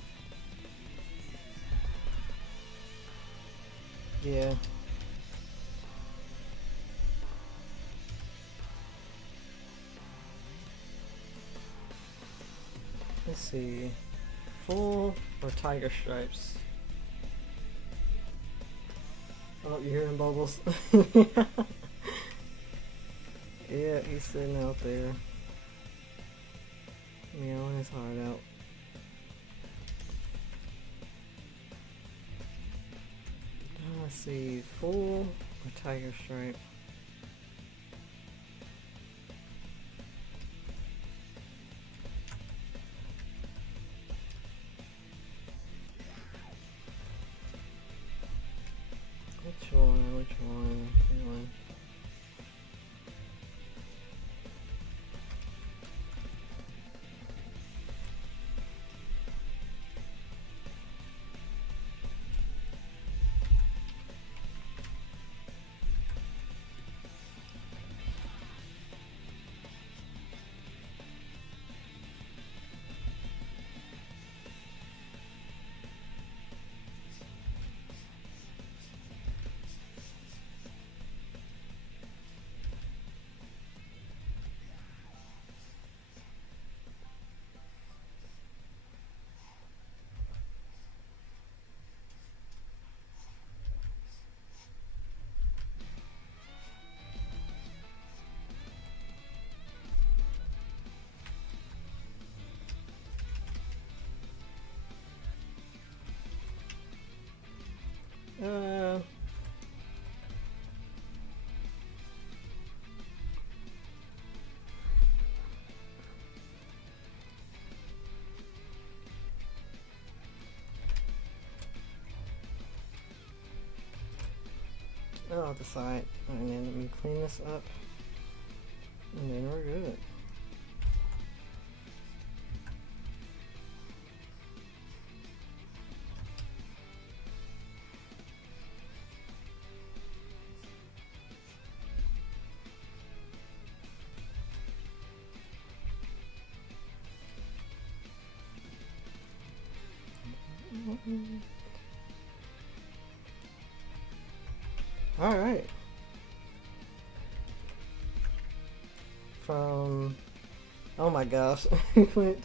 Yeah. Let's see. Full or tiger stripes? Oh, you're hearing Bubbles? Yeah, he's sitting out there. Meowing his heart out. Let's see. Full or tiger stripe? Which one? Which one? Which one? Uh, I'll decide. And then let me clean this up. And then we're good. Alright. From... Oh my gosh. We went...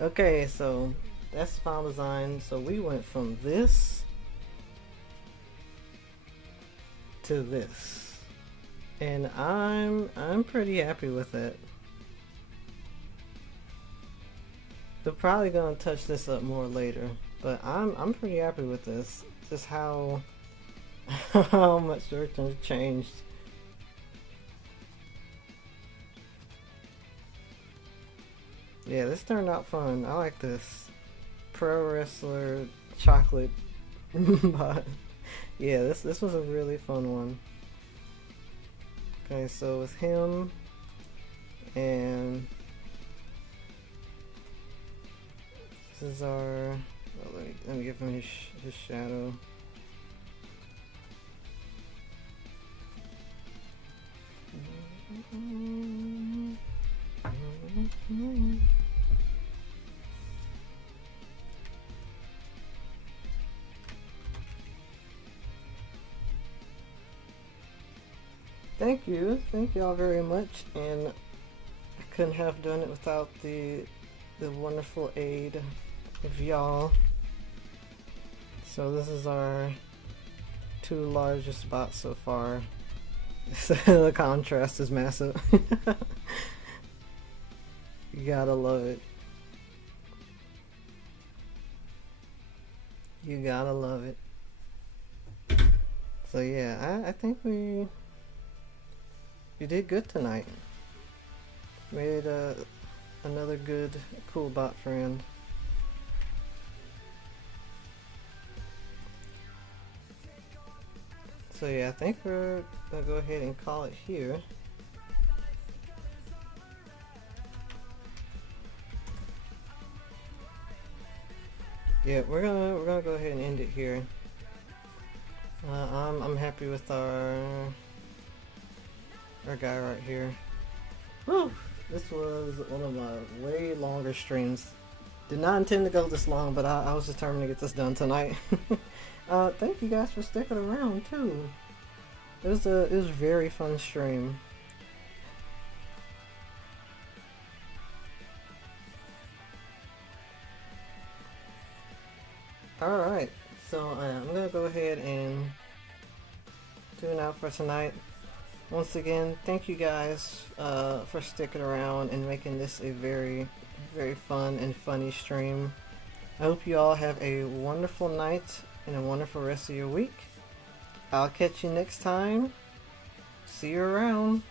Okay, so that's the final design. So we went from this to this. And I'm pretty happy with it. We're probably gonna touch this up more later, but I'm pretty happy with this. Just how how much the returns changed. Yeah, this turned out fun. I like this. Pro wrestler chocolate bot. Yeah, this was a really fun one. Okay, so with him and this is our. Oh, let me give him his shadow. Thank you all very much, and I couldn't have done it without the wonderful aid of y'all. So this is our 2 largest bots so far. The contrast is massive. You gotta love it. You gotta love it. So yeah, I think we did good tonight. Made another good cool bot friend. So yeah, I think we're gonna go ahead and call it here. Yeah, we're gonna go ahead and end it here. I'm happy with our guy right here. Whew! This was one of my way longer streams. Did not intend to go this long, but I was determined to get this done tonight. Thank you guys for sticking around too. It was a very fun stream. Alright, so I'm gonna go ahead and tune out for tonight. Once again, thank you guys for sticking around and making this a very, very fun and funny stream. I hope you all have a wonderful night and a wonderful rest of your week. I'll catch you next time. See you around.